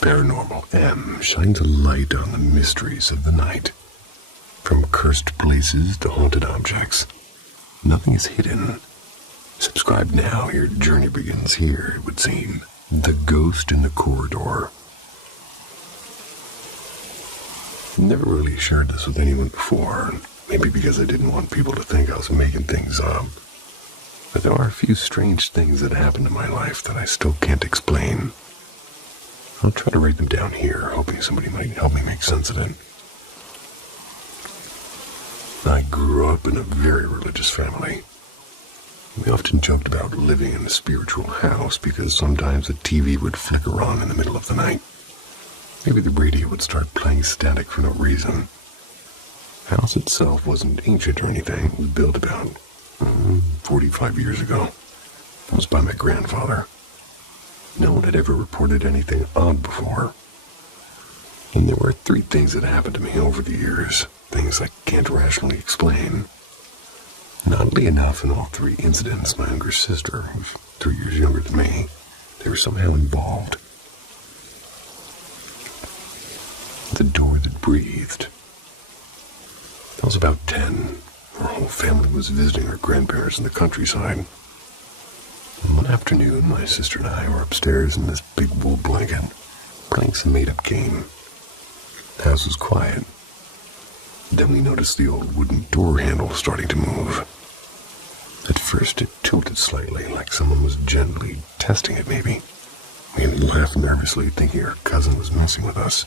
Paranormal M shines a light on the mysteries of the night. From cursed places to haunted objects, nothing is hidden. Subscribe now, your journey begins here, it would seem. The Ghost in the Corridor. I've never really shared this with anyone before, maybe because I didn't want people to think I was making things up. But there are a few strange things that happened in my life that I still can't explain. I'll try to write them down here, hoping somebody might help me make sense of it. I grew up in a very religious family. We often joked about living in a spiritual house because sometimes the TV would flicker on in the middle of the night. Maybe the radio would start playing static for no reason. The house itself wasn't ancient or anything. It was built about 45 years ago. It was by my grandfather. No one had ever reported anything odd before. And there were 3 things that happened to me over the years. Things I can't rationally explain. And oddly enough, in all 3 incidents, my younger sister, who's 3 years younger than me, they were somehow involved. The door that breathed. I was about 10. Our whole family was visiting our grandparents in the countryside. And one afternoon, my sister and I were upstairs in this big wool blanket, playing some made-up game. The house was quiet. Then we noticed the old wooden door handle starting to move. At first it tilted slightly, like someone was gently testing it maybe. We laughed nervously, thinking our cousin was messing with us.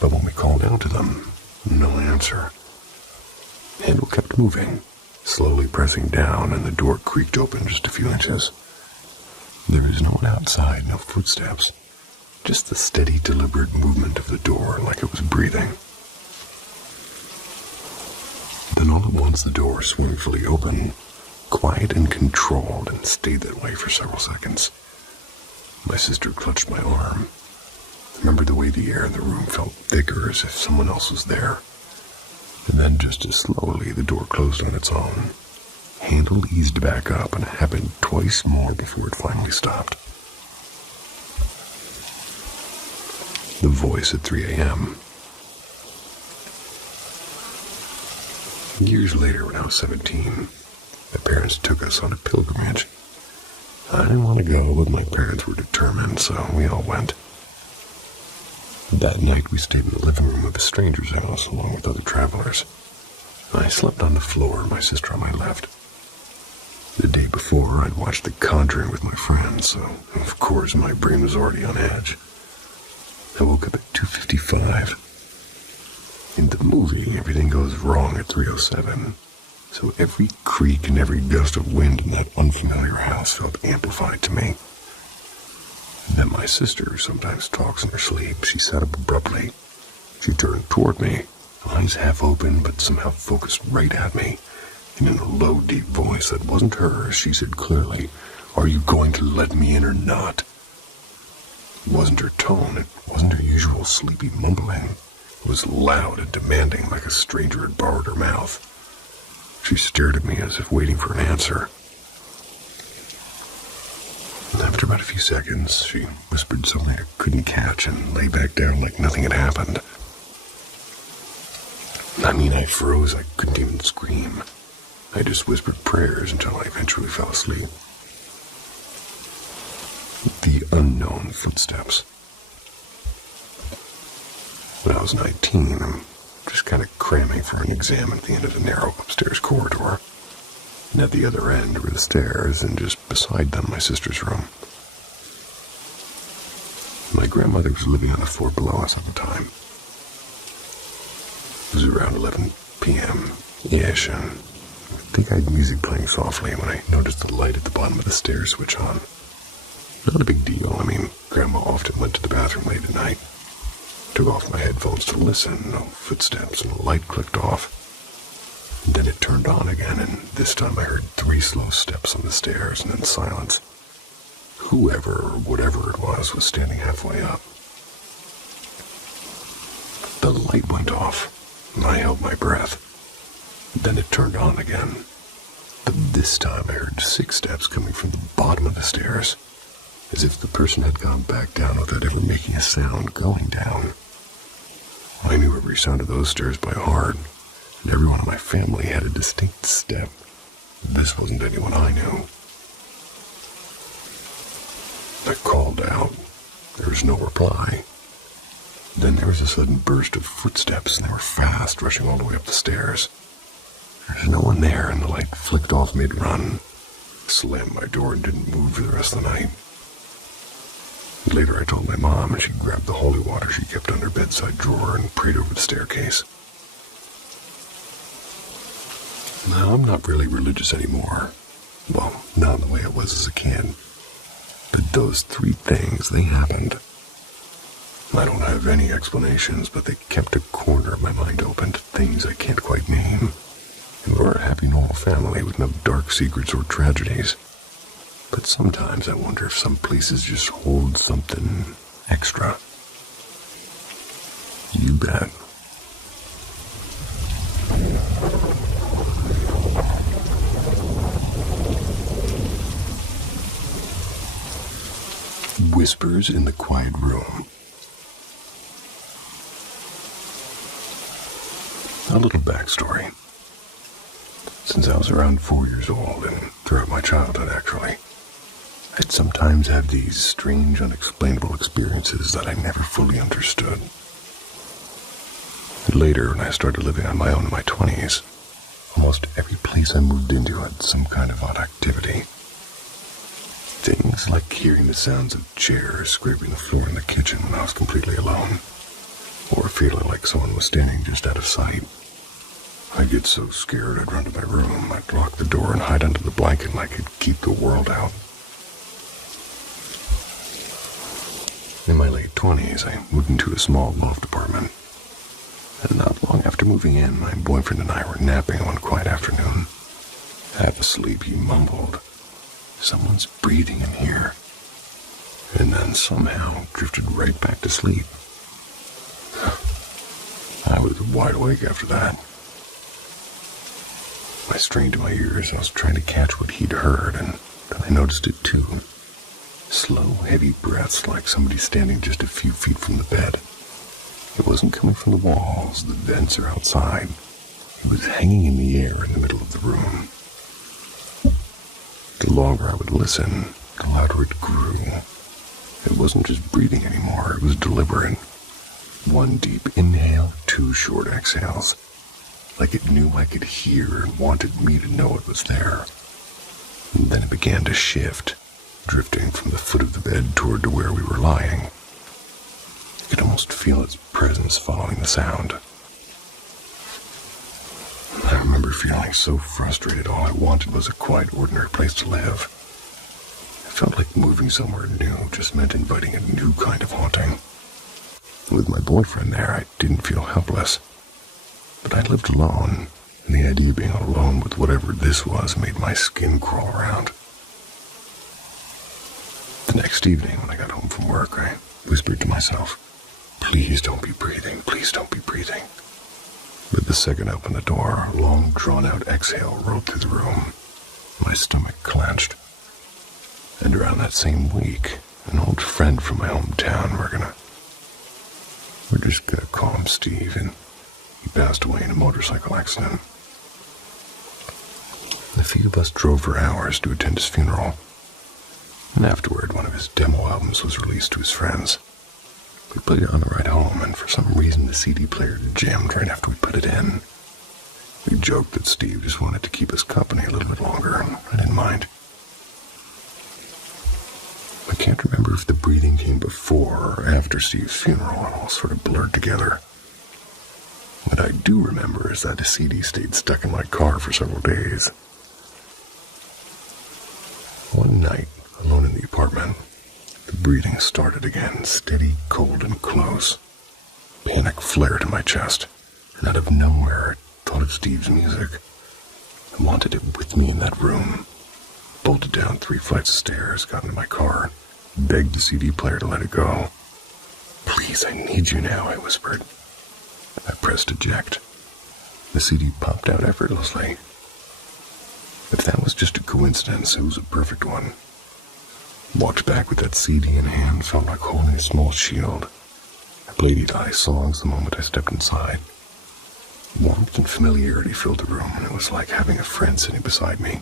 But when we called out to them, no answer. The handle kept moving, slowly pressing down, and the door creaked open just a few inches. There was no one outside, no footsteps, just the steady, deliberate movement of the door like it was breathing. Then all at once the door swung fully open, quiet and controlled, and stayed that way for several seconds. My sister clutched my arm. I remembered the way the air in the room felt thicker, as if someone else was there. And then just as slowly the door closed on its own. Handle eased back up, and it happened twice more before it finally stopped. The voice at 3 a.m. Years later, when I was 17, my parents took us on a pilgrimage. I didn't want to go, but my parents were determined, so we all went. That night, we stayed in the living room of a stranger's house, along with other travelers. I slept on the floor, my sister on my left. The day before, I'd watched The Conjuring with my friends, so, of course, my brain was already on edge. I woke up at 2:55. In the movie, everything goes wrong at 3:07, so every creak and every gust of wind in that unfamiliar house felt amplified to me. And then my sister sometimes talks in her sleep. She sat up abruptly. She turned toward me, eyes half open but somehow focused right at me, and in a low, deep voice that wasn't hers, she said clearly, "Are you going to let me in or not?" It wasn't her tone. It wasn't her usual sleepy mumbling. It was loud and demanding, like a stranger had borrowed her mouth. She stared at me as if waiting for an answer. And after about a few seconds, she whispered something I couldn't catch and lay back down like nothing had happened. I froze. I couldn't even scream. I just whispered prayers until I eventually fell asleep. The unknown footsteps. When I was 19, I'm just kind of cramming for an exam at the end of a narrow upstairs corridor. And at the other end were the stairs, and just beside them, my sister's room. My grandmother was living on the floor below us at the time. It was around 11 p.m.-ish, and I think I had music playing softly when I noticed the light at the bottom of the stairs switch on. Not a big deal. Grandma often went to the bathroom late at night. Took off my headphones to listen. No footsteps, and the light clicked off. And then it turned on again, and this time I heard 3 slow steps on the stairs, and then silence. Whoever or whatever it was standing halfway up. The light went off, and I held my breath. Then it turned on again. But this time I heard 6 steps coming from the bottom of the stairs, as if the person had gone back down without ever making a sound going down. I knew every sound of those stairs by heart, and everyone in my family had a distinct step. This wasn't anyone I knew. I called out. There was no reply. Then there was a sudden burst of footsteps, and they were fast, rushing all the way up the stairs. There was no one there, and the light flicked off mid-run. Slammed my door and didn't move for the rest of the night. Later I told my mom, and she grabbed the holy water she kept under her bedside drawer and prayed over the staircase. Now, I'm not really religious anymore. Well, not in the way I was as a kid. But those 3 things, they happened. I don't have any explanations, but they kept a corner of my mind open to things I can't quite name. And we're a happy, normal family with no dark secrets or tragedies. But sometimes I wonder if some places just hold something extra. You bet. Whispers in the Quiet Room. A little backstory. Since I was around 4 years old, and throughout my childhood actually, I'd sometimes have these strange, unexplainable experiences that I never fully understood. Later, when I started living on my own in my 20s, almost every place I moved into had some kind of odd activity. Things like hearing the sounds of chairs scraping the floor in the kitchen when I was completely alone, or feeling like someone was standing just out of sight. I'd get so scared I'd run to my room, I'd lock the door and hide under the blanket like I'd keep the world out. In my late 20s, I moved into a small loft apartment, and not long after moving in, my boyfriend and I were napping one quiet afternoon. Half asleep, he mumbled, "Someone's breathing in here," and then somehow drifted right back to sleep. I was wide awake after that. I strained my ears. I was trying to catch what he'd heard, and then I noticed it too. Slow, heavy breaths like somebody standing just a few feet from the bed. It wasn't coming from the walls, the vents are outside. It was hanging in the air in the middle of the room. The longer I would listen, the louder it grew. It wasn't just breathing anymore, it was deliberate. 1 deep inhale, 2 short exhales. Like it knew I could hear and wanted me to know it was there. And then it began to shift, drifting from the foot of the bed toward to where we were lying. I could almost feel its presence following the sound. I remember feeling so frustrated, all I wanted was a quiet, ordinary place to live. It felt like moving somewhere new just meant inviting a new kind of haunting. With my boyfriend there, I didn't feel helpless. But I lived alone, and the idea of being alone with whatever this was made my skin crawl around. The next evening, when I got home from work, I whispered to myself, "Please don't be breathing, please don't be breathing." But the second I opened the door, a long, drawn-out exhale rolled through the room. My stomach clenched. And around that same week, an old friend from my hometown, we're just gonna call him Steve, and he passed away in a motorcycle accident. The few of us drove for hours to attend his funeral. And afterward, one of his demo albums was released to his friends. We played it on the ride home, and for some reason the CD player jammed right after we put it in. We joked that Steve just wanted to keep us company a little bit longer, and I didn't mind. I can't remember if the breathing came before or after Steve's funeral. It all sort of blurred together. What I do remember is that the CD stayed stuck in my car for several days. One night, alone in the apartment, the breathing started again, steady, cold, and close. Panic flared in my chest, and out of nowhere, I thought of Steve's music. I wanted it with me in that room. Bolted down 3 flights of stairs, got into my car, begged the CD player to let it go. "Please, I need you now," I whispered. I pressed eject. The CD popped out effortlessly. If that was just a coincidence, it was a perfect one. Walked back with that CD in hand, felt like holding a small shield. I played Eli's songs the moment I stepped inside. Warmth and familiarity filled the room, and it was like having a friend sitting beside me.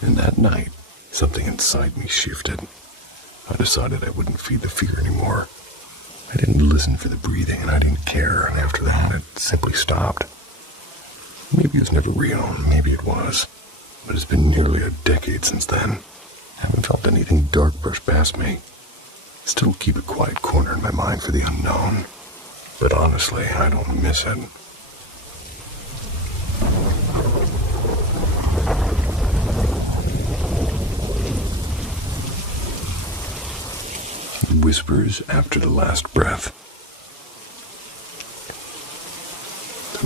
And that night, something inside me shifted. I decided I wouldn't feed the fear anymore. I didn't listen for the breathing, and I didn't care, and after that, it simply stopped. Maybe it was never real, maybe it was, but it's been nearly a decade since then. I haven't felt anything dark brush past me. Still keep a quiet corner in my mind for the unknown, but honestly, I don't miss it. Whispers after the last breath.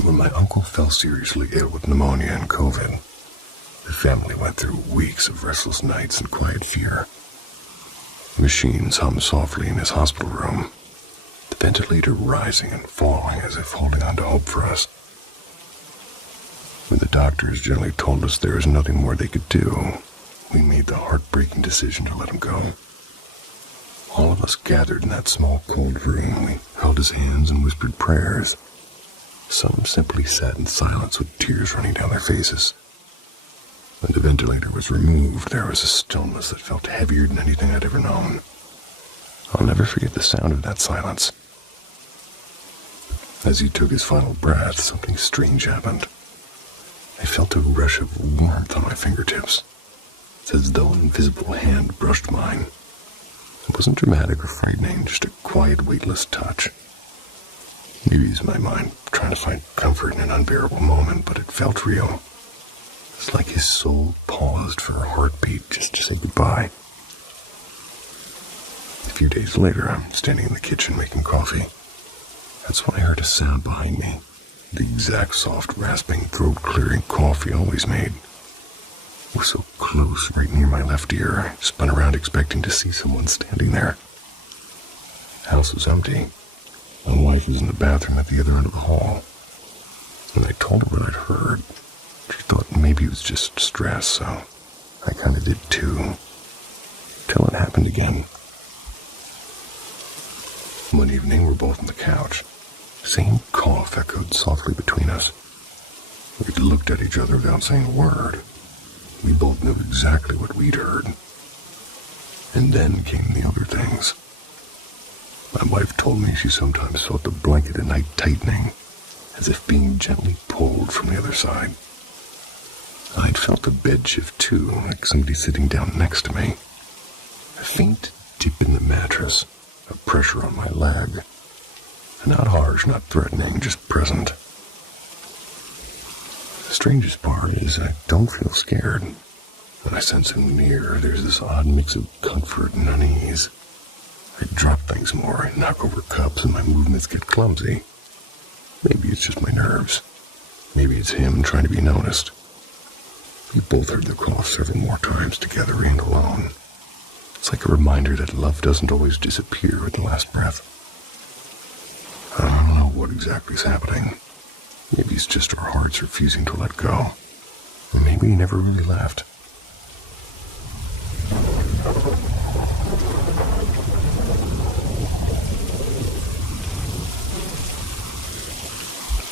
When my uncle fell seriously ill with pneumonia and COVID, the family went through weeks of restless nights and quiet fear. Machines hummed softly in his hospital room, the ventilator rising and falling as if holding on to hope for us. When the doctors gently told us there was nothing more they could do, we made the heartbreaking decision to let him go. All of us gathered in that small, cold room. We held his hands and whispered prayers. Some simply sat in silence with tears running down their faces. When the ventilator was removed, there was a stillness that felt heavier than anything I'd ever known. I'll never forget the sound of that silence. As he took his final breath, something strange happened. I felt a rush of warmth on my fingertips. It's as though an invisible hand brushed mine. It wasn't dramatic or frightening, just a quiet, weightless touch. Maybe it was my mind trying to find comfort in an unbearable moment, but it felt real. It's like his soul paused for a heartbeat just to say goodbye. A few days later, I'm standing in the kitchen making coffee. That's when I heard a sound behind me. The exact soft, rasping, throat-clearing cough he always made. It was so close, right near my left ear. I spun around expecting to see someone standing there. The house was empty. My wife was in the bathroom at the other end of the hall. When I told her what I'd heard, she thought maybe it was just stress, so I kind of did too. Till it happened again. One evening, we're both on the couch. Same cough echoed softly between us. We looked at each other without saying a word. We both knew exactly what we'd heard. And then came the other things. My wife told me she sometimes felt the blanket at night tightening, as if being gently pulled from the other side. I'd felt the bed shift too, like somebody sitting down next to me. A faint dip in the mattress, a pressure on my leg. Not harsh, not threatening, just present. The strangest part is I don't feel scared. When I sense him near, there's this odd mix of comfort and unease. I drop things more, I knock over cups, and my movements get clumsy. Maybe it's just my nerves. Maybe it's him trying to be noticed. We both heard the cough several more times together and alone. It's like a reminder that love doesn't always disappear at the last breath. I don't know what exactly is happening. Maybe it's just our hearts refusing to let go. Or maybe he never really left.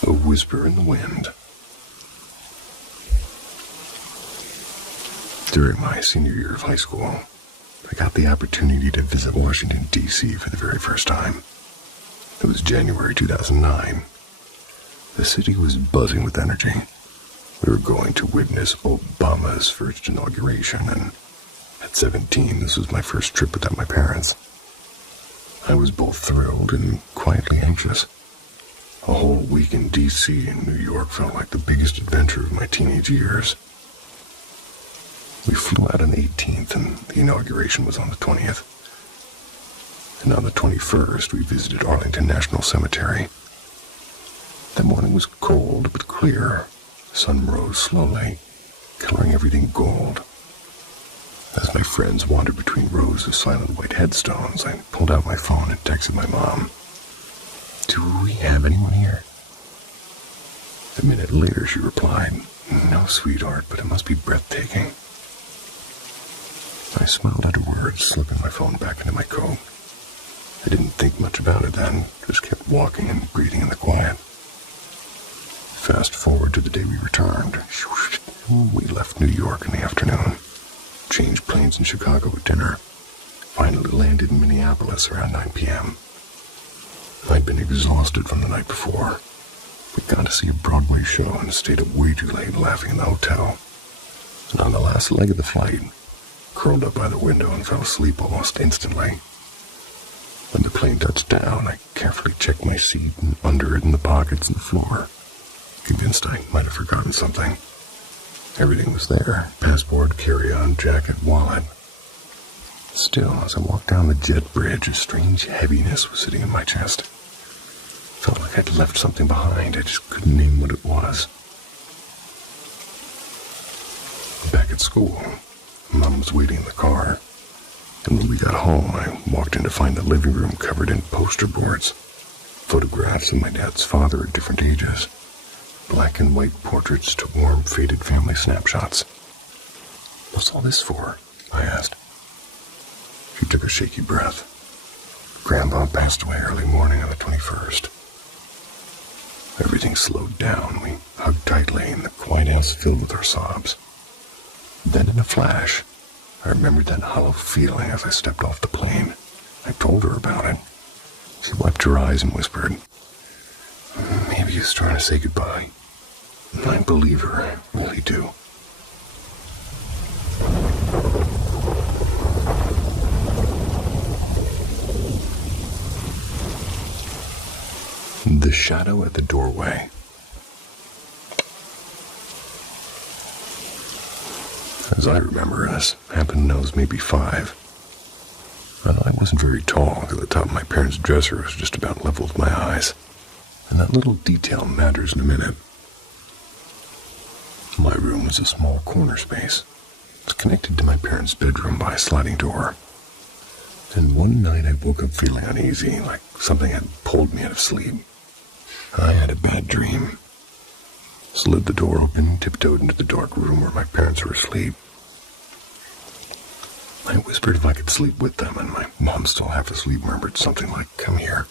A whisper in the wind. During my senior year of high school, I got the opportunity to visit Washington, D.C. for the very first time. It was January 2009. The city was buzzing with energy. We were going to witness Obama's first inauguration, and at 17, this was my first trip without my parents. I was both thrilled and quietly anxious. A whole week in D.C. and New York felt like the biggest adventure of my teenage years. We flew out on the 18th, and the inauguration was on the 20th. And on the 21st, we visited Arlington National Cemetery. That morning was cold but clear. The sun rose slowly, coloring everything gold. As my friends wandered between rows of silent white headstones, I pulled out my phone and texted my mom. "Do we have anyone here?" A minute later, she replied, No, sweetheart, but it must be breathtaking. I smiled at her words, slipping my phone back into my coat. I didn't think much about it then, just kept walking and breathing in the quiet. Fast forward to the day we returned. We left New York in the afternoon, changed planes in Chicago at dinner, finally landed in Minneapolis around 9 p.m. I'd been exhausted from the night before. We got to see a Broadway show and stayed up way too late laughing in the hotel. And on the last leg of the flight, curled up by the window and fell asleep almost instantly. When the plane touched down, I carefully checked my seat and under it in the pockets and the floor, convinced I might have forgotten something. Everything was there: passport, carry-on, jacket, wallet. Still, as I walked down the jet bridge, a strange heaviness was sitting in my chest. Felt like I'd left something behind. I just couldn't name what it was. Back at school, Mom was waiting in the car, and when we got home, I walked in to find the living room covered in poster boards, photographs of my dad's father at different ages, black and white portraits to warm, faded family snapshots. "What's all this for?" I asked. She took a shaky breath. Grandpa passed away early morning on the 21st. Everything slowed down. We hugged tightly, and the quiet house filled with our sobs. Then in a flash, I remembered that hollow feeling as I stepped off the plane. I told her about it. She wiped her eyes and whispered, "Maybe he's trying to say goodbye." I believe her, I really do. The shadow at the doorway. As I remember, this happened when I was maybe 5. Well, I wasn't very tall, because the top of my parents' dresser was just about level with my eyes. And that little detail matters in a minute. My room was a small corner space. It's connected to my parents' bedroom by a sliding door. And one night I woke up feeling uneasy, like something had pulled me out of sleep. I had a bad dream. Slid the door open, tiptoed into the dark room where my parents were asleep. I whispered if I could sleep with them, and my mom, still half asleep, murmured something like, "Come here."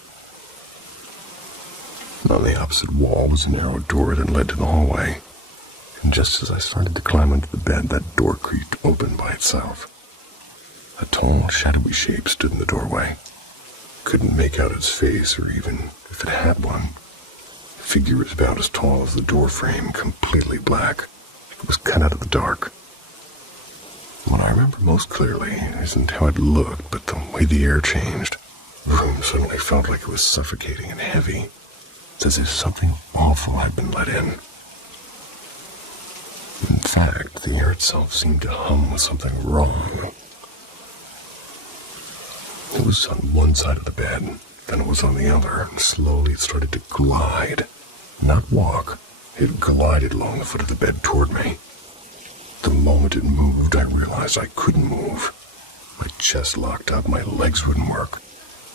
On the opposite wall was a narrow door that led to the hallway, and just as I started to climb into the bed, that door creaked open by itself. A tall, shadowy shape stood in the doorway. Couldn't make out its face, or even if it had one. The figure was about as tall as the door frame, completely black. It was cut out of the dark. What I remember most clearly isn't how it looked, but the way the air changed. The room suddenly felt like it was suffocating and heavy. It's as if something awful had been let in. In fact, the air itself seemed to hum with something wrong. It was on one side of the bed, then it was on the other, and slowly it started to glide. Not walk. It glided along the foot of the bed toward me. The moment it moved, I realized I couldn't move. My chest locked up, my legs wouldn't work.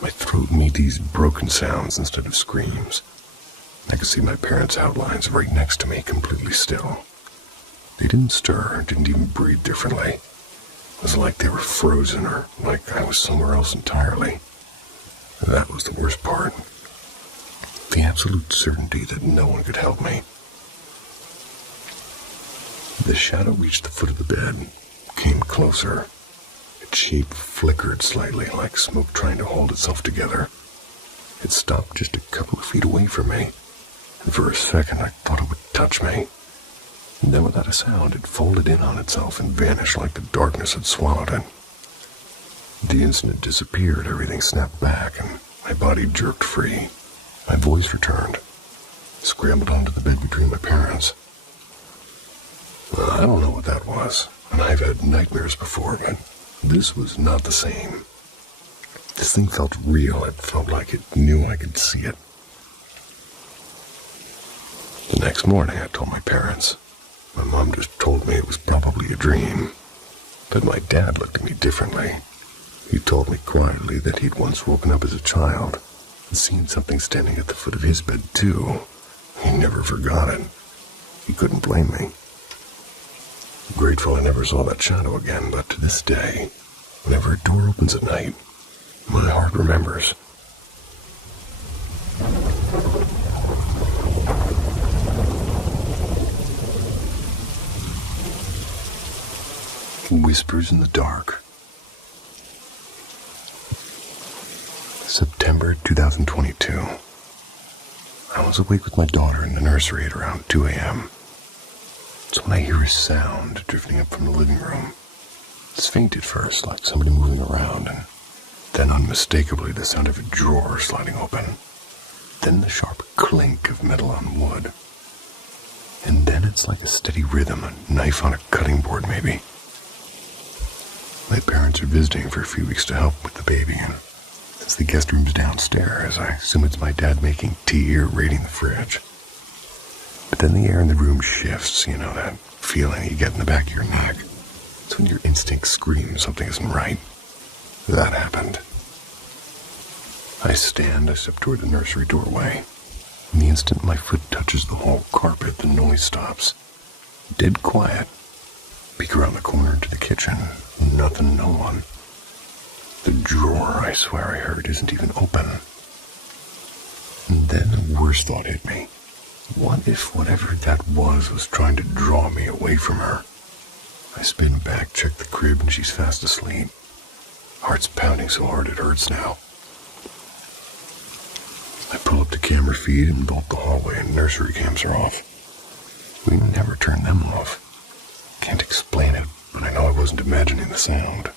My throat made these broken sounds instead of screams. I could see my parents' outlines right next to me, completely still. They didn't stir, didn't even breathe differently. It was like they were frozen, or like I was somewhere else entirely. And that was the worst part. The absolute certainty that no one could help me. The shadow reached the foot of the bed, came closer. Its shape flickered slightly, like smoke trying to hold itself together. It stopped just a couple of feet away from me, and for a second I thought it would touch me. And then without a sound, it folded in on itself and vanished like the darkness had swallowed it. The instant it disappeared, everything snapped back, and my body jerked free. My voice returned. I scrambled onto the bed between my parents. Well, I don't know what that was, and I've had nightmares before, but this was not the same. This thing felt real. It felt like it knew I could see it. The next morning, I told my parents. My mom just told me it was probably a dream, but my dad looked at me differently. He told me quietly that he'd once woken up as a child and seen something standing at the foot of his bed, too. He never forgot it. He couldn't blame me. Grateful I never saw that shadow again, but to this day, whenever a door opens at night, my heart remembers. Whispers in the dark. September 2022. I was awake with my daughter in the nursery at around 2 a.m. It's when I hear a sound drifting up from the living room. It's faint at first, like somebody moving around, and then unmistakably the sound of a drawer sliding open. Then the sharp clink of metal on wood. And then it's like a steady rhythm, a knife on a cutting board maybe. My parents are visiting for a few weeks to help with the baby, and since the guest room's downstairs, I assume it's my dad making tea or raiding the fridge. But then the air in the room shifts, you know, that feeling you get in the back of your neck. It's when your instinct screams something isn't right. That happened. I step toward the nursery doorway. And the instant my foot touches the hall carpet, the noise stops. Dead quiet. Peek around the corner into the kitchen. Nothing, no one. The drawer, I swear I heard, isn't even open. And then the worst thought hit me. What if whatever that was trying to draw me away from her? I spin back, check the crib, and she's fast asleep. Heart's pounding so hard it hurts now. I pull up the camera feed and bolt the hallway and nursery cams are off. We never turn them off. Can't explain it, but I know I wasn't imagining the sound.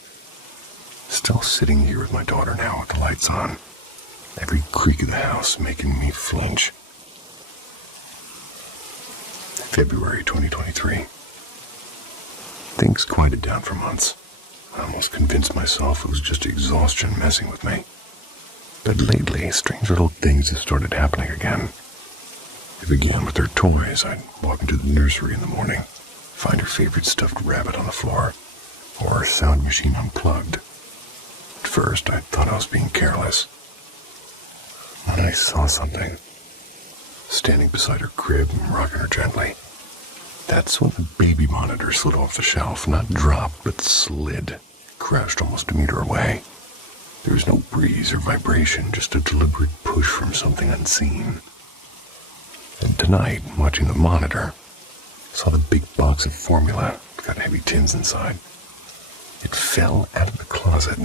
Still sitting here with my daughter now with the lights on. Every creak of the house making me flinch. February 2023. Things quieted down for months. I almost convinced myself it was just exhaustion messing with me. But lately, strange little things have started happening again. It began with her toys. I'd walk into the nursery in the morning, find her favorite stuffed rabbit on the floor, or her sound machine unplugged. At first, I thought I was being careless. Then I saw something. Standing beside her crib and rocking her gently. That's when the baby monitor slid off the shelf, not dropped, but slid, crashed almost a meter away. There was no breeze or vibration, just a deliberate push from something unseen. And tonight, watching the monitor, saw the big box of formula, got heavy tins inside. It fell out of the closet.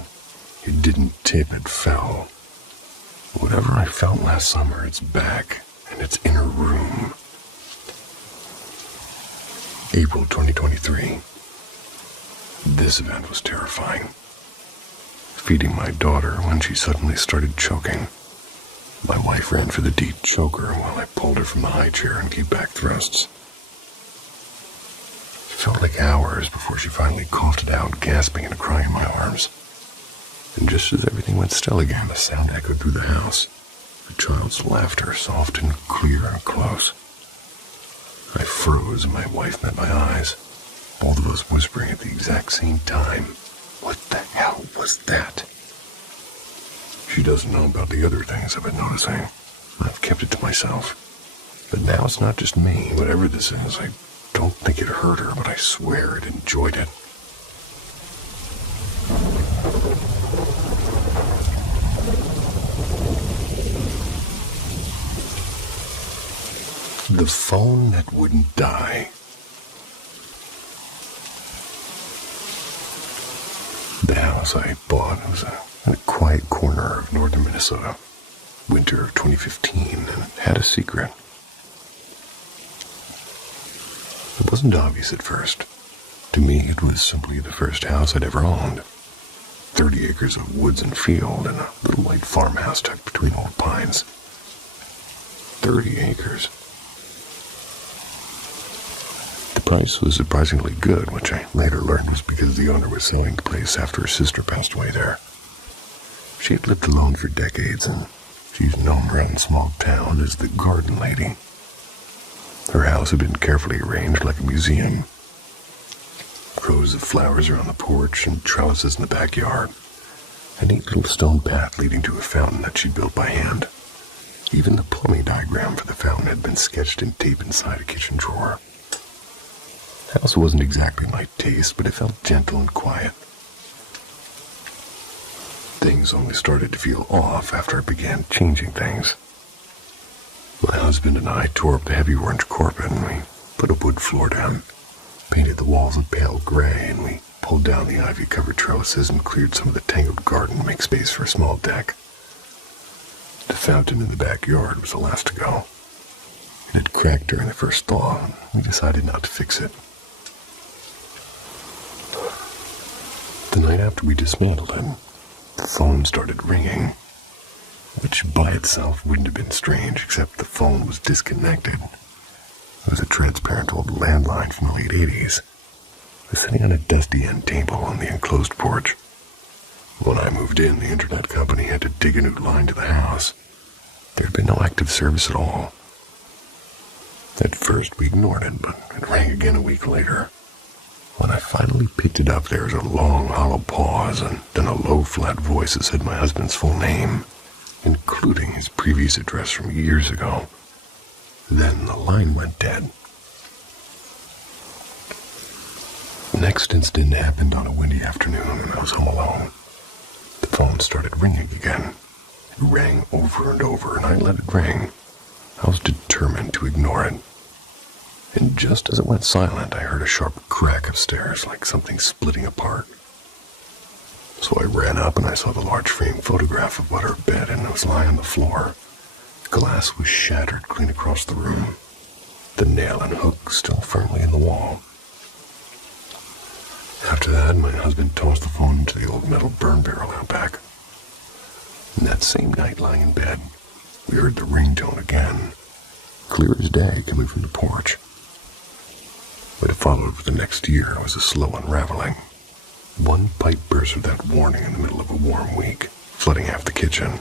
It didn't tip, it fell. Whatever I felt last summer, it's back, and it's in her room. April 2023. This event was terrifying. Feeding my daughter when she suddenly started choking. My wife ran for the deep choker while I pulled her from the high chair and gave back thrusts. It felt like hours before she finally coughed it out, gasping and crying in my arms. And just as everything went still again, a sound echoed through the house. A child's laughter, soft and clear and close. I froze and my wife met my eyes, both of us whispering at the exact same time. What the hell was that? She doesn't know about the other things I've been noticing. I've kept it to myself. But now it's not just me. Whatever this is, I don't think it hurt her, but I swear it enjoyed it. The phone that wouldn't die. The house I bought was in a quiet corner of northern Minnesota, winter of 2015, and it had a secret. It wasn't obvious at first. To me, it was simply the first house I'd ever owned. 30 acres of woods and field, and a little white farmhouse tucked between old pines. 30 acres. The price was surprisingly good, which I later learned was because the owner was selling the place after her sister passed away there. She had lived alone for decades, and she's known around the small town as the garden lady. Her house had been carefully arranged like a museum. Rows of flowers around the porch and trellises in the backyard. A neat little stone path leading to a fountain that she'd built by hand. Even the plumbing diagram for the fountain had been sketched in tape inside a kitchen drawer. The house wasn't exactly my taste, but it felt gentle and quiet. Things only started to feel off after I began changing things. My husband and I tore up the heavy orange carpet and we put a wood floor down, painted the walls a pale gray, and we pulled down the ivy-covered trellises and cleared some of the tangled garden to make space for a small deck. The fountain in the backyard was the last to go. It had cracked during the first thaw, and we decided not to fix it. The night after we dismantled it, the phone started ringing, which by itself wouldn't have been strange, except the phone was disconnected. It was a transparent old landline from the late 80s. It was sitting on a dusty end table on the enclosed porch. When I moved in, the internet company had to dig a new line to the house. There had been no active service at all. At first, we ignored it, but it rang again a week later. When I finally picked it up, there was a long, hollow pause, and then a low, flat voice that said my husband's full name, including his previous address from years ago. Then the line went dead. The next incident happened on a windy afternoon when I was home alone. The phone started ringing again. It rang over and over, and I let it ring. I was determined to ignore it. And just as it went silent, I heard a sharp crack upstairs, like something splitting apart. So I ran up and I saw the large frame photograph of what her bed and it was lying on the floor. The glass was shattered clean across the room. The nail and hook still firmly in the wall. After that, my husband tossed the phone into the old metal burn barrel out back. And that same night, lying in bed, we heard the ringtone again, clear as day, coming from the porch. What followed for the next year was a slow unraveling. One pipe burst with that warning in the middle of a warm week, flooding half the kitchen.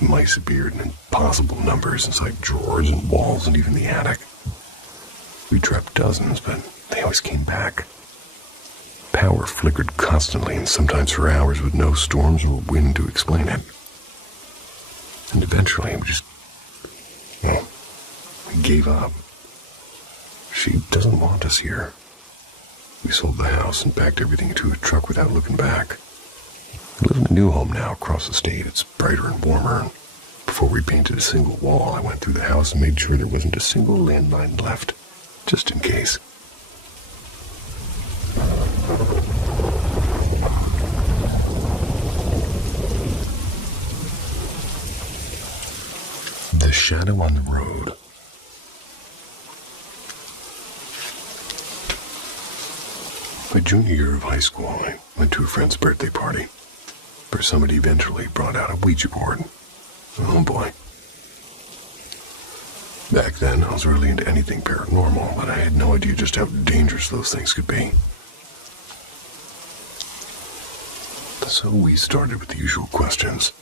Mice appeared in impossible numbers inside drawers and walls and even the attic. We trapped dozens, but they always came back. Power flickered constantly and sometimes for hours with no storms or wind to explain it. And eventually we gave up. She doesn't want us here. We sold the house and packed everything into a truck without looking back. We live in a new home now across the state. It's brighter and warmer. And before we painted a single wall, I went through the house and made sure there wasn't a single landline left, just in case. The Shadow on the Road. My junior year of high school, I went to a friend's birthday party, where somebody eventually brought out a Ouija board. Oh boy. Back then, I was really into anything paranormal, but I had no idea just how dangerous those things could be. So we started with the usual questions.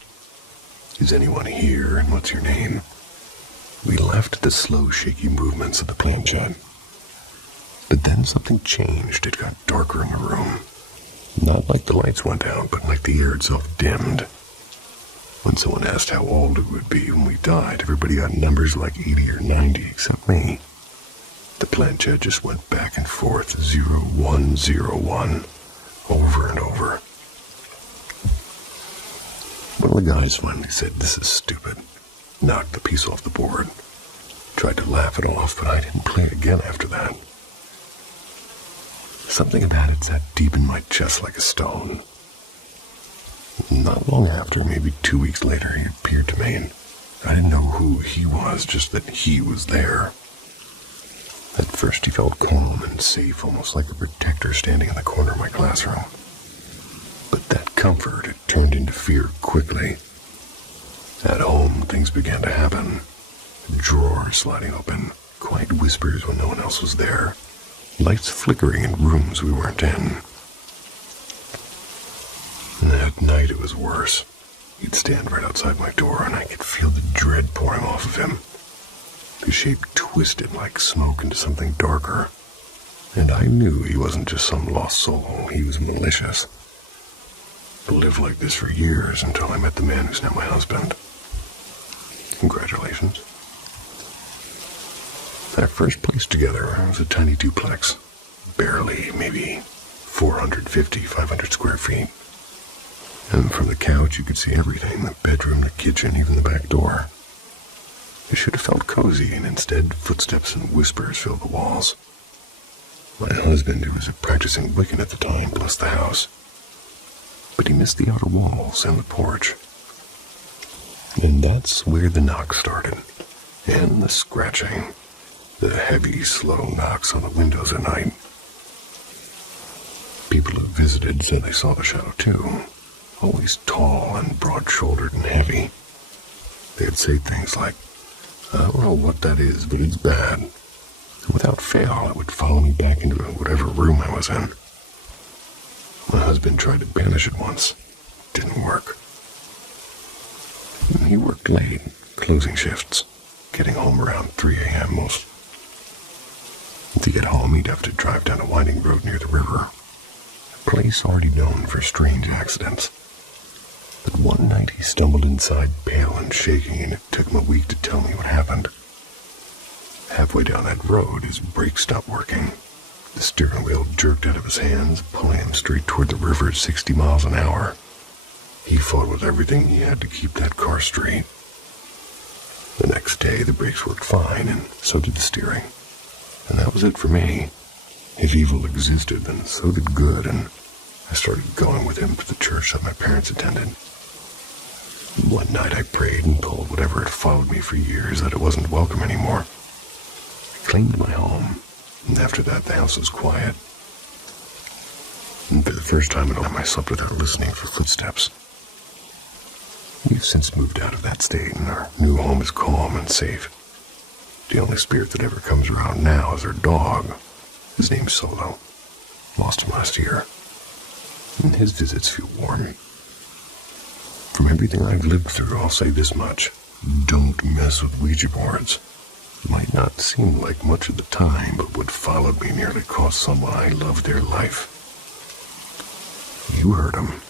Is anyone here, and what's your name? We laughed at the slow, shaky movements of the planchette. But then something changed. It got darker in the room. Not like the lights went out, but like the air itself dimmed. When someone asked how old it would be when we died, everybody got numbers like 80 or 90, except me. The planchette just went back and forth, 0101, over and over. One of the guys finally said, "This is stupid," knocked the piece off the board. Tried to laugh it off, but I didn't play it again after that. Something about it sat deep in my chest like a stone. Not long after, maybe 2 weeks later, he appeared to me, and I didn't know who he was, just that he was there. At first he felt calm and safe, almost like a protector standing in the corner of my classroom. But that comfort, it turned into fear quickly. At home, things began to happen. Drawers sliding open, quiet whispers when no one else was there. Lights flickering in rooms we weren't in. And at night it was worse. He'd stand right outside my door and I could feel the dread pouring off of him. His shape twisted like smoke into something darker. And I knew he wasn't just some lost soul, he was malicious. I lived like this for years until I met the man who's now my husband. Congratulations. Our first place together was a tiny duplex. barely, maybe 450, 500 square feet. And from the couch, you could see everything, the bedroom, the kitchen, even the back door. It should have felt cozy, and instead, footsteps and whispers filled the walls. My husband, who was a practicing Wiccan at the time, blessed the house. But he missed the outer walls and the porch. And that's where the knock started. And the scratching. The heavy, slow knocks on the windows at night. People who visited said they saw the shadow too. Always tall and broad-shouldered and heavy. They'd say things like, "I don't know what that is, but it's bad." And without fail, it would follow me back into whatever room I was in. My husband tried to banish it once. Didn't work. He worked late, closing shifts, getting home around 3 a.m. most. To get home, he'd have to drive down a winding road near the river, a place already known for strange accidents. But one night he stumbled inside pale and shaking, and it took him a week to tell me what happened. Halfway down that road, his brakes stopped working. The steering wheel jerked out of his hands, pulling him straight toward the river at 60 miles an hour. He fought with everything he had to keep that car straight. The next day, the brakes worked fine, and so did the steering. And that was it for me. If evil existed, then so did good, and I started going with him to the church that my parents attended. One night I prayed and told whatever had followed me for years that it wasn't welcome anymore. I claimed my home, and after that the house was quiet. And for the first time in a while, I slept without listening for footsteps. We've since moved out of that state, and our new home is calm and safe. The only spirit that ever comes around now is our dog. His name's Solo. Lost him last year. And his visits feel warm. From everything I've lived through, I'll say this much. Don't mess with Ouija boards. Might not seem like much at the time, but what followed me nearly cost someone I loved their life. You heard him.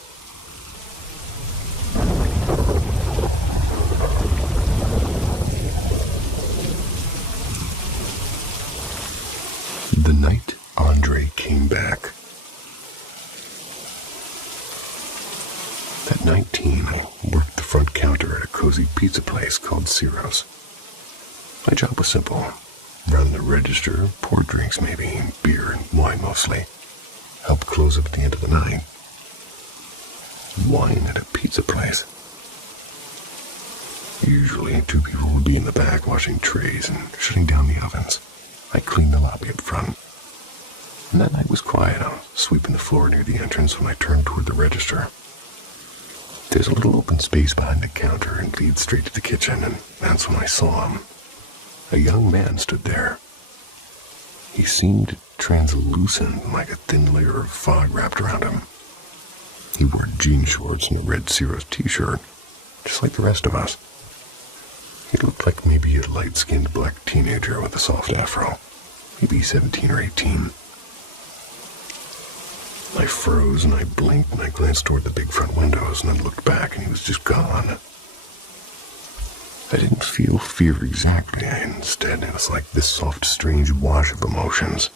The night Andre came back. At 19, I worked the front counter at a cozy pizza place called Ciro's. My job was simple. Run the register, pour drinks maybe, beer and wine mostly. Help close up at the end of the night. Wine at a pizza place. Usually 2 people would be in the back washing trays and shutting down the ovens. I cleaned the lobby up front. And that night was quiet. I was sweeping the floor near the entrance when I turned toward the register. There's a little open space behind the counter and leads straight to the kitchen, and that's when I saw him. A young man stood there. He seemed translucent, like a thin layer of fog wrapped around him. He wore jean shorts and a red Ciro's t-shirt, just like the rest of us. He looked like maybe a light-skinned black teenager with a soft afro, maybe 17 or 18. I froze and I blinked and I glanced toward the big front windows and then looked back and he was just gone. I didn't feel fear exactly. Instead, it was like this soft, strange wash of emotions.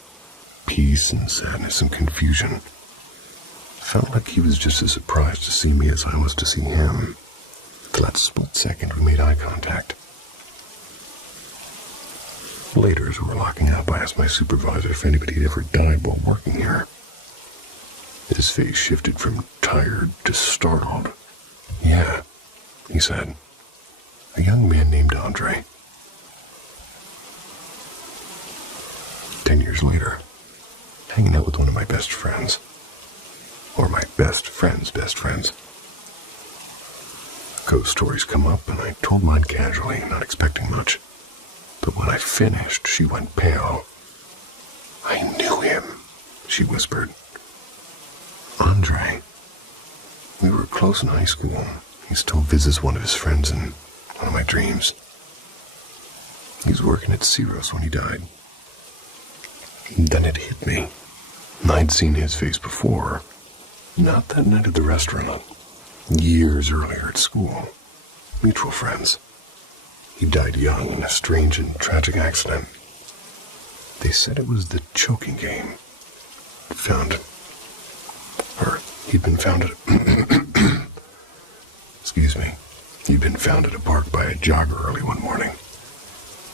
Peace and sadness and confusion. Felt like he was just as surprised to see me as I was to see him. For that split second, we made eye contact. Later, as we were locking up, I asked my supervisor if anybody had ever died while working here. His face shifted from tired to startled. "Yeah," he said. "A young man named Andre." 10 years later, hanging out with one of my best friends. Or my best friend's best friends. Ghost stories come up, and I told mine casually, not expecting much. But when I finished, she went pale. "I knew him," she whispered. "Andre. We were close in high school. He still visits one of his friends in one of my dreams. He was working at Ciro's when he died." And then it hit me. I'd seen his face before. Not that night at the restaurant. Years earlier at school. Mutual friends. He died young in a strange and tragic accident. They said it was the choking game. found, or he'd been found at, excuse me, he'd been found at a park by a jogger early one morning,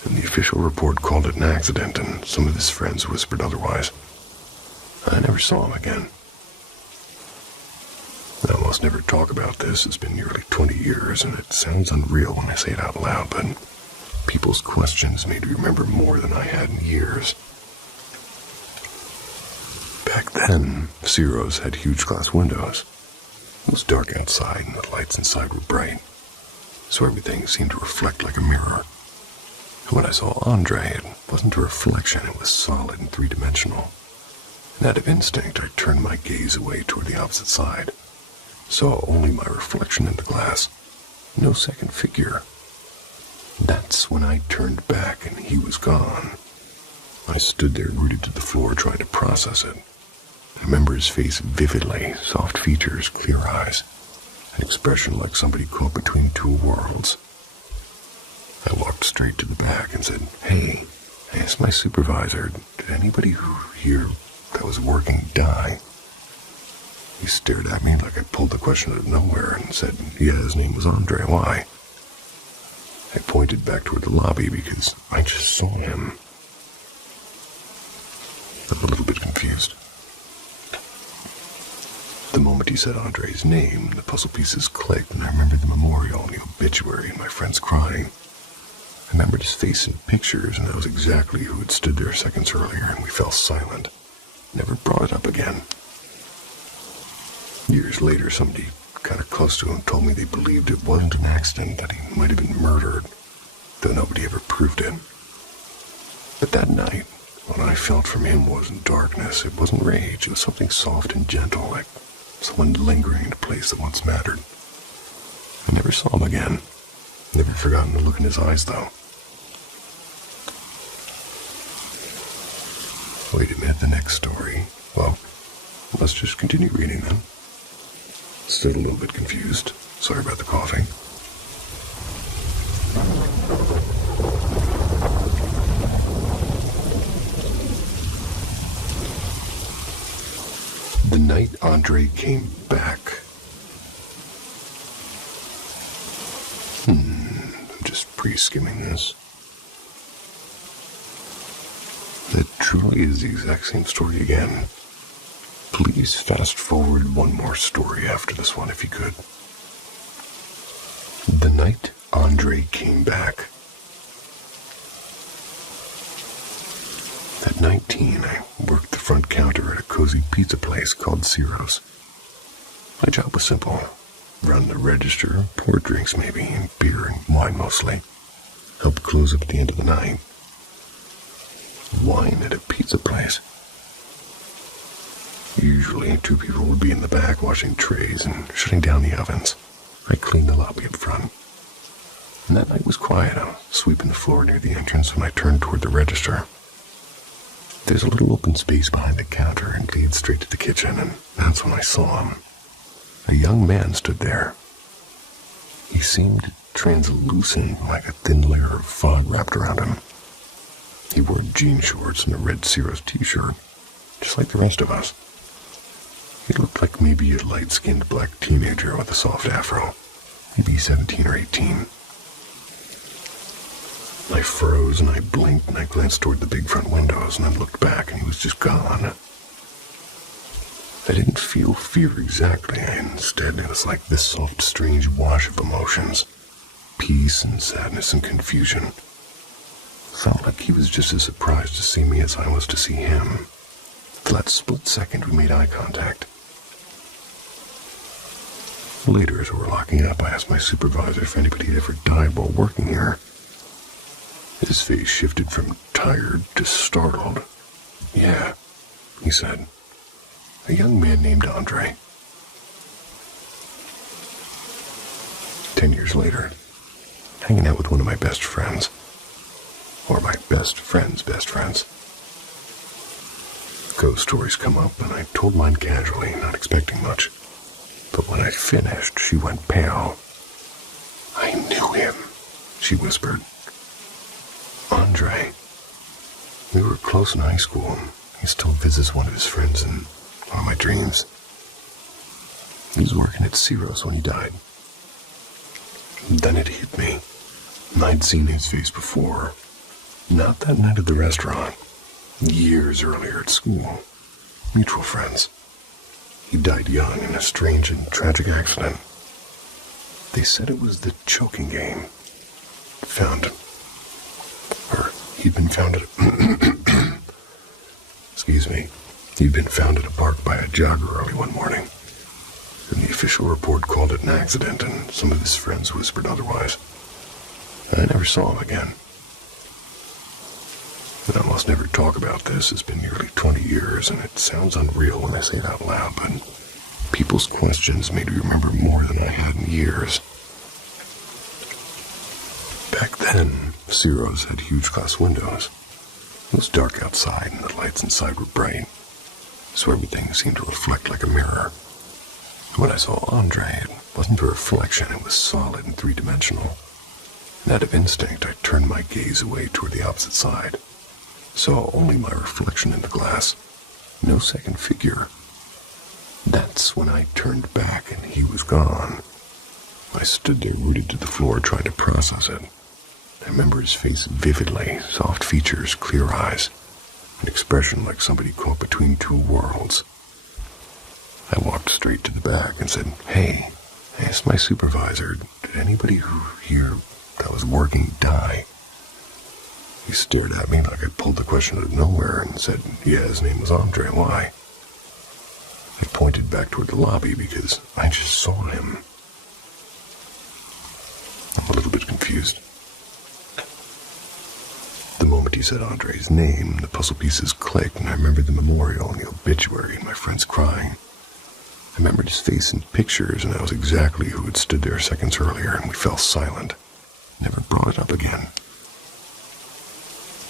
and the official report called it an accident, and some of his friends whispered otherwise. I never saw him again. I almost never talk about this. It's been nearly 20 years, and it sounds unreal when I say it out loud, but people's questions made me remember more than I had in years. Back then, Ciro's had huge glass windows. It was dark outside, and the lights inside were bright, so everything seemed to reflect like a mirror. And when I saw Andre, it wasn't a reflection, it was solid and three-dimensional. And out of instinct, I turned my gaze away toward the opposite side. Saw only my reflection in the glass, no second figure. That's when I turned back and he was gone. I stood there rooted to the floor trying to process it. I remember his face vividly, soft features, clear eyes, an expression like somebody caught between two worlds. I walked straight to the back and said, "Hey," I asked my supervisor, "did anybody here that was working die?" He stared at me like I pulled the question out of nowhere and said, "Yeah, his name was Andre. Why?" I pointed back toward the lobby because I just saw him. I'm a little bit confused. The moment he said Andre's name, the puzzle pieces clicked, and I remembered the memorial and the obituary and my friends crying. I remembered his face in pictures, and that was exactly who had stood there seconds earlier, and we fell silent. Never brought it up again. Years later, somebody kind of close to him told me they believed it wasn't an accident, that he might have been murdered, though nobody ever proved it. But that night, what I felt from him wasn't darkness, it wasn't rage, it was something soft and gentle, like someone lingering in a place that once mattered. I never saw him again. Never forgotten the look in his eyes, though. Wait a minute, the next story. Well, let's just continue reading then. Still a little bit confused. Sorry about the coughing. The night Andre came back. I'm just pre-skimming this. It truly is the exact same story again. Please fast forward one more story after this one if you could. The night Andre came back. At 19, I worked the front counter at a cozy pizza place called Ciro's. My job was simple. Run the register, pour drinks maybe, and beer and wine mostly. Help close up at the end of the night. Wine at a pizza place. Usually, two people would be in the back washing trays and shutting down the ovens. I cleaned the lobby up front. And that night was quiet. I was sweeping the floor near the entrance when I turned toward the register. There's a little open space behind the counter and leads straight to the kitchen, and that's when I saw him. A young man stood there. He seemed translucent, like a thin layer of fog wrapped around him. He wore jean shorts and a red Ciro's t-shirt, just like the rest of us. He looked like maybe a light-skinned black teenager with a soft afro, maybe 17 or 18. I froze and I blinked and I glanced toward the big front windows and then looked back and he was just gone. I didn't feel fear exactly. Instead, it was like this soft, strange wash of emotions. Peace and sadness and confusion. Felt like he was just as surprised to see me as I was to see him. For that split second, we made eye contact. Later, as we were locking up, I asked my supervisor if anybody had ever died while working here. His face shifted from tired to startled. "Yeah," he said. "A young man named Andre." 10 years later, hanging out with one of my best friends. Or my best friend's best friends. Ghost stories come up, and I told mine casually, not expecting much. But when I finished, she went pale. "I knew him," she whispered. "Andre. We were close in high school. He still visits one of his friends in one of my dreams. He was working at Ciro's when he died. And then it hit me. I'd seen his face before. Not that night at the restaurant. Years earlier at school. Mutual friends. He died young in a strange and tragic accident. They said it was the choking game. He'd been found at He'd been found at a park by a jogger early one morning. And the official report called it an accident, and some of his friends whispered otherwise. I never saw him again. And I must never talk about this. It's been nearly 20 years, and it sounds unreal when I say it out loud, but people's questions made me remember more than I had in years. Back then, Ciro's had huge glass windows. It was dark outside, and the lights inside were bright, so everything seemed to reflect like a mirror. When I saw Andre, it wasn't a reflection, it was solid and three-dimensional. And out of instinct, I turned my gaze away toward the opposite side. Saw only my reflection in the glass. No second figure. That's when I turned back and he was gone. I stood there rooted to the floor trying to process it. I remember his face vividly, soft features, clear eyes, an expression like somebody caught between two worlds. I walked straight to the back and said, "Hey, I asked my supervisor, did anybody here that was working die?" He stared at me like I pulled the question out of nowhere and said, "Yeah, his name was Andre, why?" He pointed back toward the lobby because I just saw him. I'm a little bit confused. The moment he said Andre's name, the puzzle pieces clicked, and I remembered the memorial and the obituary and my friends crying. I remembered his face in pictures, and that was exactly who had stood there seconds earlier, and we fell silent. Never brought it up again.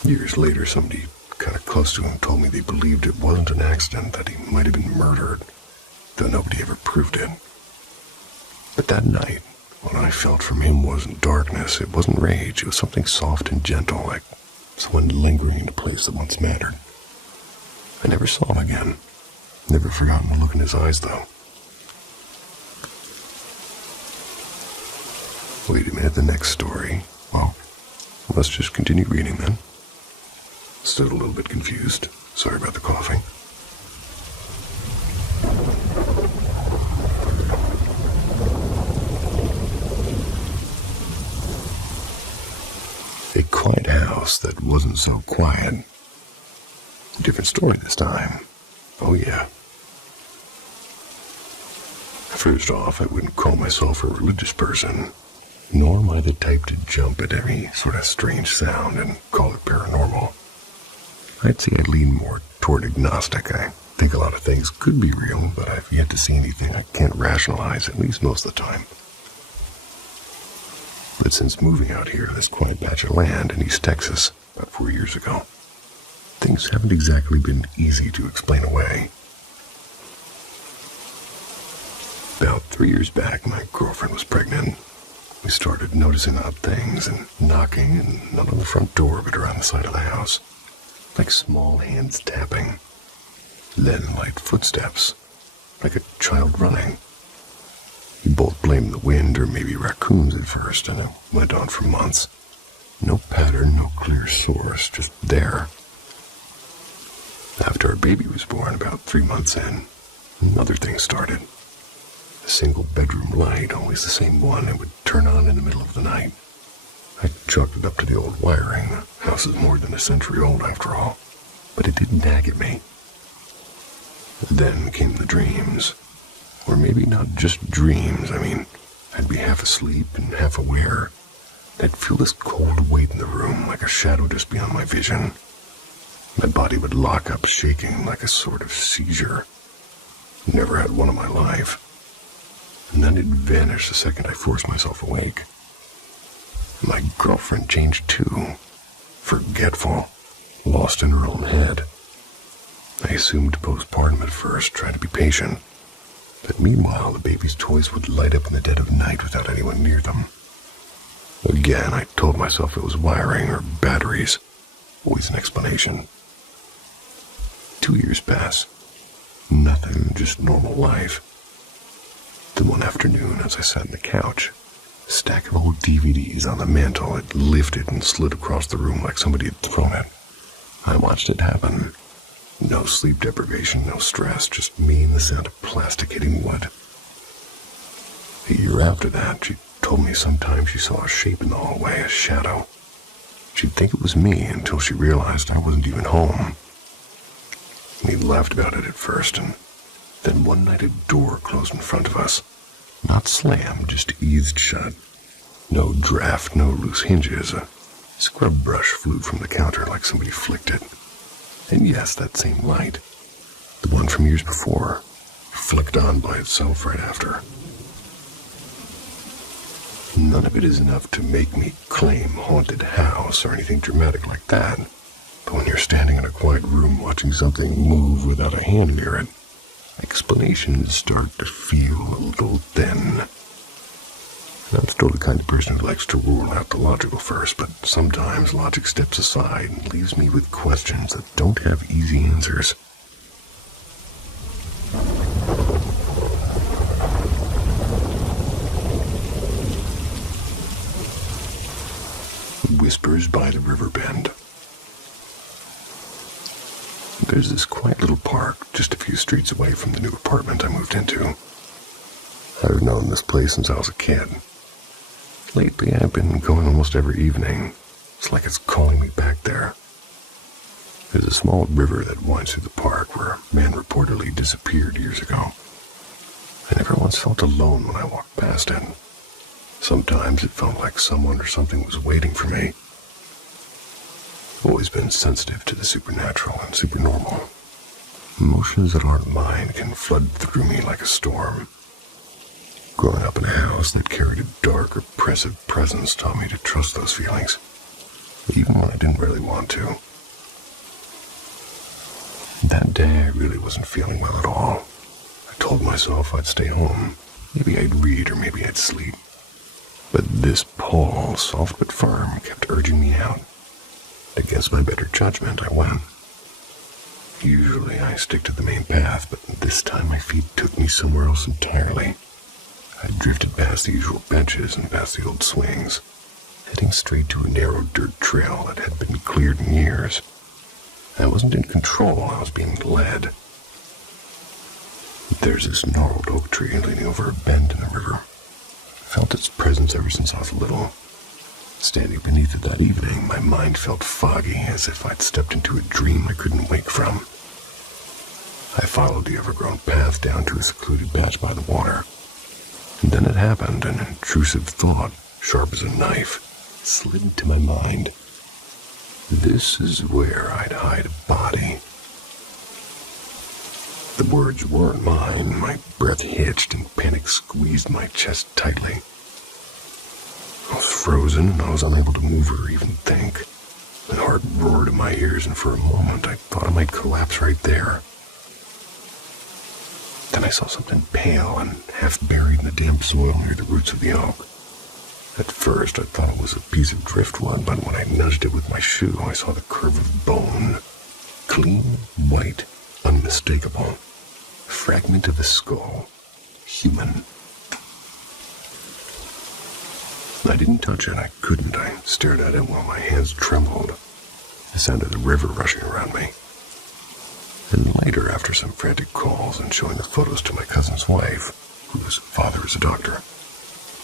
Years later, somebody kind of close to him told me they believed it wasn't an accident, that he might have been murdered, though nobody ever proved it. But that night, what I felt from him wasn't darkness, it wasn't rage, it was something soft and gentle, like someone lingering in a place that once mattered. I never saw him again. Never forgotten the look in his eyes, though. Wait a minute, the next story. Well, let's just continue reading then. Still a little bit confused. Sorry about the coughing. A quiet house that wasn't so quiet. Different story this time. Oh yeah. First off, I wouldn't call myself a religious person, nor am I the type to jump at any sort of strange sound and call it paranormal. I'd say I lean more toward agnostic. I think a lot of things could be real, but I've yet to see anything I can't rationalize, at least most of the time. But since moving out here to this quiet patch of land in East Texas about 4 years ago, things haven't exactly been easy to explain away. About 3 years back, my girlfriend was pregnant. We started noticing odd things and knocking, and not on the front door, but around the side of the house. Like small hands tapping. Then light footsteps, like a child running. We both blamed the wind or maybe raccoons at first, and it went on for months. No pattern, no clear source, just there. After our baby was born, about 3 months in, another thing started. A single bedroom light, always the same one, it would turn on in the middle of the night. I chalked it up to the old wiring. The house is more than a century old after all. But it didn't nag at me. Then came the dreams. Or maybe not just dreams. I mean, I'd be half asleep and half aware. I'd feel this cold weight in the room, like a shadow just beyond my vision. My body would lock up, shaking like a sort of seizure. Never had one in my life. And then it'd vanish the second I forced myself awake. My girlfriend changed too. Forgetful. Lost in her own head. I assumed postpartum at first, tried to be patient. But meanwhile, the baby's toys would light up in the dead of night without anyone near them. Again, I told myself it was wiring or batteries. Always an explanation. 2 years pass. Nothing, just normal life. Then one afternoon, as I sat on the couch, a stack of old DVDs on the mantel had lifted and slid across the room like somebody had thrown it. I watched it happen. No sleep deprivation, no stress, just me and the sound of plastic hitting wood. A year after that, she told me sometimes she saw a shape in the hallway, a shadow. She'd think it was me until she realized I wasn't even home. We laughed about it at first, and then one night a door closed in front of us. Not slammed, just eased shut. No draft, no loose hinges. A scrub brush flew from the counter like somebody flicked it. And yes, that same light, the one from years before, flicked on by itself right after. None of it is enough to make me claim haunted house or anything dramatic like that. But when you're standing in a quiet room watching something move without a hand near it, explanations start to feel a little thin. And I'm still the kind of person who likes to rule out the logical first, but sometimes logic steps aside and leaves me with questions that don't have easy answers. Whispers by the river bend. There's this quiet little park just a few streets away from the new apartment I moved into. I've known this place since I was a kid. Lately, I've been going almost every evening. It's like it's calling me back there. There's a small river that winds through the park where a man reportedly disappeared years ago. I never once felt alone when I walked past it. Sometimes it felt like someone or something was waiting for me. I've always been sensitive to the supernatural and supernormal. Emotions that aren't mine can flood through me like a storm. Growing up in a house that carried a dark, oppressive presence taught me to trust those feelings, even when I didn't really want to. That day, I really wasn't feeling well at all. I told myself I'd stay home. Maybe I'd read or maybe I'd sleep. But this Paul, soft but firm, kept urging me out. Against my better judgment, I went. Usually I stick to the main path, but this time my feet took me somewhere else entirely. I drifted past the usual benches and past the old swings, heading straight to a narrow dirt trail that had been cleared in years. I wasn't in control, I was being led. There's this gnarled oak tree leaning over a bend in the river. I felt its presence ever since I was little. Standing beneath it that evening, my mind felt foggy, as if I'd stepped into a dream I couldn't wake from. I followed the overgrown path down to a secluded patch by the water. And then it happened, an intrusive thought, sharp as a knife, slid into my mind. This is where I'd hide a body. The words weren't mine. My breath hitched and panic squeezed my chest tightly. I was frozen and I was unable to move or even think. My heart roared in my ears, and for a moment I thought I might collapse right there. Then I saw something pale and half buried in the damp soil near the roots of the oak. At first I thought it was a piece of driftwood, but when I nudged it with my shoe, I saw the curve of bone. Clean, white, unmistakable. A fragment of a skull. Human. I didn't touch it. I couldn't. I stared at it while my hands trembled. The sound of the river rushing around me. And later, after some frantic calls and showing the photos to my cousin's wife, whose father is a doctor,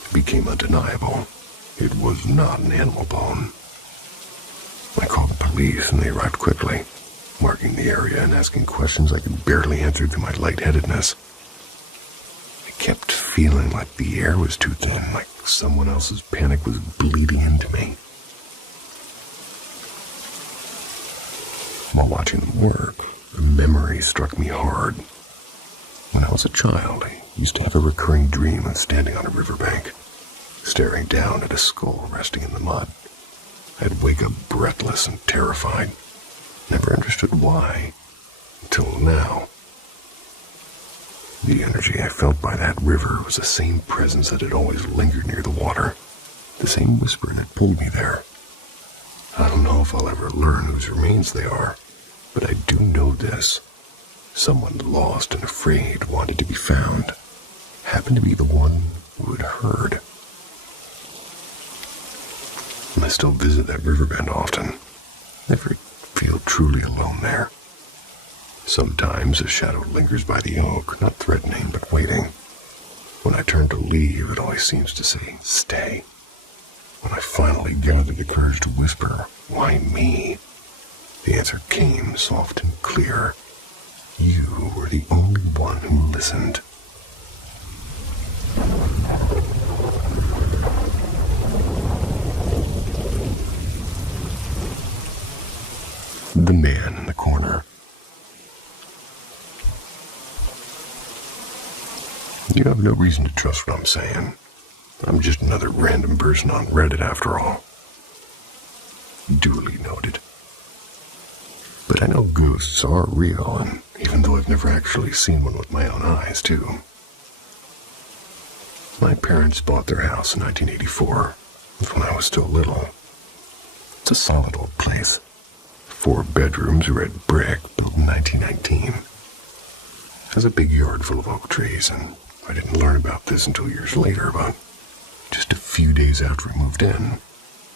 it became undeniable. It was not an animal bone. I called the police and they arrived quickly, marking the area and asking questions I could barely answer through my lightheadedness. I kept feeling like the air was too thin, like someone else's panic was bleeding into me. While watching them work, a memory struck me hard. When I was a child, I used to have a recurring dream of standing on a riverbank, staring down at a skull resting in the mud. I'd wake up breathless and terrified. Never understood why, until now. The energy I felt by that river was the same presence that had always lingered near the water, the same whisper that pulled me there. I don't know if I'll ever learn whose remains they are, but I do know this. someone lost and afraid wanted to be found, happened to be the one who had heard. I still visit that riverbend often. Never feel truly alone there. Sometimes a shadow lingers by the oak, not threatening, but waiting. When I turn to leave, it always seems to say, stay. When I finally gathered the courage to whisper, why me? The answer came soft and clear. You were the only one who listened. The man in the corner. You have no reason to trust what I'm saying. I'm just another random person on Reddit after all. Duly noted. But I know ghosts are real, and even though I've never actually seen one with my own eyes, too. My parents bought their house in 1984. That's when I was still little. It's a solid old place. 4 bedrooms, red brick, built in 1919. Has a big yard full of oak trees, and I didn't learn about this until years later, but just a few days after we moved in,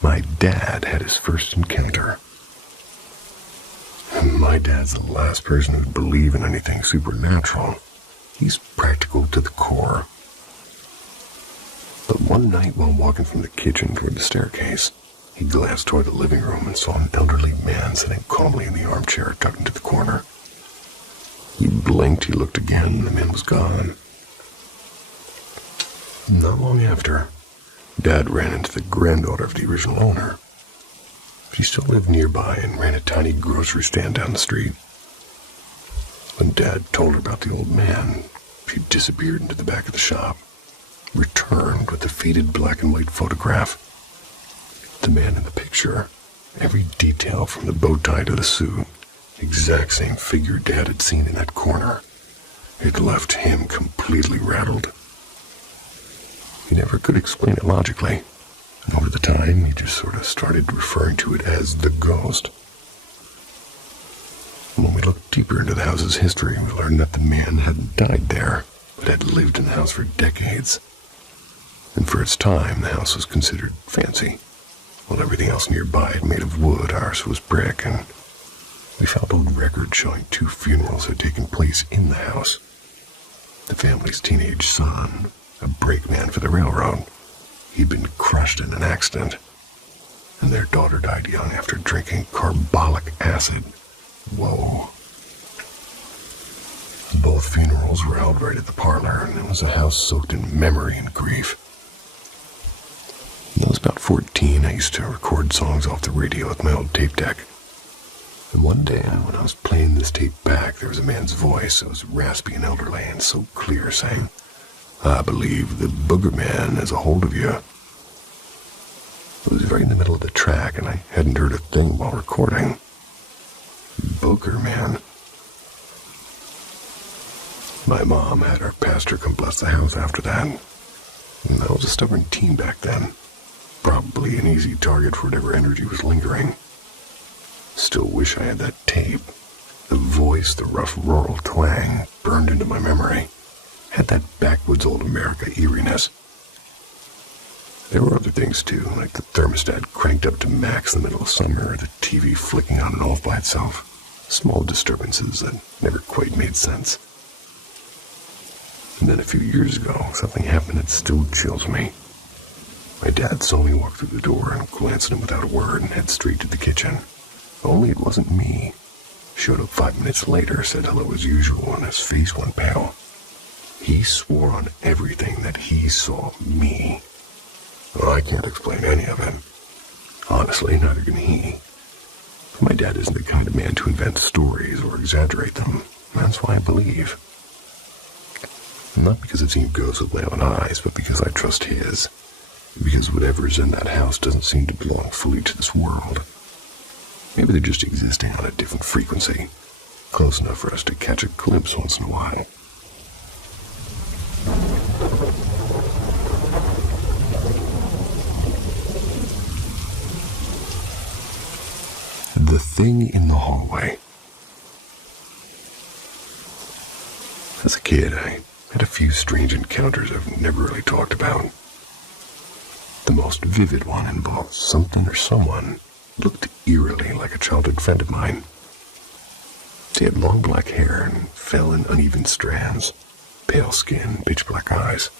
my dad had his first encounter. My dad's the last person who'd believe in anything supernatural. He's practical to the core. But one night while walking from the kitchen toward the staircase, he glanced toward the living room and saw an elderly man sitting calmly in the armchair tucked into the corner. He blinked, he looked again, and the man was gone. Not long after, Dad ran into the granddaughter of the original owner. She still lived nearby and ran a tiny grocery stand down the street. When Dad told her about the old man, she disappeared into the back of the shop, returned with a faded black and white photograph. The man in the picture, every detail from the bow tie to the suit, exact same figure Dad had seen in that corner. It left him completely rattled. He never could explain it logically. And over the time, he just sort of started referring to it as the ghost. And when we looked deeper into the house's history, we learned that the man hadn't died there, but had lived in the house for decades. And for its time, the house was considered fancy. While everything else nearby had made of wood, ours was brick, and we found old records showing 2 funerals had taken place in the house. The family's teenage son, a brakeman for the railroad, he'd been crushed in an accident, and their daughter died young after drinking carbolic acid. Whoa. Both funerals were held right at the parlor, and it was a house soaked in memory and grief. When I was about 14, I used to record songs off the radio with my old tape deck. And one day, when I was playing this tape back, there was a man's voice that was raspy and elderly and so clear, saying, "I believe the booger man has a hold of you." It was right in the middle of the track, and I hadn't heard a thing while recording. Booger man. My mom had our pastor come bless the house after that. And I was a stubborn teen back then. Probably an easy target for whatever energy was lingering. Still wish I had that tape. The voice, the rough rural twang, burned into my memory. Had that backwoods old America eeriness. There were other things too, like the thermostat cranked up to max in the middle of summer, the TV flicking on and off by itself. Small disturbances that never quite made sense. And then a few years ago, something happened that still chills me. My dad saw me walk through the door and glanced at him without a word and head straight to the kitchen. Only it wasn't me. Showed up 5 minutes later, said hello as usual, and his face went pale. He swore on everything that he saw me. Well, I can't explain any of it. Honestly, neither can he. My dad isn't the kind of man to invent stories or exaggerate them. That's why I believe. Not because I've seen ghosts with my own eyes, but because I trust his. Because whatever's in that house doesn't seem to belong fully to this world. Maybe they're just existing on a different frequency, close enough for us to catch a glimpse once in a while. The thing in the hallway. As a kid, I had a few strange encounters I've never really talked about. The most vivid one involved something or someone looked eerily like a childhood friend of mine. She had long black hair and fell in uneven strands, pale skin, pitch black eyes.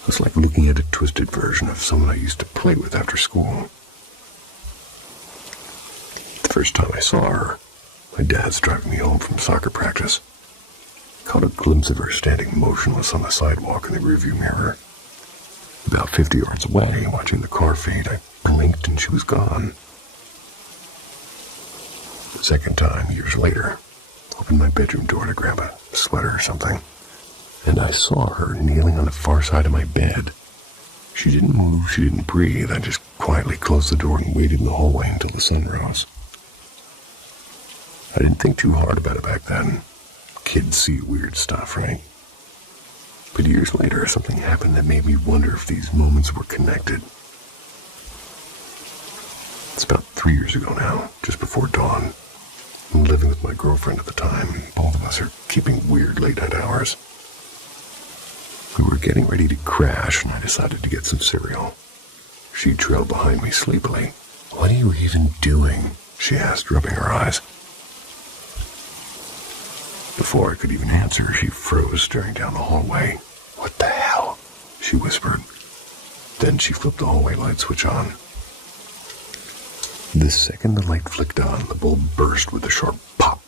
It was like looking at a twisted version of someone I used to play with after school. The first time I saw her, my dad's driving me home from soccer practice. Caught a glimpse of her standing motionless on the sidewalk in the rearview mirror. About 50 yards away, watching the car fade, I blinked and she was gone. The second time, years later, opened my bedroom door to grab a sweater or something, and I saw her kneeling on the far side of my bed. She didn't move, she didn't breathe. I just quietly closed the door and waited in the hallway until the sun rose. I didn't think too hard about it back then. Kids see weird stuff, right? But years later, something happened that made me wonder if these moments were connected. It's about 3 years ago now, just before dawn. I'm living with my girlfriend at the time, and both of us are keeping weird late-night hours. We were getting ready to crash, and I decided to get some cereal. She trailed behind me sleepily. "What are you even doing?" she asked, rubbing her eyes. Before I could even answer, she froze, staring down the hallway. "What the hell?" she whispered. Then she flipped the hallway light switch on. The second the light flicked on, the bulb burst with a sharp pop.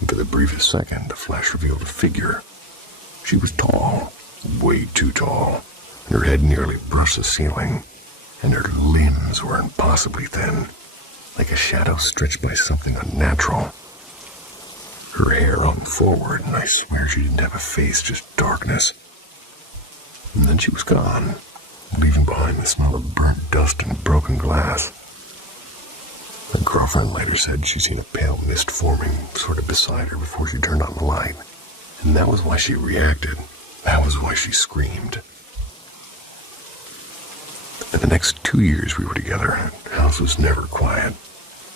And for the briefest second, the flash revealed a figure. She was tall, way too tall, and her head nearly brushed the ceiling, and her limbs were impossibly thin, like a shadow stretched by something unnatural. Her hair hung forward, and I swear she didn't have a face, just darkness. And then she was gone, leaving behind the smell of burnt dust and broken glass. My girlfriend later said she'd seen a pale mist forming sort of beside her before she turned on the light. And that was why she reacted. That was why she screamed. In the next 2 years we were together, the house was never quiet.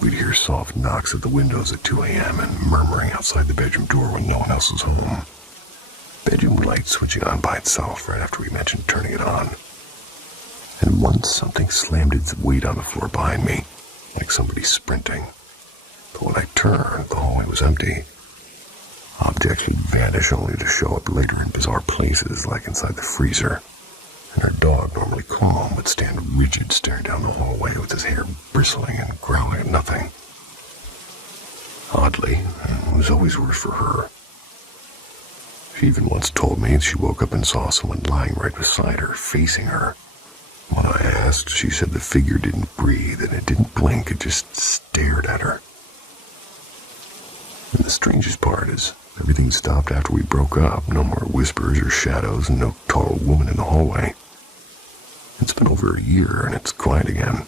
We'd hear soft knocks at the windows at 2 a.m. and murmuring outside the bedroom door when no one else was home. Bedroom light switching on by itself right after we mentioned turning it on. And once something slammed its weight on the floor behind me, like somebody sprinting. But when I turned, the hallway was empty. Objects would vanish only to show up later in bizarre places, like inside the freezer. And our dog, normally calm, would stand rigid, staring down the hallway with his hair bristling and growling at nothing. Oddly, it was always worse for her. She even once told me she woke up and saw someone lying right beside her, facing her. When I asked, she said the figure didn't breathe and it didn't blink, it just stared at her. And the strangest part is, everything stopped after we broke up. No more whispers or shadows and no tall woman in the hallway. It's been over a year and it's quiet again.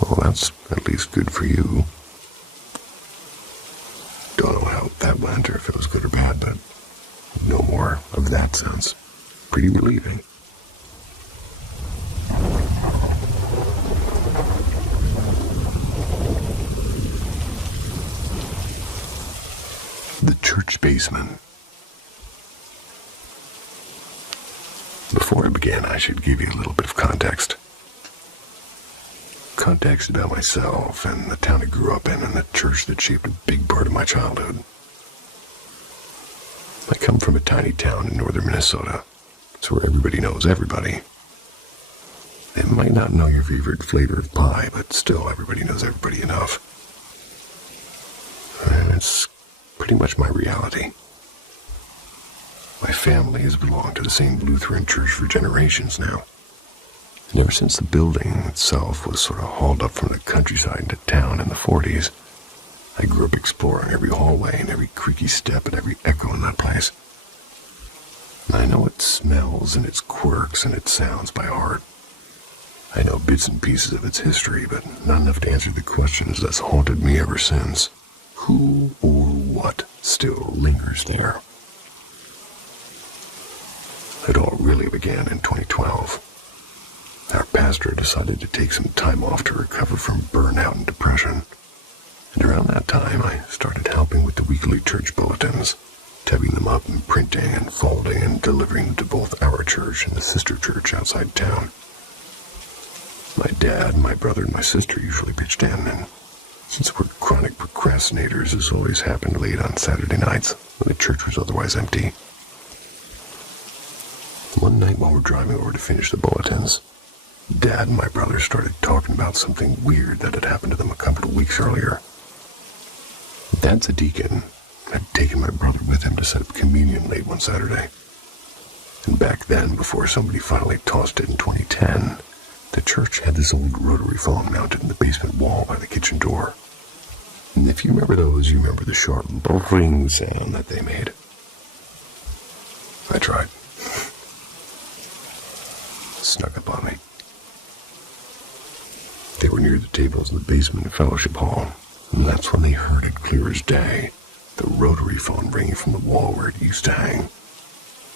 Well, that's at least good for you. Don't know how that went or if it was good or bad, but no more of that sounds pretty relieving. The church basement. Before I begin, I should give you a little bit of context. Context about myself and the town I grew up in and the church that shaped a big part of my childhood. I come from a tiny town in northern Minnesota. It's where everybody knows everybody. They might not know your favorite flavor of pie, but still everybody knows everybody enough. And it's pretty much my reality. My family has belonged to the same Lutheran church for generations now. And ever since the building itself was sort of hauled up from the countryside into town in the 40s, I grew up exploring every hallway and every creaky step and every echo in that place. I know its smells and its quirks and its sounds by heart. I know bits and pieces of its history, but not enough to answer the questions that's haunted me ever since. Who or what still lingers there? It all really began in 2012. Our pastor decided to take some time off to recover from burnout and depression. And around that time, I started helping with the weekly church bulletins, typing them up and printing and folding and delivering them to both our church and the sister church outside town. My dad, my brother, and my sister usually pitched in, and since we're chronic procrastinators, this always happened late on Saturday nights when the church was otherwise empty. One night while we're driving over to finish the bulletins, Dad and my brother started talking about something weird that had happened to them a couple of weeks earlier. Dad's a deacon. I'd taken my brother with him to set up communion late one Saturday. And back then, before somebody finally tossed it in 2010, the church had this old rotary phone mounted in the basement wall by the kitchen door. And if you remember those, you remember the sharp buffering sound that they made. I tried. Snuck up on me. They were near the tables in the basement fellowship hall, and that's when they heard it clear as day, the rotary phone ringing from the wall where it used to hang.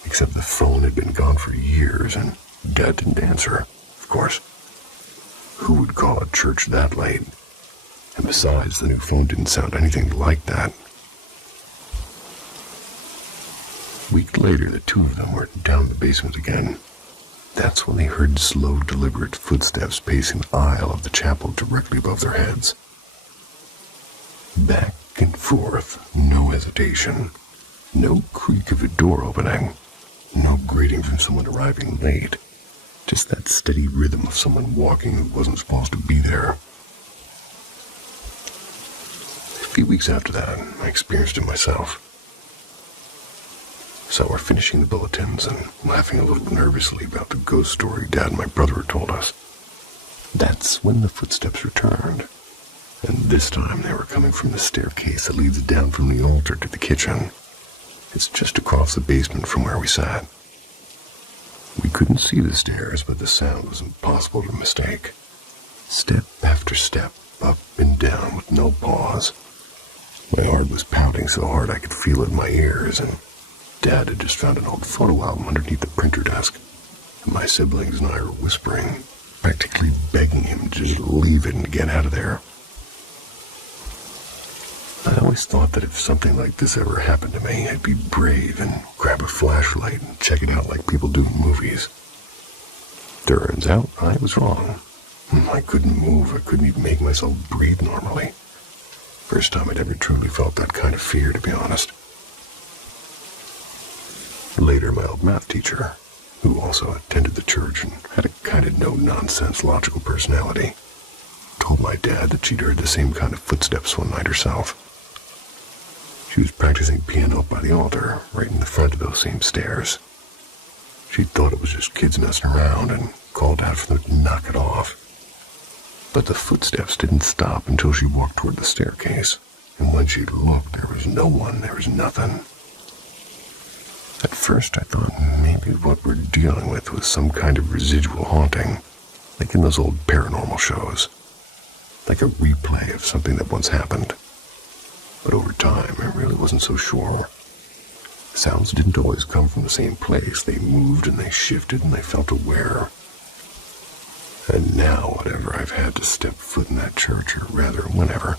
Except the phone had been gone for years, and Dad didn't answer, of course. Who would call a church that late? And besides, the new phone didn't sound anything like that. A week later, the two of them were down in the basement again. That's when they heard slow, deliberate footsteps pacing the aisle of the chapel directly above their heads. Back and forth, no hesitation. No creak of a door opening. No grating from someone arriving late. Just that steady rhythm of someone walking who wasn't supposed to be there. A few weeks after that, I experienced it myself. So we're finishing the bulletins and laughing a little nervously about the ghost story Dad and my brother had told us. That's when the footsteps returned. And this time they were coming from the staircase that leads down from the altar to the kitchen. It's just across the basement from where we sat. We couldn't see the stairs, but the sound was impossible to mistake. Step after step, up and down with no pause. My heart was pounding so hard I could feel it in my ears, and Dad had just found an old photo album underneath the printer desk, and my siblings and I were whispering, practically begging him to just leave it and get out of there. I always thought that if something like this ever happened to me, I'd be brave and grab a flashlight and check it out like people do in movies. Turns out I was wrong. I couldn't move. I couldn't even make myself breathe normally. First time I'd ever truly felt that kind of fear, to be honest. Later, my old math teacher, who also attended the church and had a kind of no-nonsense logical personality, told my dad that she'd heard the same kind of footsteps one night herself. She was practicing piano by the altar, right in the front of those same stairs. She thought it was just kids messing around and called out for them to knock it off. But the footsteps didn't stop until she walked toward the staircase, and when she looked, there was no one, there was nothing. At first I thought maybe what we're dealing with was some kind of residual haunting, like in those old paranormal shows, like a replay of something that once happened. But over time, I really wasn't so sure. Sounds didn't always come from the same place. They moved and they shifted and they felt aware. And now, whatever I've had to step foot in that church, or rather, whenever,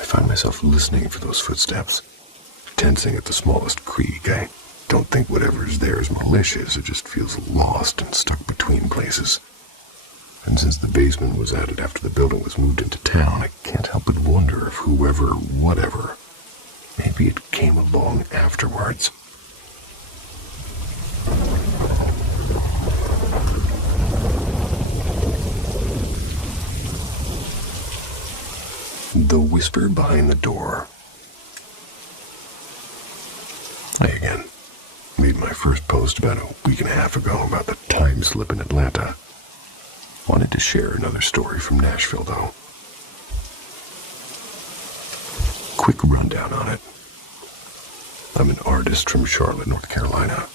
I find myself listening for those footsteps, tensing at the smallest creak. I don't think whatever is there is malicious. It just feels lost and stuck between places. And since the basement was added after the building was moved into town, I can't help but wonder if whoever, whatever, maybe it came along afterwards. The whisper behind the door. I again made my first post about a week and a half ago about the time slip in Atlanta. Wanted to share another story from Nashville, though. Quick rundown on it. I'm an artist from Charlotte, North Carolina,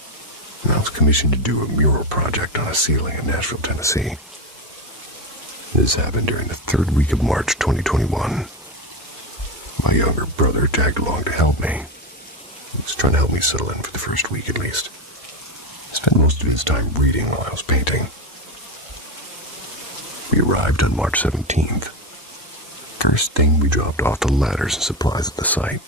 and I was commissioned to do a mural project on a ceiling in Nashville, Tennessee. This happened during the third week of March 2021. My younger brother tagged along to help me. He was trying to help me settle in for the first week at least. He spent most of his time reading while I was painting. We arrived on March 17th. First thing, we dropped off the ladders and supplies at the site.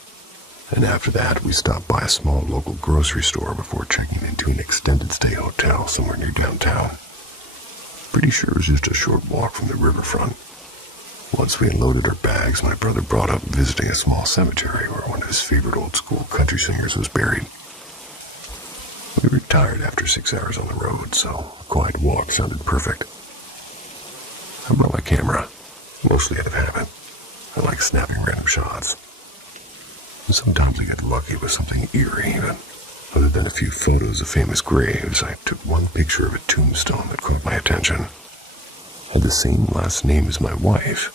And after that, we stopped by a small local grocery store before checking into an extended stay hotel somewhere near downtown. Pretty sure it was just a short walk from the riverfront. Once we unloaded our bags, my brother brought up visiting a small cemetery where one of his favorite old-school country singers was buried. We were tired after 6 hours on the road, so a quiet walk sounded perfect. I brought my camera, mostly out of habit. I like snapping random shots. And sometimes I get lucky with something eerie, but other than a few photos of famous graves, I took one picture of a tombstone that caught my attention. Had the same last name as my wife.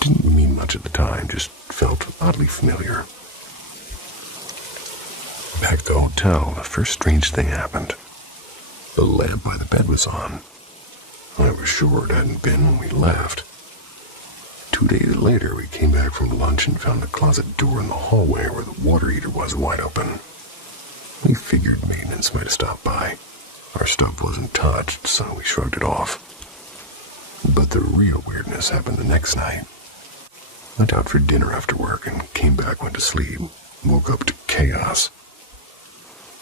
Didn't mean much at the time, just felt oddly familiar. Back at the hotel, the first strange thing happened. The lamp by the bed was on. I was sure it hadn't been when we left. 2 days later, we came back from lunch and found the closet door in the hallway where the water heater was wide open. We figured maintenance might have stopped by. Our stuff wasn't touched, so we shrugged it off. But the real weirdness happened the next night. Went out for dinner after work and came back, went to sleep. Woke up to chaos.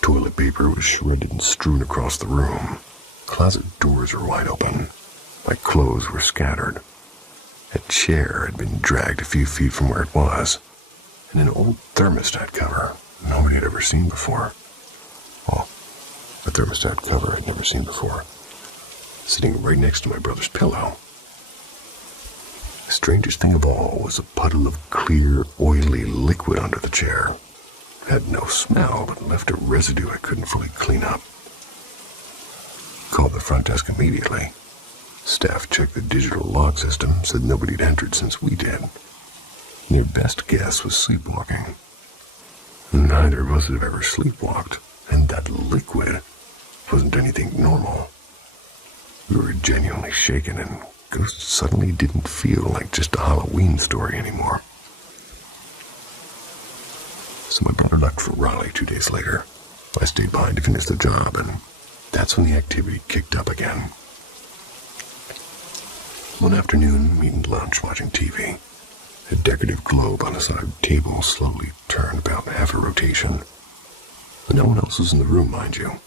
Toilet paper was shredded and strewn across the room. Closet doors were wide open. My clothes were scattered. A chair had been dragged a few feet from where it was, and an old thermostat cover nobody had ever seen before. Well, a thermostat cover I'd never seen before, sitting right next to my brother's pillow. The strangest thing of all was a puddle of clear, oily liquid under the chair. It had no smell, but left a residue I couldn't fully clean up. Called the front desk immediately. Staff checked the digital log system, said nobody had entered since we did. Their best guess was sleepwalking. Neither of us had ever sleepwalked, and that liquid wasn't anything normal. We were genuinely shaken, and ghosts suddenly didn't feel like just a Halloween story anymore. So my brother left for Raleigh 2 days later. I stayed behind to finish the job, and that's when the activity kicked up again. One afternoon, eating lunch, watching TV. A decorative globe on a side table slowly turned about half a rotation. But no one else was in the room, mind you.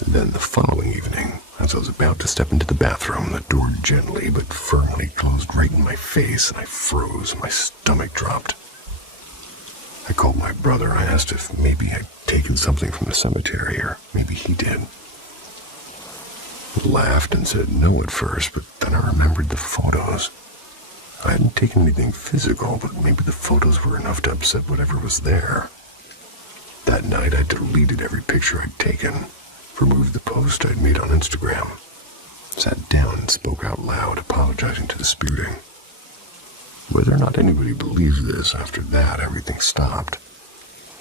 And then the following evening, as I was about to step into the bathroom, the door gently but firmly closed right in my face, and I froze and my stomach dropped. I called my brother. I asked if maybe I'd taken something from the cemetery, or maybe he did. He laughed and said no at first, but then I remembered the photos. I hadn't taken anything physical, but maybe the photos were enough to upset whatever was there. That night, I deleted every picture I'd taken, removed the post I'd made on Instagram, sat down and spoke out loud, apologizing to the spiriting. Whether or not anybody believed this, after that, everything stopped.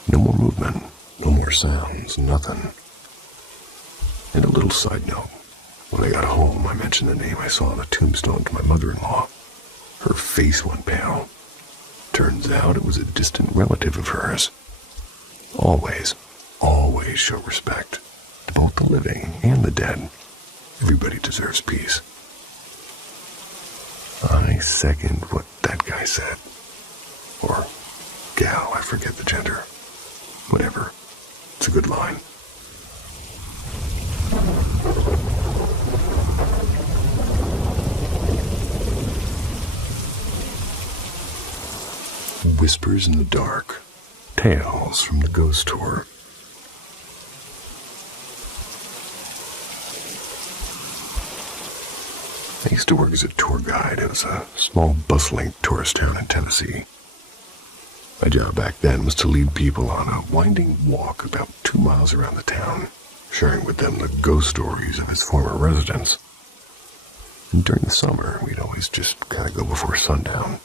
No more movement, no more sounds, nothing. And a little side note. When I got home, I mentioned the name I saw on a tombstone to my mother-in-law. Her face went pale. Turns out it was a distant relative of hers. Always, always show respect to both the living and the dead. Everybody deserves peace. I second what that guy said. Or gal, I forget the gender. Whatever. It's a good line. Whispers in the Dark. Tales from the Ghost Tour. I used to work as a tour guide. It was a small, bustling tourist town in Tennessee. My job back then was to lead people on a winding walk about 2 miles around the town, sharing with them the ghost stories of its former residents. And during the summer, we'd always just kind of go before sundown.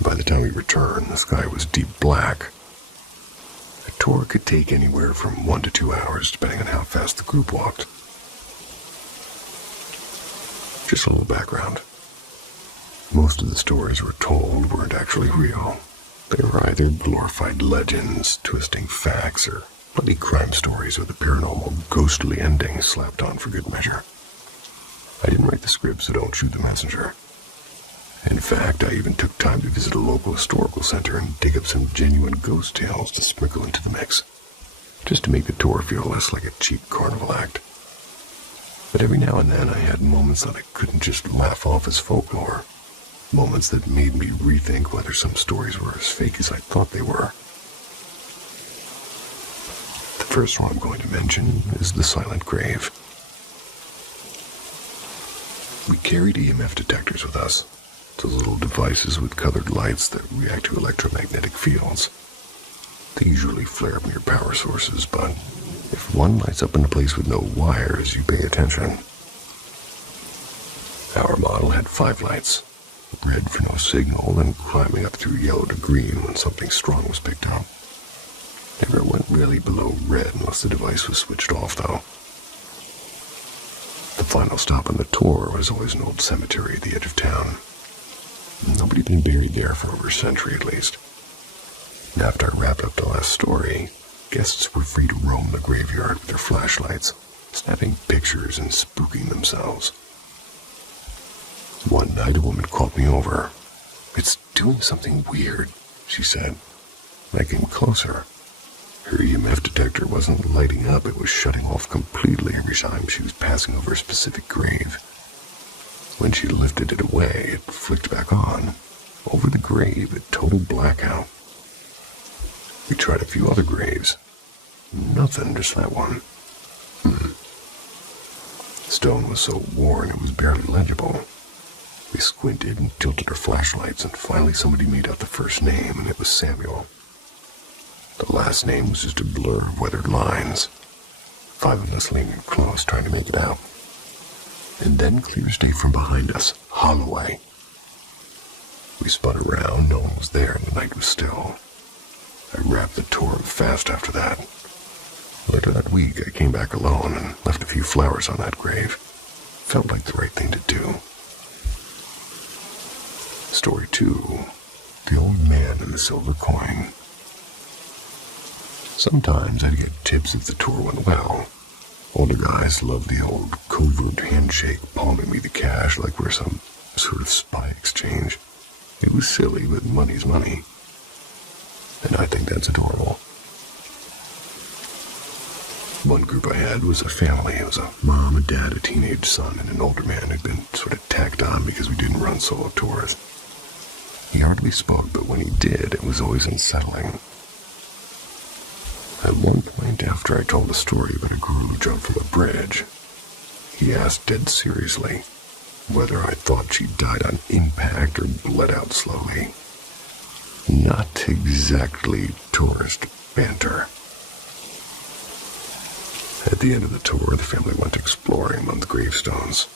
By the time we returned, the sky was deep black. A tour could take anywhere from 1 to 2 hours, depending on how fast the group walked. Just a little background. Most of the stories we're told weren't actually real. They were either glorified legends, twisting facts, or bloody crime stories with a paranormal, ghostly ending slapped on for good measure. I didn't write the script, so don't shoot the messenger. In fact, I even took time to visit a local historical center and dig up some genuine ghost tales to sprinkle into the mix, just to make the tour feel less like a cheap carnival act. But every now and then I had moments that I couldn't just laugh off as folklore, moments that made me rethink whether some stories were as fake as I thought they were. The first one I'm going to mention is the silent grave. We carried EMF detectors with us, those little devices with colored lights that react to electromagnetic fields. They usually flare up near power sources, but if one lights up in a place with no wires, you pay attention. Our model had 5 lights, red for no signal and climbing up through yellow to green when something strong was picked up. Never went really below red unless the device was switched off, though. The final stop on the tour was always an old cemetery at the edge of town. Nobody had been buried there for over a century at least. And after I wrapped up the last story, guests were free to roam the graveyard with their flashlights, snapping pictures and spooking themselves. One night a woman called me over. "It's doing something weird," she said. When I came closer, her EMF detector wasn't lighting up, it was shutting off completely every time she was passing over a specific grave. When she lifted it away, it flicked back on. Over the grave, a total blackout. We tried a few other graves. Nothing, just that one. The stone was so worn it was barely legible. We squinted and tilted our flashlights, and finally somebody made out the first name, and it was Samuel. The last name was just a blur of weathered lines. 5 of us leaning close, trying to make it out. And then clear as day from behind us, Holloway. We spun around, no one was there, and the night was still. I wrapped the tour up fast after that. Later that week, I came back alone and left a few flowers on that grave. Felt like the right thing to do. Story 2, The Old Man and the Silver Coin. Sometimes I'd get tips if the tour went well. Older guys loved the old covert handshake, palming me the cash like we're some sort of spy exchange. It was silly, but money's money. And I think that's adorable. One group I had was a family. It was a mom, a dad, a teenage son, and an older man who'd been sort of tacked on because we didn't run solo tours. He hardly spoke, but when he did, it was always unsettling. At one point, after I told the story about a girl who jumped from a bridge, he asked dead seriously whether I thought she died on impact or bled out slowly. Not exactly tourist banter. At the end of the tour, the family went exploring among the gravestones.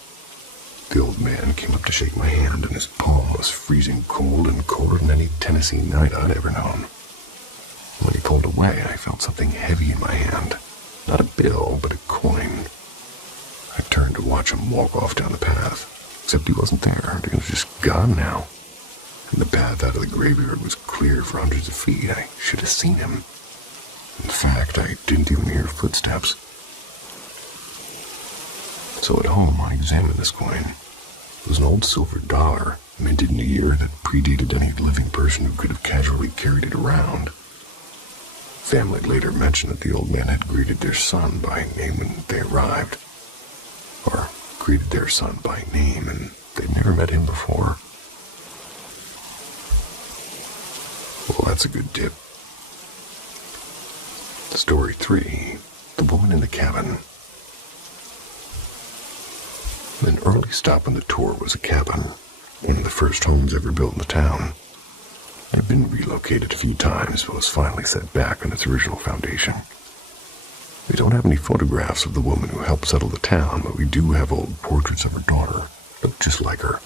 The old man came up to shake my hand, and his palm was freezing cold and colder than any Tennessee night I'd ever known. When he pulled away, I felt something heavy in my hand. Not a bill, but a coin. I turned to watch him walk off down the path, except he wasn't there. He was just gone now. And the path out of the graveyard was clear for hundreds of feet. I should have seen him. In fact, I didn't even hear footsteps. So at home, I examined this coin. It was an old silver dollar, minted in a year that predated any living person who could have casually carried it around. Family later mentioned that the old man had greeted their son by name when they arrived. Or greeted their son by name, and they'd never met him before. Well, that's a good tip. Story 3, The Woman in the Cabin. An early stop on the tour was a cabin, one of the first homes ever built in the town. It had been relocated a few times, but was finally set back on its original foundation. We don't have any photographs of the woman who helped settle the town, but we do have old portraits of her daughter, look just like her.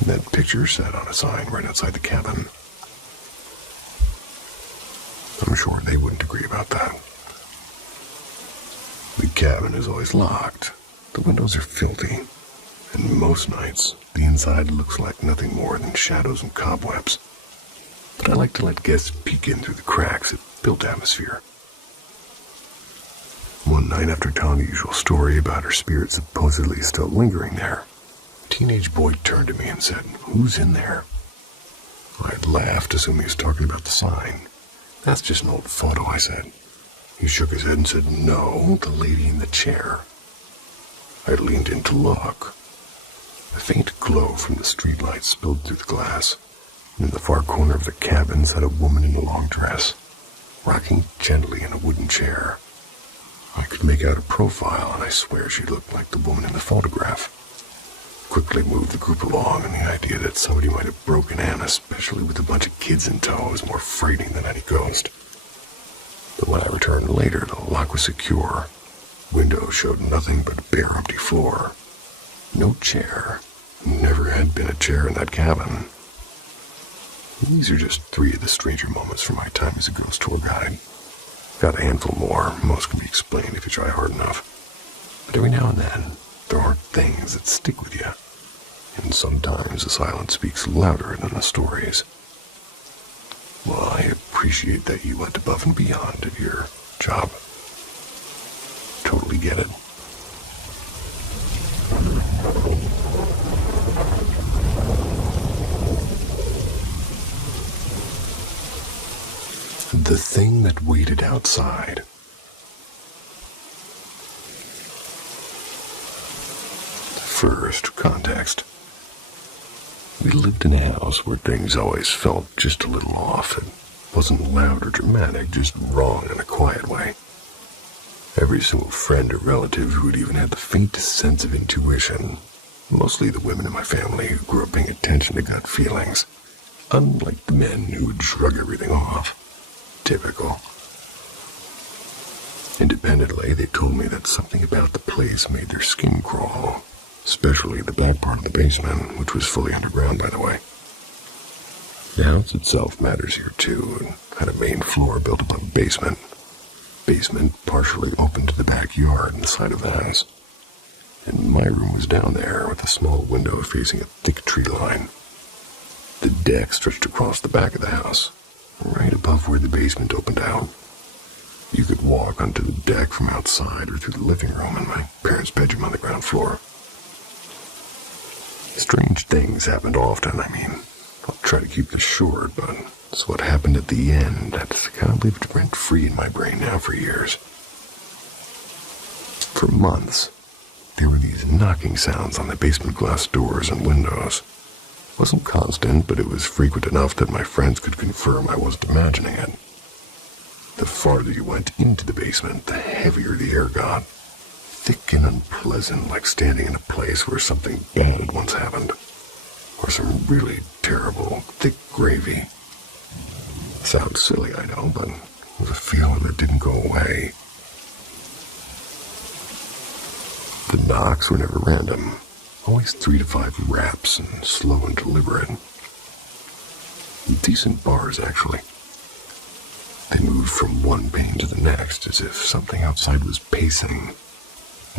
And that picture sat on a sign right outside the cabin. I'm sure they wouldn't agree about that. The cabin is always locked. The windows are filthy. And most nights, the inside looks like nothing more than shadows and cobwebs. But I like to let guests peek in through the cracks. It built atmosphere. One night, after telling the usual story about her spirit supposedly still lingering there, a teenage boy turned to me and said, "Who's in there?" I laughed, assuming he was talking about the sign. "That's just an old photo," I said. He shook his head and said, "No, the lady in the chair." I leaned in to look. A faint glow from the streetlight spilled through the glass. In the far corner of the cabin sat a woman in a long dress, rocking gently in a wooden chair. I could make out a profile, and I swear she looked like the woman in the photograph. Quickly moved the group along, and the idea that somebody might have broken in, especially with a bunch of kids in tow, was more frightening than any ghost. But when I returned later, the lock was secure. Windows showed nothing but a bare, empty floor. No chair. Never had been a chair in that cabin. These are just 3 of the stranger moments from my time as a ghost tour guide. Got a handful more. Most can be explained if you try hard enough. But every now and then, there are things that stick with you. And sometimes the silence speaks louder than the stories. Well, I appreciate that you went above and beyond at your job. Totally get it. The thing that waited outside. First, context. We lived in a house where things always felt just a little off. It wasn't loud or dramatic, just wrong in a quiet way. Every single friend or relative who had even had the faintest sense of intuition, mostly the women in my family who grew up paying attention to gut feelings, unlike the men who would shrug everything off. Typical. Independently, they told me that something about the place made their skin crawl, especially the back part of the basement, which was fully underground, by the way. The house itself matters here, too, and had a main floor built above a basement. Basement partially open to the backyard and the side of the house. And my room was down there with a small window facing a thick tree line. The deck stretched across the back of the house, right above where the basement opened out. You could walk onto the deck from outside or through the living room and my parents' bedroom on the ground floor. Strange things happened often. I'll try to keep this short, but it's what happened at the end that's kind of lived rent-free in my brain now for years. For months, there were these knocking sounds on the basement glass doors and windows. It wasn't constant, but it was frequent enough that my friends could confirm I wasn't imagining it. The farther you went into the basement, the heavier the air got. Thick and unpleasant, like standing in a place where something bad had once happened. Or some really terrible, thick gravy. Sounds silly, I know, but it was a feeling that didn't go away. The knocks were never random. Always 3 to 5 raps and slow and deliberate. Decent bars, actually. They moved from one pane to the next as if something outside was pacing.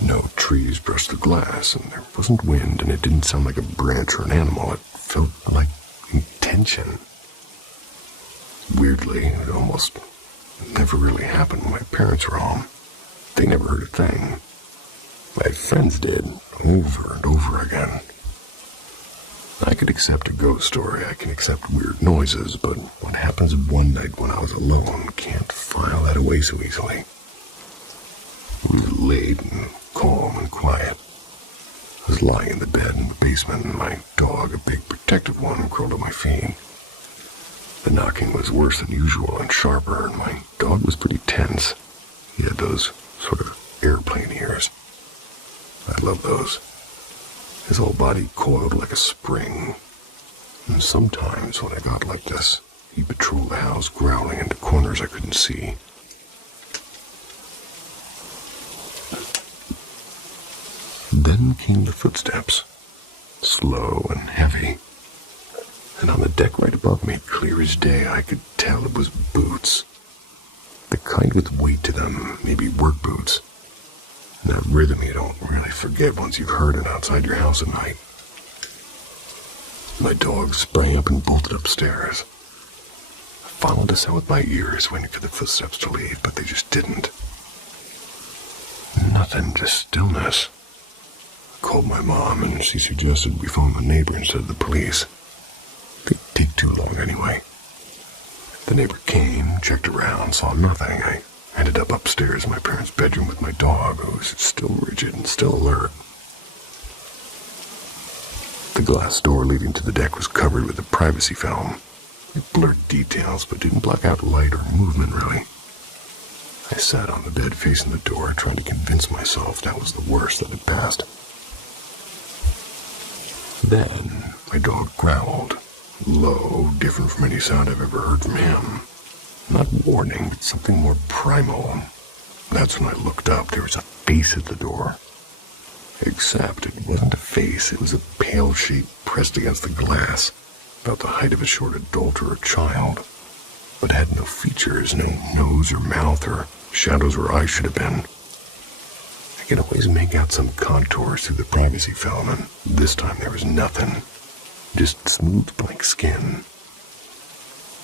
No trees brushed the glass, and there wasn't wind, and it didn't sound like a branch or an animal. It felt like intention. Weirdly, it almost never really happened when my parents were home. They never heard a thing. My friends did, over and over again. I could accept a ghost story, I can accept weird noises, but what happens one night when I was alone can't file that away so easily. We were late and calm and quiet. I was lying in the bed in the basement, and my dog, a big protective one, crawled at my feet. The knocking was worse than usual and sharper, and my dog was pretty tense. He had those sort of airplane ears. I love those. His whole body coiled like a spring. And sometimes when I got like this, he'd patrol the house, growling into corners I couldn't see. Then came the footsteps, slow and heavy. And on the deck right above me, clear as day, I could tell it was boots. The kind with weight to them, maybe work boots. That rhythm you don't really forget once you've heard it outside your house at night. My dog sprang up and bolted upstairs. I followed us out with my ears, waiting for the footsteps to leave, but they just didn't. Nothing, just stillness. A called my mom, and she suggested we phone the neighbor instead of the police. They'd take too long anyway. The neighbor came, checked around, saw nothing. I ended up upstairs in my parents' bedroom with my dog, who was still rigid and still alert. The glass door leading to the deck was covered with a privacy film. It blurred details, but didn't block out light or movement, really. I sat on the bed facing the door, trying to convince myself that was the worst that had passed. Then, my dog growled, low, different from any sound I've ever heard from him. Not warning, but something more primal. That's when I looked up. There was a face at the door. Except it wasn't a face, it was a pale shape pressed against the glass, about the height of a short adult or a child, but had no features, no nose or mouth or shadows where eyes should have been. I could always make out some contours through the privacy film, and this time there was nothing, just smooth blank skin.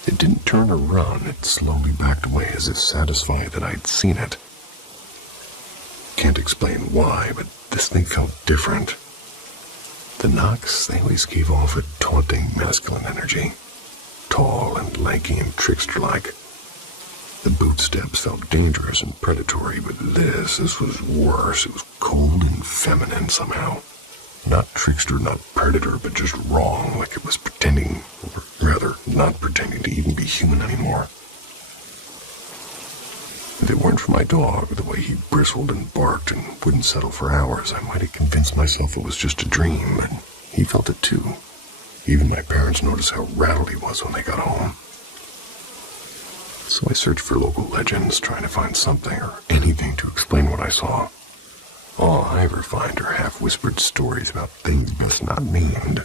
It didn't turn or run, it slowly backed away as if satisfied that I'd seen it. Can't explain why, but this thing felt different. The knocks, they always gave off a taunting masculine energy. Tall and lanky and trickster-like. The boot steps felt dangerous and predatory, but this was worse. It was cold and feminine somehow. Not trickster, not predator, but just wrong, like it was pretending, or rather, not pretending to even be human anymore. If it weren't for my dog, the way he bristled and barked and wouldn't settle for hours, I might have convinced myself it was just a dream, but he felt it too. Even my parents noticed how rattled he was when they got home. So I searched for local legends, trying to find something or anything to explain what I saw. All I ever find are half-whispered stories about things best not named.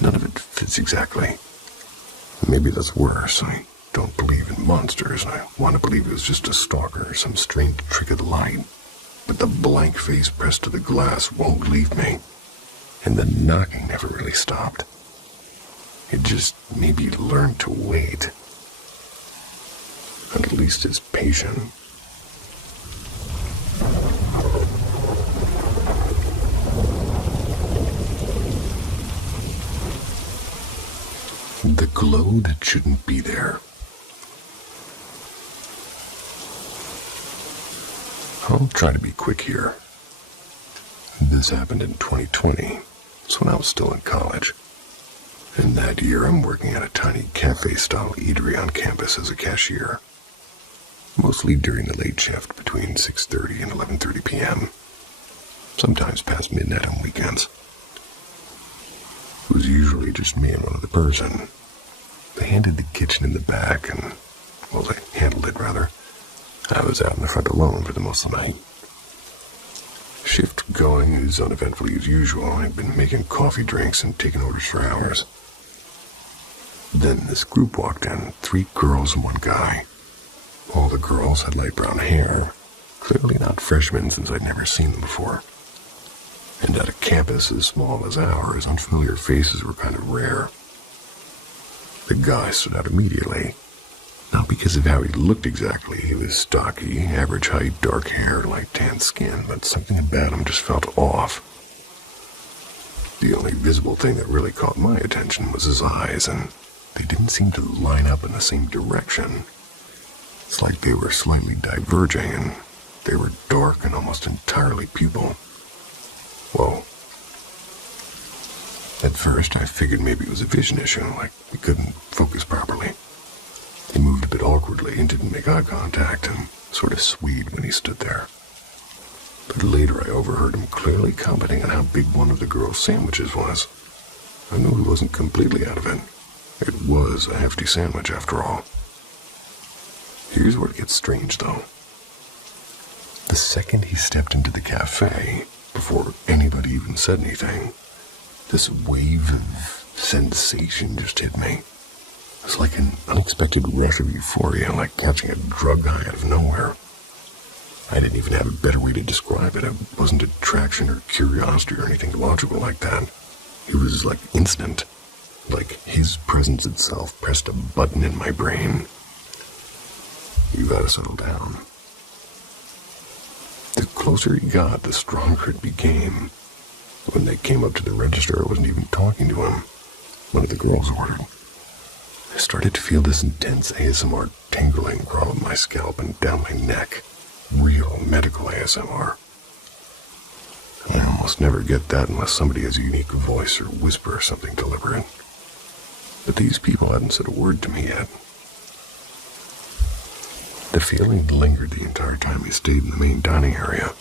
None of it fits exactly. Maybe that's worse. I don't believe in monsters. I want to believe it was just a stalker, some strange trick of the light. But the blank face pressed to the glass won't leave me. And the knocking never really stopped. It just maybe learned to wait. And at least is patient. The glow that shouldn't be there. I'll try to be quick here. This happened in 2020. It's when I was still in college. And that year I'm working at a tiny cafe-style eatery on campus as a cashier. Mostly during the late shift between 6:30 and 11:30 p.m. Sometimes past midnight on weekends. It was usually just me and one other person. They handed the kitchen in the back and, well, they handled it rather. I was out in the front alone for the most of the night. Shift going as uneventfully as usual. I'd been making coffee drinks and taking orders for hours. Then this group walked in, 3 girls and 1 guy. All the girls had light brown hair, clearly not freshmen since I'd never seen them before. And at a campus as small as ours, unfamiliar faces were kind of rare. The guy stood out immediately. Not because of how he looked exactly. He was stocky, average height, dark hair, light tan skin, but something about him just felt off. The only visible thing that really caught my attention was his eyes, and they didn't seem to line up in the same direction. It's like they were slightly diverging, and they were dark and almost entirely pupil. Whoa. At first, I figured maybe it was a vision issue, like we couldn't focus properly. He moved a bit awkwardly and didn't make eye contact, and sort of swayed when he stood there. But later I overheard him clearly commenting on how big one of the girls' sandwiches was. I knew he wasn't completely out of it. It was a hefty sandwich, after all. Here's where it gets strange, though. The second he stepped into the cafe, before anybody even said anything, this wave of sensation just hit me. It was like an unexpected rush of euphoria, like catching a drug high out of nowhere. I didn't even have a better way to describe it. It wasn't attraction or curiosity or anything logical like that. It was like instant. Like his presence itself pressed a button in my brain. You gotta settle down. The closer he got, the stronger it became. When they came up to the register, I wasn't even talking to him. One of the girls ordered. I started to feel this intense ASMR tingling crawl up my scalp and down my neck. Real medical ASMR. I almost never get that unless somebody has a unique voice or whisper or something deliberate. But these people hadn't said a word to me yet. The feeling lingered the entire time we stayed in the main dining area.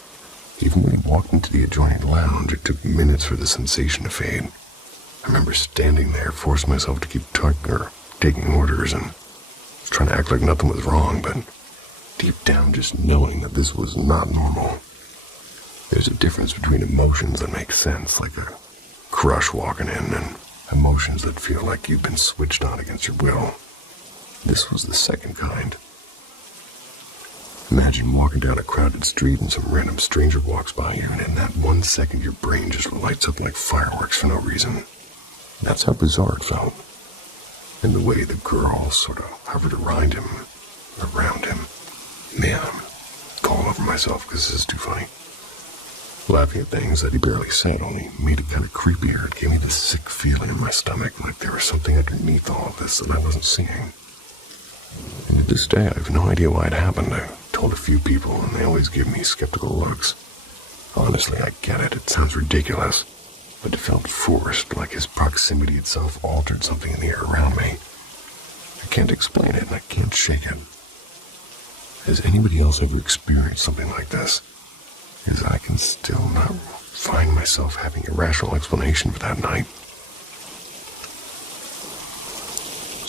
Even when we walked into the adjoining lounge, it took minutes for the sensation to fade. I remember standing there, forcing myself to keep taking orders and trying to act like nothing was wrong, but deep down just knowing that this was not normal. There's a difference between emotions that make sense, like a crush walking in, and emotions that feel like you've been switched on against your will. This was the second kind. Imagine walking down a crowded street and some random stranger walks by you, and in that 1 second your brain just lights up like fireworks for no reason. That's how bizarre it felt. And the way the girl sort of hovered around him. Man, I'm calling over myself because this is too funny. Laughing at things that he barely said only made it kind of creepier. It gave me this sick feeling in my stomach, like there was something underneath all of this that I wasn't seeing. And to this day, I have no idea why it happened. I told a few people, and they always give me skeptical looks. Honestly, I get it. It sounds ridiculous. But it felt forced, like his proximity itself altered something in the air around me. I can't explain it, and I can't shake it. Has anybody else ever experienced something like this? Because I can still not find myself having a rational explanation for that night.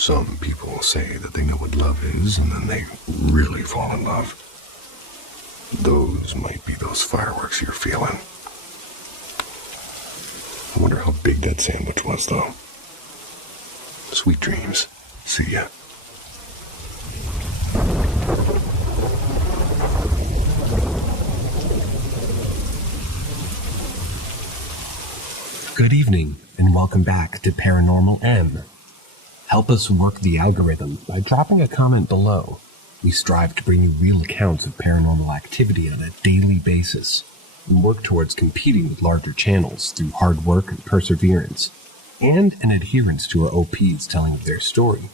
Some people say that they know what love is, and then they really fall in love. Those might be those fireworks you're feeling. I wonder how big that sandwich was, though. Sweet dreams. See ya. Good evening, and welcome back to Paranormal M. Help us work the algorithm by dropping a comment below. We strive to bring you real accounts of paranormal activity on a daily basis, and work towards competing with larger channels through hard work and perseverance, and an adherence to our OP's telling of their story.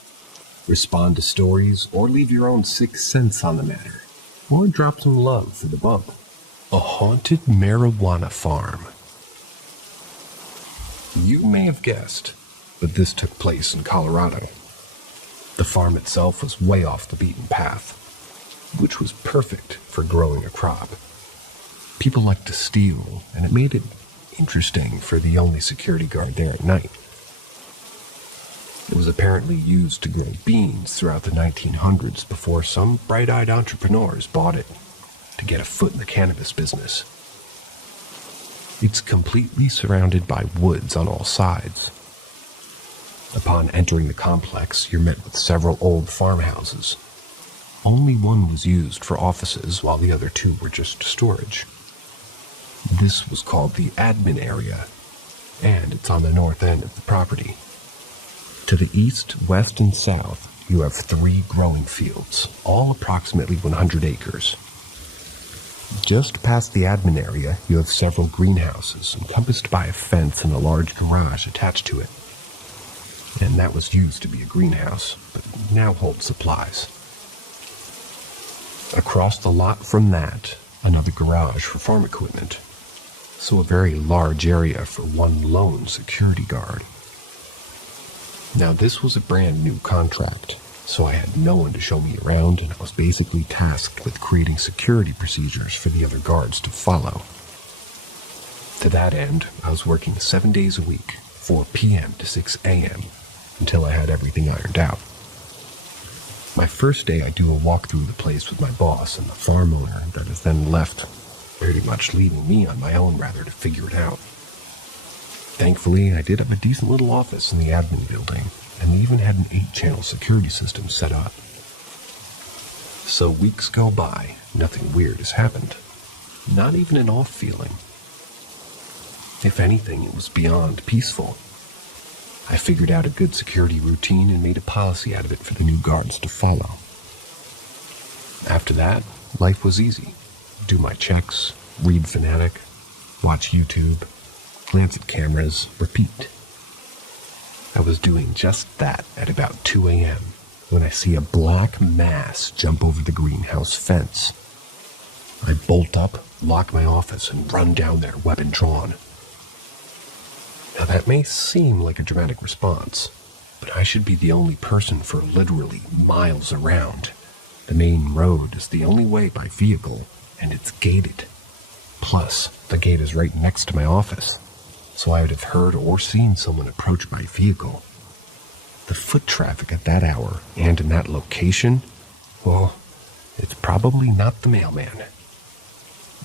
Respond to stories, or leave your own sixth sense on the matter, or drop some love for the bump. A haunted marijuana farm. You may have guessed, but this took place in Colorado. The farm itself was way off the beaten path, which was perfect for growing a crop. People liked to steal, and it made it interesting for the only security guard there at night. It was apparently used to grow beans throughout the 1900s before some bright-eyed entrepreneurs bought it to get a foot in the cannabis business. It's completely surrounded by woods on all sides. Upon entering the complex, you're met with several old farmhouses. Only one was used for offices, while the other two were just storage. This was called the admin area, and it's on the north end of the property. To the east, west, and south, you have 3 growing fields, all approximately 100 acres. Just past the admin area, you have several greenhouses encompassed by a fence and a large garage attached to it. And that was used to be a greenhouse, but now holds supplies. Across the lot from that, another garage for farm equipment. So a very large area for one lone security guard. Now this was a brand new contract, so I had no one to show me around, and I was basically tasked with creating security procedures for the other guards to follow. To that end, I was working 7 days a week, 4 p.m. to 6 a.m., until I had everything ironed out. My first day, I do a walk through the place with my boss and the farm owner that is then left, pretty much leaving me on my own to figure it out. Thankfully, I did have a decent little office in the admin building, and we even had an 8-channel security system set up. So weeks go by, nothing weird has happened. Not even an off feeling. If anything, it was beyond peaceful. I figured out a good security routine and made a policy out of it for the new guards to follow. After that, life was easy. Do my checks, read Fanatic, watch YouTube, transit cameras repeat. I was doing just that at about 2 a.m. when I see a black mass jump over the greenhouse fence. I bolt up, lock my office, and run down there, weapon drawn. Now that may seem like a dramatic response, but I should be the only person for literally miles around. The main road is the only way by vehicle, and it's gated. Plus, the gate is right next to my office, so I would have heard or seen someone approach my vehicle. The foot traffic at that hour and in that location, well, it's probably not the mailman.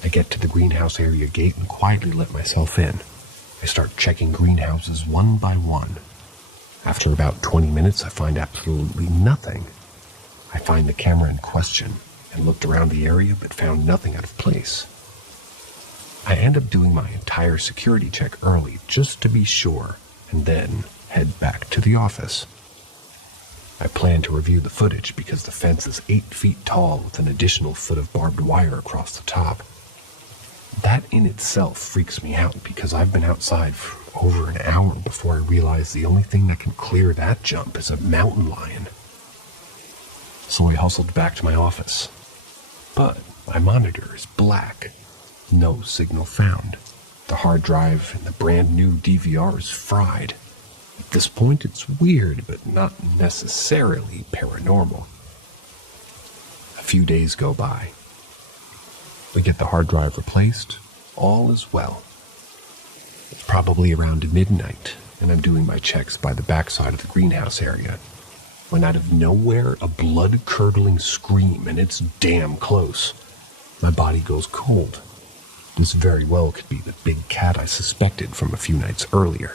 I get to the greenhouse area gate and quietly let myself in. I start checking greenhouses one by one. After about 20 minutes, I find absolutely nothing. I find the camera in question and looked around the area but found nothing out of place. I end up doing my entire security check early just to be sure, and then head back to the office. I plan to review the footage because the fence is 8 feet tall with an additional foot of barbed wire across the top. That in itself freaks me out because I've been outside for over an hour before I realize the only thing that can clear that jump is a mountain lion. So I hustled back to my office. But my monitor is black. No signal found. The hard drive and the brand new DVR is fried. At this point, it's weird, but not necessarily paranormal. A few days go by. We get the hard drive replaced. All is well. It's probably around midnight, and I'm doing my checks by the backside of the greenhouse area, when out of nowhere, a blood-curdling scream, and it's damn close. My body goes cold. This very well could be the big cat I suspected from a few nights earlier.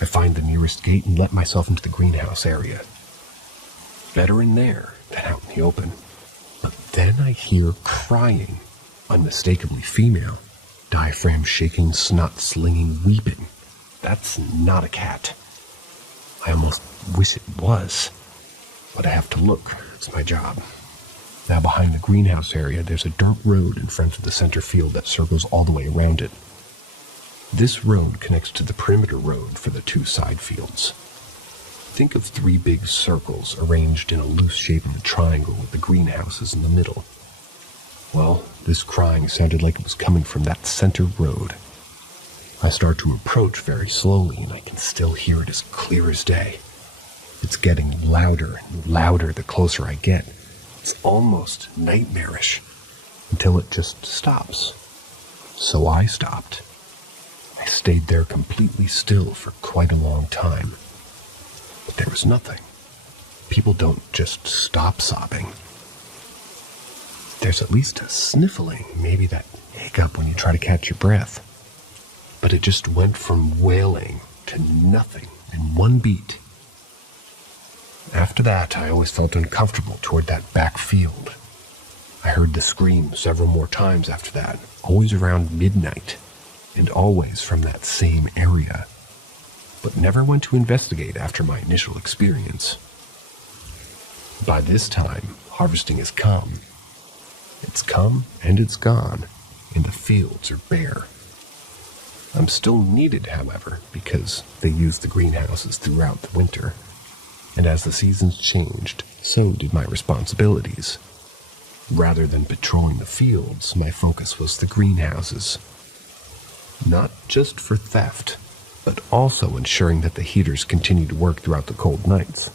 I find the nearest gate and let myself into the greenhouse area. Better in there than out in the open. But then I hear crying, unmistakably female, diaphragm shaking, snot slinging, weeping. That's not a cat. I almost wish it was, but I have to look. It's my job. Now behind the greenhouse area, there's a dirt road in front of the center field that circles all the way around it. This road connects to the perimeter road for the 2 side fields. Think of 3 big circles arranged in a loose shape in a triangle with the greenhouses in the middle. Well, this crying sounded like it was coming from that center road. I start to approach very slowly, and I can still hear it as clear as day. It's getting louder and louder the closer I get. It's almost nightmarish, until it just stops. So I stopped. I stayed there completely still for quite a long time. But there was nothing. People don't just stop sobbing. There's at least a sniffling, maybe that hiccup when you try to catch your breath. But it just went from wailing to nothing in one beat. After that, I always felt uncomfortable toward that back field. I heard the scream several more times after that, always around midnight, and always from that same area, but never went to investigate after my initial experience. By this time, harvesting has come. It's come and it's gone, and the fields are bare. I'm still needed, however, because they use the greenhouses throughout the winter. And as the seasons changed, so did my responsibilities. Rather than patrolling the fields, my focus was the greenhouses. Not just for theft, but also ensuring that the heaters continued to work throughout the cold nights.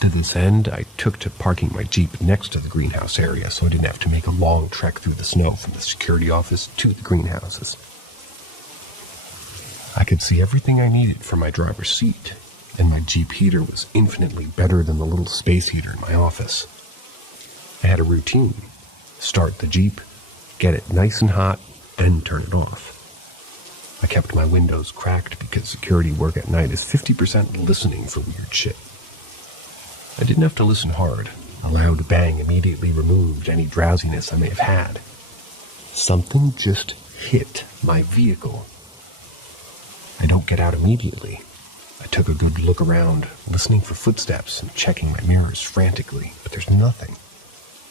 To this end, I took to parking my Jeep next to the greenhouse area so I didn't have to make a long trek through the snow from the security office to the greenhouses. I could see everything I needed from my driver's seat, and my Jeep heater was infinitely better than the little space heater in my office. I had a routine. Start the Jeep, get it nice and hot, then turn it off. I kept my windows cracked because security work at night is 50% listening for weird shit. I didn't have to listen hard. A loud bang immediately removed any drowsiness I may have had. Something just hit my vehicle. I don't get out immediately. I took a good look around, listening for footsteps and checking my mirrors frantically, but there's nothing.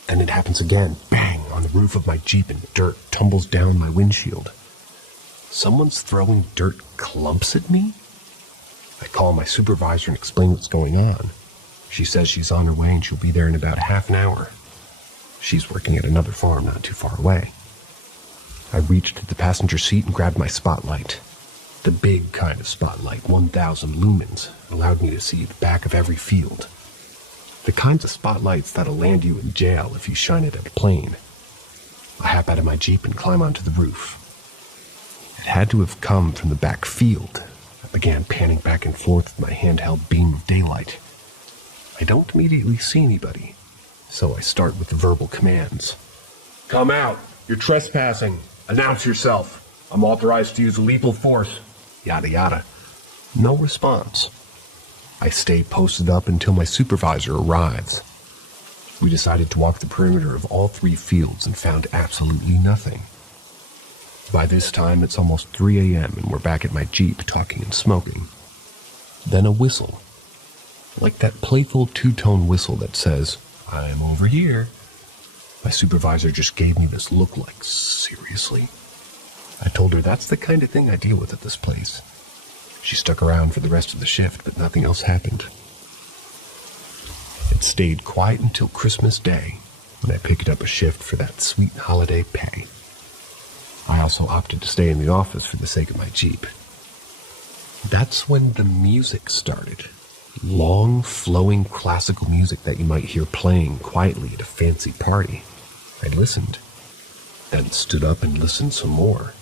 Then it happens again. Bang! On the roof of my Jeep, and the dirt tumbles down my windshield. Someone's throwing dirt clumps at me? I call my supervisor and explain what's going on. She says she's on her way and she'll be there in about half an hour. She's working at another farm not too far away. I reached the passenger seat and grabbed my spotlight. The big kind of spotlight, 1,000 lumens, allowed me to see the back of every field. The kinds of spotlights that'll land you in jail if you shine it at a plane. I hop out of my Jeep and climb onto the roof. It had to have come from the back field. I began panning back and forth with my handheld beam of daylight. I don't immediately see anybody, so I start with the verbal commands. Come out! You're trespassing! Announce yourself! I'm authorized to use lethal force! Yada yada. No response. I stay posted up until my supervisor arrives. We decided to walk the perimeter of all 3 fields and found absolutely nothing. By this time, it's almost 3 a.m. and we're back at my Jeep talking and smoking. Then a whistle. Like that playful 2-tone whistle that says, I'm over here. My supervisor just gave me this look like, seriously? I told her that's the kind of thing I deal with at this place. She stuck around for the rest of the shift, but nothing else happened. It stayed quiet until Christmas Day, when I picked up a shift for that sweet holiday pay. I also opted to stay in the office for the sake of my Jeep. That's when the music started. Long, flowing classical music that you might hear playing quietly at a fancy party. I listened, then stood up and listened some more.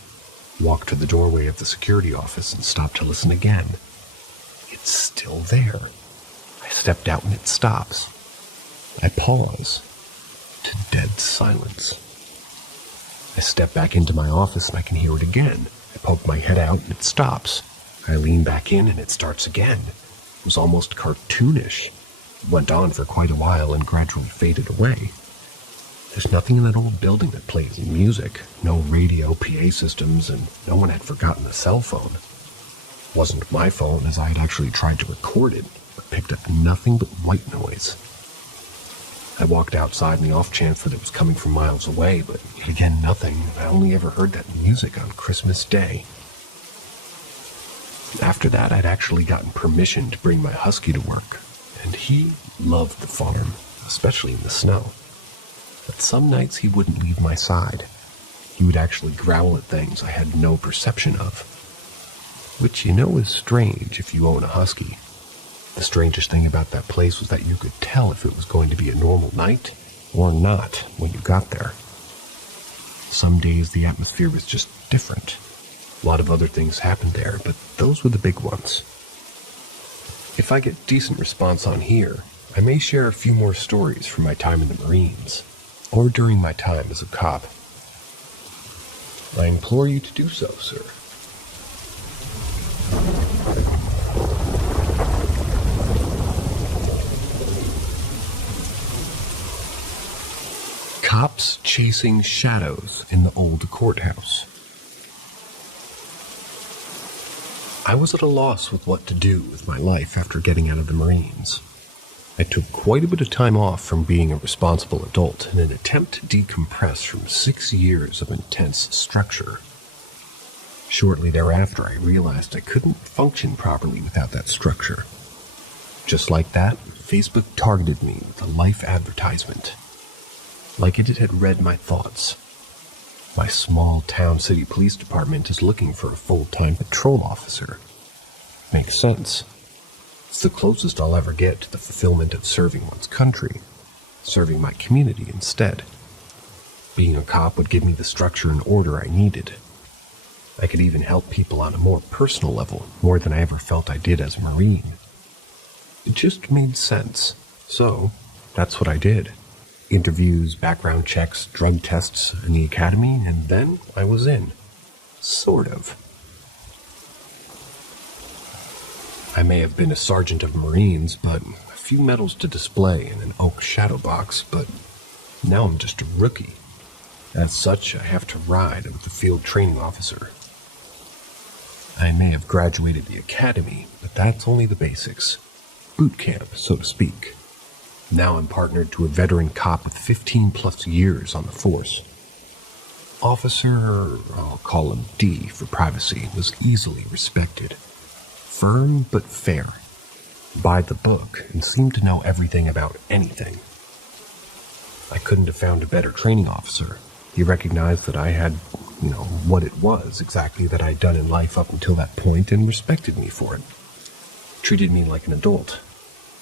Walked to the doorway of the security office and stopped to listen again. It's still there. I stepped out and it stops. I pause. To dead silence. I step back into my office and I can hear it again. I poke my head out and it stops. I lean back in and it starts again. It was almost cartoonish. It went on for quite a while and gradually faded away. There's nothing in that old building that plays music. No radio, PA systems, and no one had forgotten a cell phone. It wasn't my phone, as I had actually tried to record it, but picked up nothing but white noise. I walked outside in the off chance that it was coming from miles away, but again, nothing. I only ever heard that music on Christmas Day. After that, I'd actually gotten permission to bring my husky to work, and he loved the farm, especially in the snow. But some nights he wouldn't leave my side. He would actually growl at things I had no perception of. Which you know is strange if you own a husky. The strangest thing about that place was that you could tell if it was going to be a normal night or not when you got there. Some days the atmosphere was just different. A lot of other things happened there, but those were the big ones. If I get decent response on here, I may share a few more stories from my time in the Marines, or during my time as a cop. I implore you to do so, sir. Cops chasing shadows in the old courthouse. I was at a loss with what to do with my life after getting out of the Marines. I took quite a bit of time off from being a responsible adult in an attempt to decompress from 6 years of intense structure. Shortly thereafter, I realized I couldn't function properly without that structure. Just like that, Facebook targeted me with a life advertisement. Like it had read my thoughts. My small town city police department is looking for a full-time patrol officer. Makes sense. It's the closest I'll ever get to the fulfillment of serving one's country, serving my community instead. Being a cop would give me the structure and order I needed. I could even help people on a more personal level, more than I ever felt I did as a Marine. It just made sense, so that's what I did. Interviews, background checks, drug tests in the academy, and then I was in. Sort of. I may have been a sergeant of Marines, but a few medals to display in an oak shadow box, but now I'm just a rookie. As such, I have to ride with the field training officer. I may have graduated the academy, but that's only the basics. Boot camp, so to speak. Now I'm partnered to a veteran cop with 15 plus years on the force. Officer, I'll call him D for privacy, was easily respected. Firm but fair. By the book, and seemed to know everything about anything. I couldn't have found a better training officer. He recognized that I had, what it was exactly that I'd done in life up until that point and respected me for it. Treated me like an adult.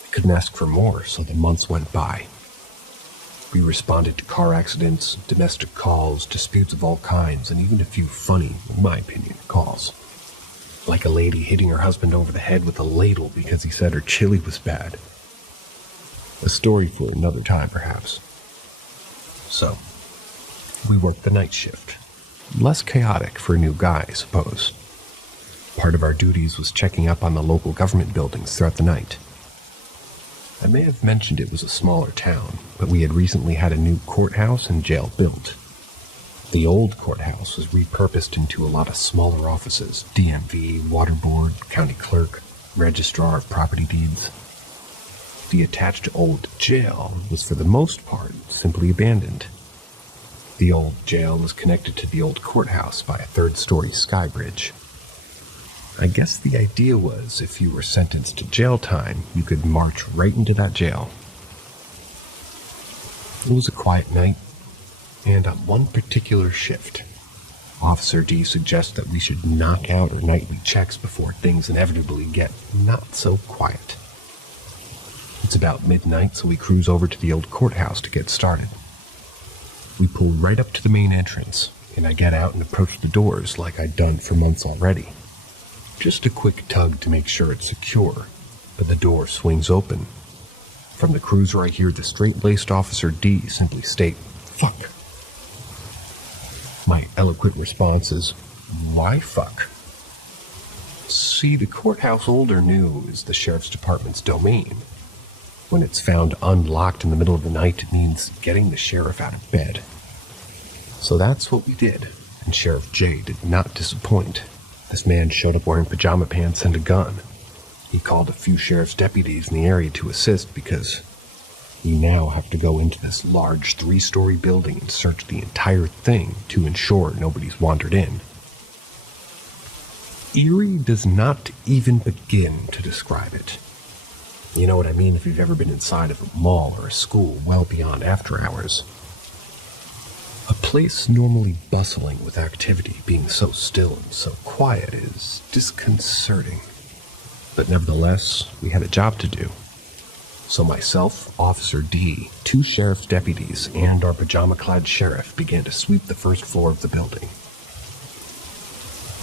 I couldn't ask for more, so the months went by. We responded to car accidents, domestic calls, disputes of all kinds, and even a few funny, in my opinion, calls. Like a lady hitting her husband over the head with a ladle because he said her chili was bad. A story for another time, perhaps. So, we worked the night shift. Less chaotic for a new guy, I suppose. Part of our duties was checking up on the local government buildings throughout the night. I may have mentioned it was a smaller town, but we had recently had a new courthouse and jail built. The old courthouse was repurposed into a lot of smaller offices, DMV, water board, county clerk, registrar of property deeds. The attached old jail was for the most part simply abandoned. The old jail was connected to the old courthouse by a third-story sky bridge. I guess the idea was if you were sentenced to jail time, you could march right into that jail. It was a quiet night, and on one particular shift, Officer D suggests that we should knock out our nightly checks before things inevitably get not so quiet. It's about midnight, so we cruise over to the old courthouse to get started. We pull right up to the main entrance, and I get out and approach the doors like I'd done for months already. Just a quick tug to make sure it's secure, but the door swings open. From the cruiser, I hear the straight-laced Officer D simply state, "Fuck." My eloquent response is, "Why fuck?" See, the courthouse, old or new, is the sheriff's department's domain. When it's found unlocked in the middle of the night, it means getting the sheriff out of bed. So that's what we did, and Sheriff J did not disappoint. This man showed up wearing pajama pants and a gun. He called a few sheriff's deputies in the area to assist because we now have to go into this large 3-story building and search the entire thing to ensure nobody's wandered in. Eerie does not even begin to describe it. You know what I mean if you've ever been inside of a mall or a school well beyond after hours. A place normally bustling with activity being so still and so quiet is disconcerting. But nevertheless, we had a job to do. So myself, Officer D, 2 sheriff's deputies, and our pajama-clad sheriff began to sweep the first floor of the building.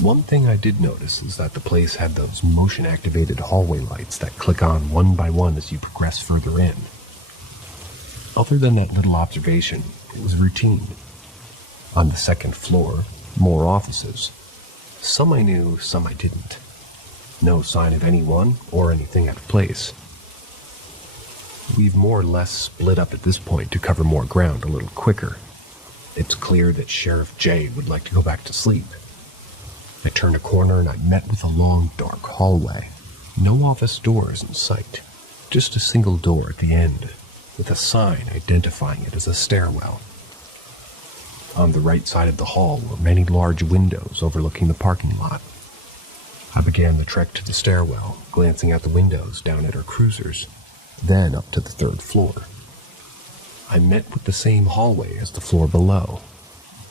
One thing I did notice is that the place had those motion-activated hallway lights that click on one by one as you progress further in. Other than that little observation, it was routine. On the second floor, more offices. Some I knew, some I didn't. No sign of anyone or anything out of place. We've more or less split up at this point to cover more ground a little quicker. It's clear that Sheriff J would like to go back to sleep. I turned a corner and I met with a long, dark hallway. No office doors in sight. Just a single door at the end, with a sign identifying it as a stairwell. On the right side of the hall were many large windows overlooking the parking lot. I began the trek to the stairwell, glancing out the windows down at our cruisers, then up to the 3rd floor. I met with the same hallway as the floor below.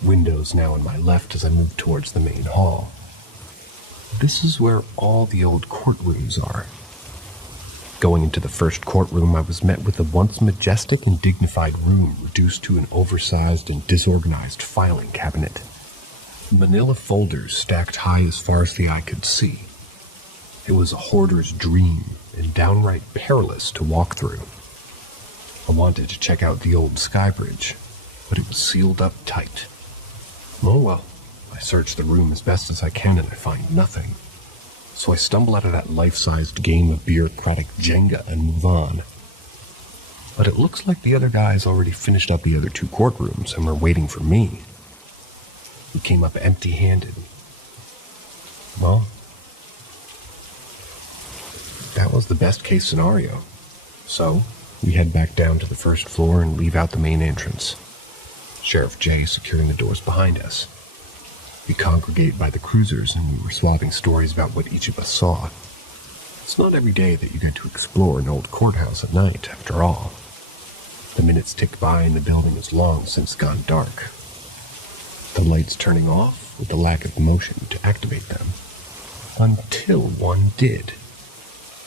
Windows now on my left as I moved towards the main hall. This is where all the old courtrooms are. Going into the first courtroom, I was met with a once majestic and dignified room reduced to an oversized and disorganized filing cabinet. Manila folders stacked high as far as the eye could see. It was a hoarder's dream and downright perilous to walk through. I wanted to check out the old sky bridge, but it was sealed up tight. Oh well, I search the room as best as I can and I find nothing. So I stumble out of that life-sized game of bureaucratic Jenga and move on. But it looks like the other guys already finished up the other 2 courtrooms and were waiting for me. We came up empty-handed. Well, that was the best-case scenario. So we head back down to the 1st floor and leave out the main entrance. Sheriff J securing the doors behind us. We congregated by the cruisers and we were swapping stories about what each of us saw. It's not every day that you get to explore an old courthouse at night, after all. The minutes tick by and the building has long since gone dark. The lights turning off with the lack of motion to activate them. Until one did.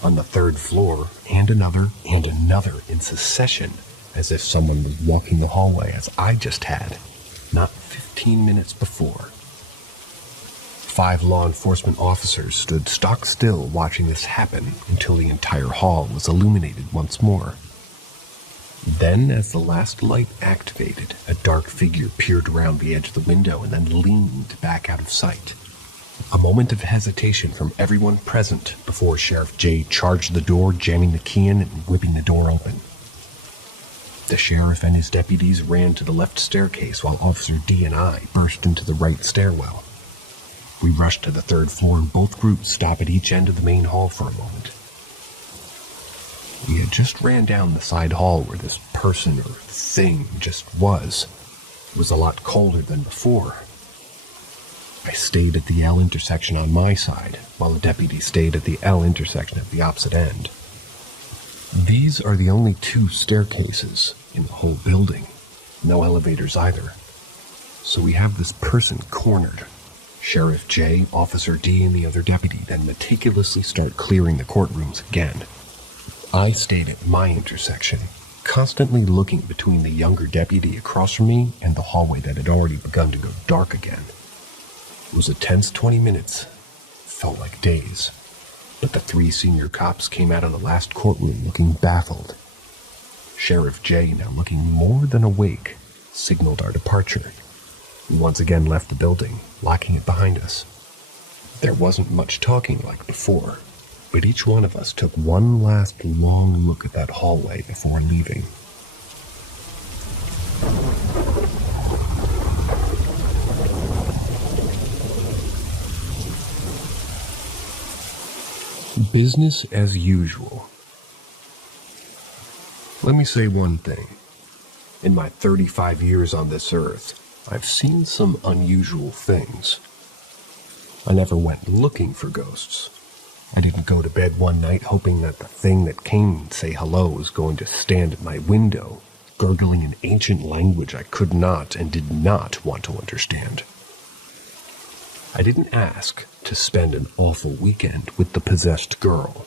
On the third floor, and another in succession, as if someone was walking the hallway as I just had, not 15 minutes before. 5 law enforcement officers stood stock still watching this happen until the entire hall was illuminated once more. Then, as the last light activated, a dark figure peered around the edge of the window and then leaned back out of sight. A moment of hesitation from everyone present before Sheriff J charged the door, jamming the key in and whipping the door open. The sheriff and his deputies ran to the left staircase while Officer D and I burst into the right stairwell. We rushed to the 3rd floor and both groups stopped at each end of the main hall for a moment. We had just ran down the side hall where this person or thing just was. It was a lot colder than before. I stayed at the L intersection on my side, while the deputy stayed at the L intersection at the opposite end. These are the only 2 staircases in the whole building. No elevators either. So we have this person cornered. Sheriff J, Officer D, and the other deputy then meticulously start clearing the courtrooms again. I stayed at my intersection, constantly looking between the younger deputy across from me and the hallway that had already begun to go dark again. It was a tense 20 minutes. Felt like days. But the 3 senior cops came out of the last courtroom looking baffled. Sheriff J, now looking more than awake, signaled our departure. We once again left the building, locking it behind us. There wasn't much talking like before, but each one of us took one last long look at that hallway before leaving. Business as usual. Let me say one thing. In my 35 years on this earth, I've seen some unusual things. I never went looking for ghosts. I didn't go to bed one night hoping that the thing that came to say hello was going to stand at my window, gurgling an ancient language I could not and did not want to understand. I didn't ask to spend an awful weekend with the possessed girl.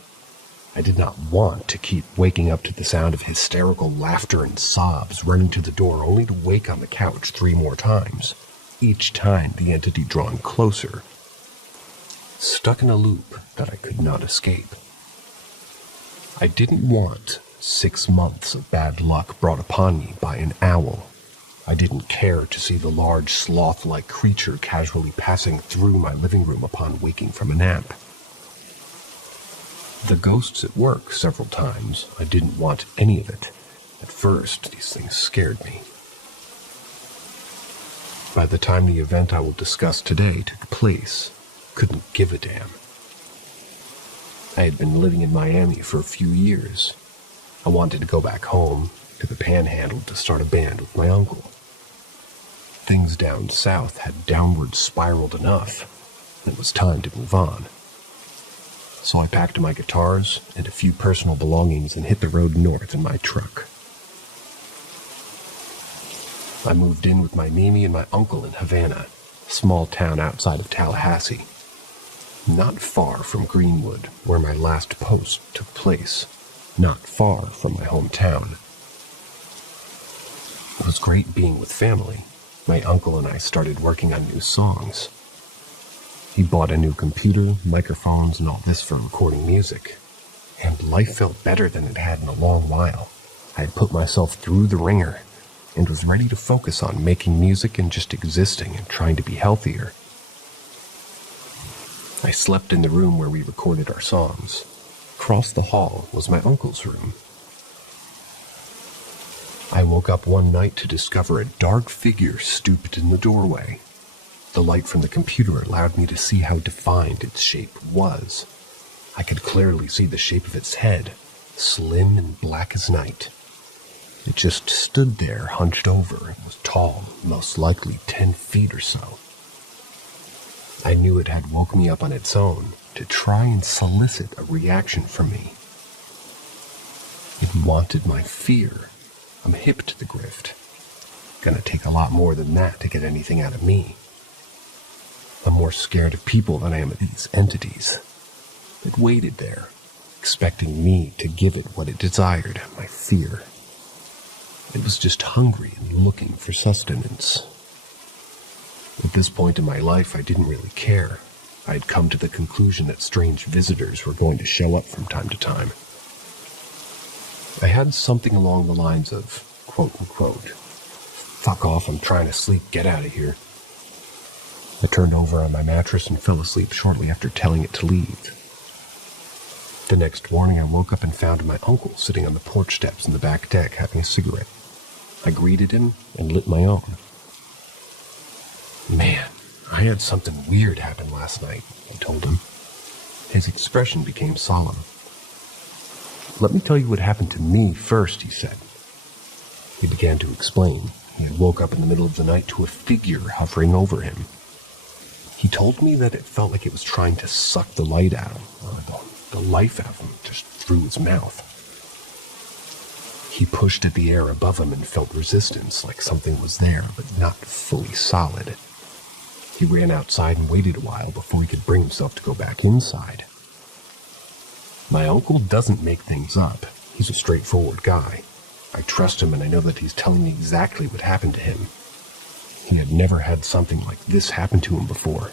I did not want to keep waking up to the sound of hysterical laughter and sobs, running to the door only to wake on the couch 3 more times, each time the entity drawn closer. Stuck in a loop that I could not escape. I didn't want 6 months of bad luck brought upon me by an owl. I didn't care to see the large sloth-like creature casually passing through my living room upon waking from a nap. The ghosts at work several times, I didn't want any of it. At first, these things scared me. By the time the event I will discuss today took place, couldn't give a damn. I had been living in Miami for a few years. I wanted to go back home to the Panhandle to start a band with my uncle. Things down south had downward spiraled enough, and it was time to move on. So I packed my guitars and a few personal belongings and hit the road north in my truck. I moved in with my Mimi and my uncle in Havana, a small town outside of Tallahassee, not far from Greenwood, where my last post took place, not far from my hometown. It was great being with family. My uncle and I started working on new songs. He bought a new computer, microphones, and all this for recording music. And life felt better than it had in a long while. I had put myself through the ringer and was ready to focus on making music and just existing and trying to be healthier. I slept in the room where we recorded our songs. Across the hall was my uncle's room. I woke up one night to discover a dark figure stooped in the doorway. The light from the computer allowed me to see how defined its shape was. I could clearly see the shape of its head, slim and black as night. It just stood there, hunched over. It was tall, most likely 10 feet or so. I knew it had woke me up on its own to try and solicit a reaction from me. It wanted my fear. I'm hip to the grift. Gonna take a lot more than that to get anything out of me. I'm more scared of people than I am of these entities. It waited there, expecting me to give it what it desired, my fear. It was just hungry and looking for sustenance. At this point in my life, I didn't really care. I had come to the conclusion that strange visitors were going to show up from time to time. I had something along the lines of, quote-unquote, "Fuck off, I'm trying to sleep, get out of here." I turned over on my mattress and fell asleep shortly after telling it to leave. The next morning, I woke up and found my uncle sitting on the porch steps in the back deck having a cigarette. I greeted him and lit my own. "Man, I had something weird happen last night," I told him. His expression became solemn. "Let me tell you what happened to me first," he said. He began to explain. He had woke up in the middle of the night to a figure hovering over him. He told me that it felt like it was trying to suck the light out of him, the life out of him, just through his mouth. He pushed at the air above him and felt resistance, like something was there, but not fully solid. He ran outside and waited a while before he could bring himself to go back inside. My uncle doesn't make things up. He's a straightforward guy. I trust him and I know that he's telling me exactly what happened to him. He had never had something like this happen to him before.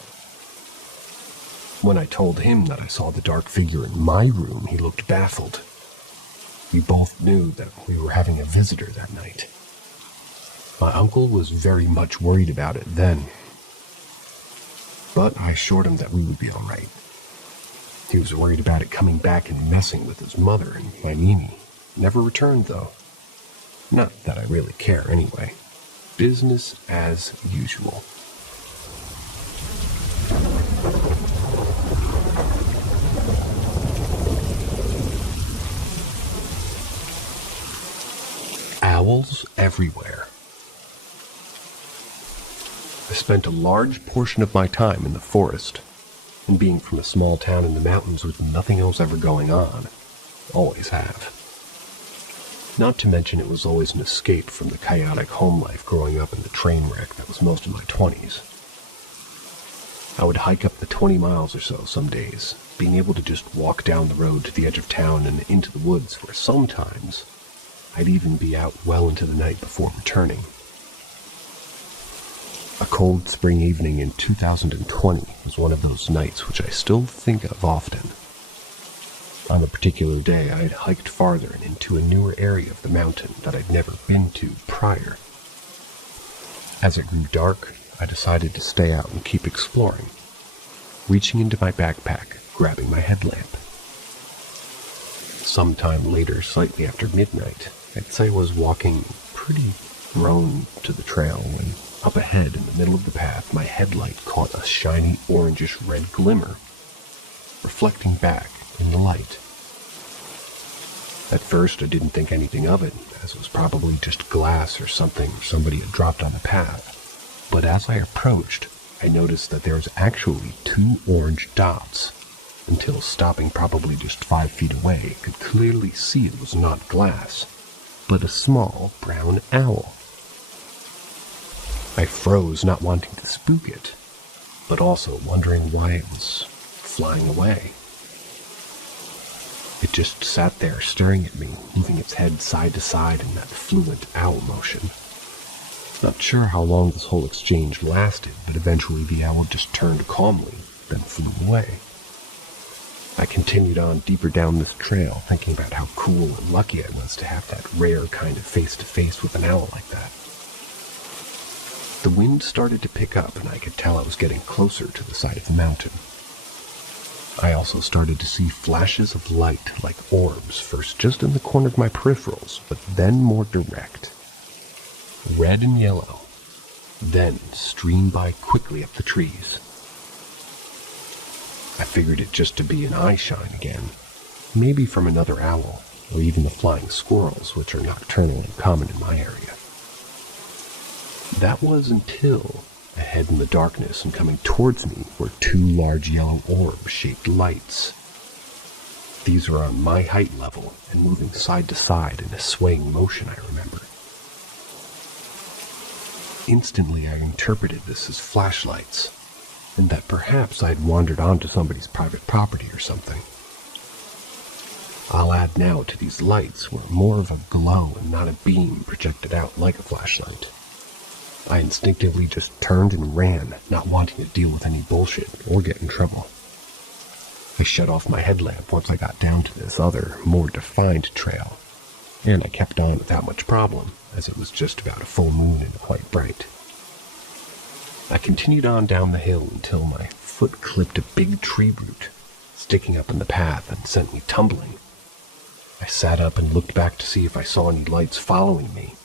When I told him that I saw the dark figure in my room, he looked baffled. We both knew that we were having a visitor that night. My uncle was very much worried about it then, but I assured him that we would be all right. He was worried about it coming back and messing with his mother and my Mimi. Never returned, though. Not that I really care, anyway. Business as usual. Owls everywhere. I spent a large portion of my time in the forest, and being from a small town in the mountains with nothing else ever going on, always have. Not to mention it was always an escape from the chaotic home life growing up in the train wreck that was most of my 20s. I would hike up the 20 miles or so some days, being able to just walk down the road to the edge of town and into the woods where sometimes I'd even be out well into the night before returning. A cold spring evening in 2020 was one of those nights which I still think of often. On a particular day, I had hiked farther and into a newer area of the mountain that I'd never been to prior. As it grew dark, I decided to stay out and keep exploring, reaching into my backpack, grabbing my headlamp. Sometime later, slightly after midnight, I'd say I was walking pretty prone to the trail when up ahead in the middle of the path, my headlight caught a shiny orangish-red glimmer, reflecting back in the light. At first, I didn't think anything of it, as it was probably just glass or something somebody had dropped on the path. But as I approached, I noticed that there was actually 2 orange dots, until stopping probably just 5 feet away, I could clearly see it was not glass, but a small brown owl. I froze, not wanting to spook it, but also wondering why it was flying away. It just sat there staring at me, moving its head side to side in that fluent owl motion. Not sure how long this whole exchange lasted, but eventually the owl just turned calmly, then flew away. I continued on deeper down this trail, thinking about how cool and lucky I was to have that rare kind of face-to-face with an owl like that. The wind started to pick up, and I could tell I was getting closer to the side of the mountain. I also started to see flashes of light like orbs, first just in the corner of my peripherals, but then more direct. Red and yellow, then streamed by quickly up the trees. I figured it just to be an eye shine again, maybe from another owl, or even the flying squirrels, which are nocturnal and common in my area. That was until, ahead in the darkness and coming towards me, were two large yellow orb-shaped lights. These were on my height level and moving side to side in a swaying motion, I remember. Instantly, I interpreted this as flashlights, and that perhaps I had wandered onto somebody's private property or something. I'll add now to these lights were more of a glow and not a beam projected out like a flashlight. I instinctively just turned and ran, not wanting to deal with any bullshit or get in trouble. I shut off my headlamp once I got down to this other, more defined trail, and I kept on without much problem, as it was just about a full moon and quite bright. I continued on down the hill until my foot clipped a big tree root, sticking up in the path and sent me tumbling. I sat up and looked back to see if I saw any lights following me,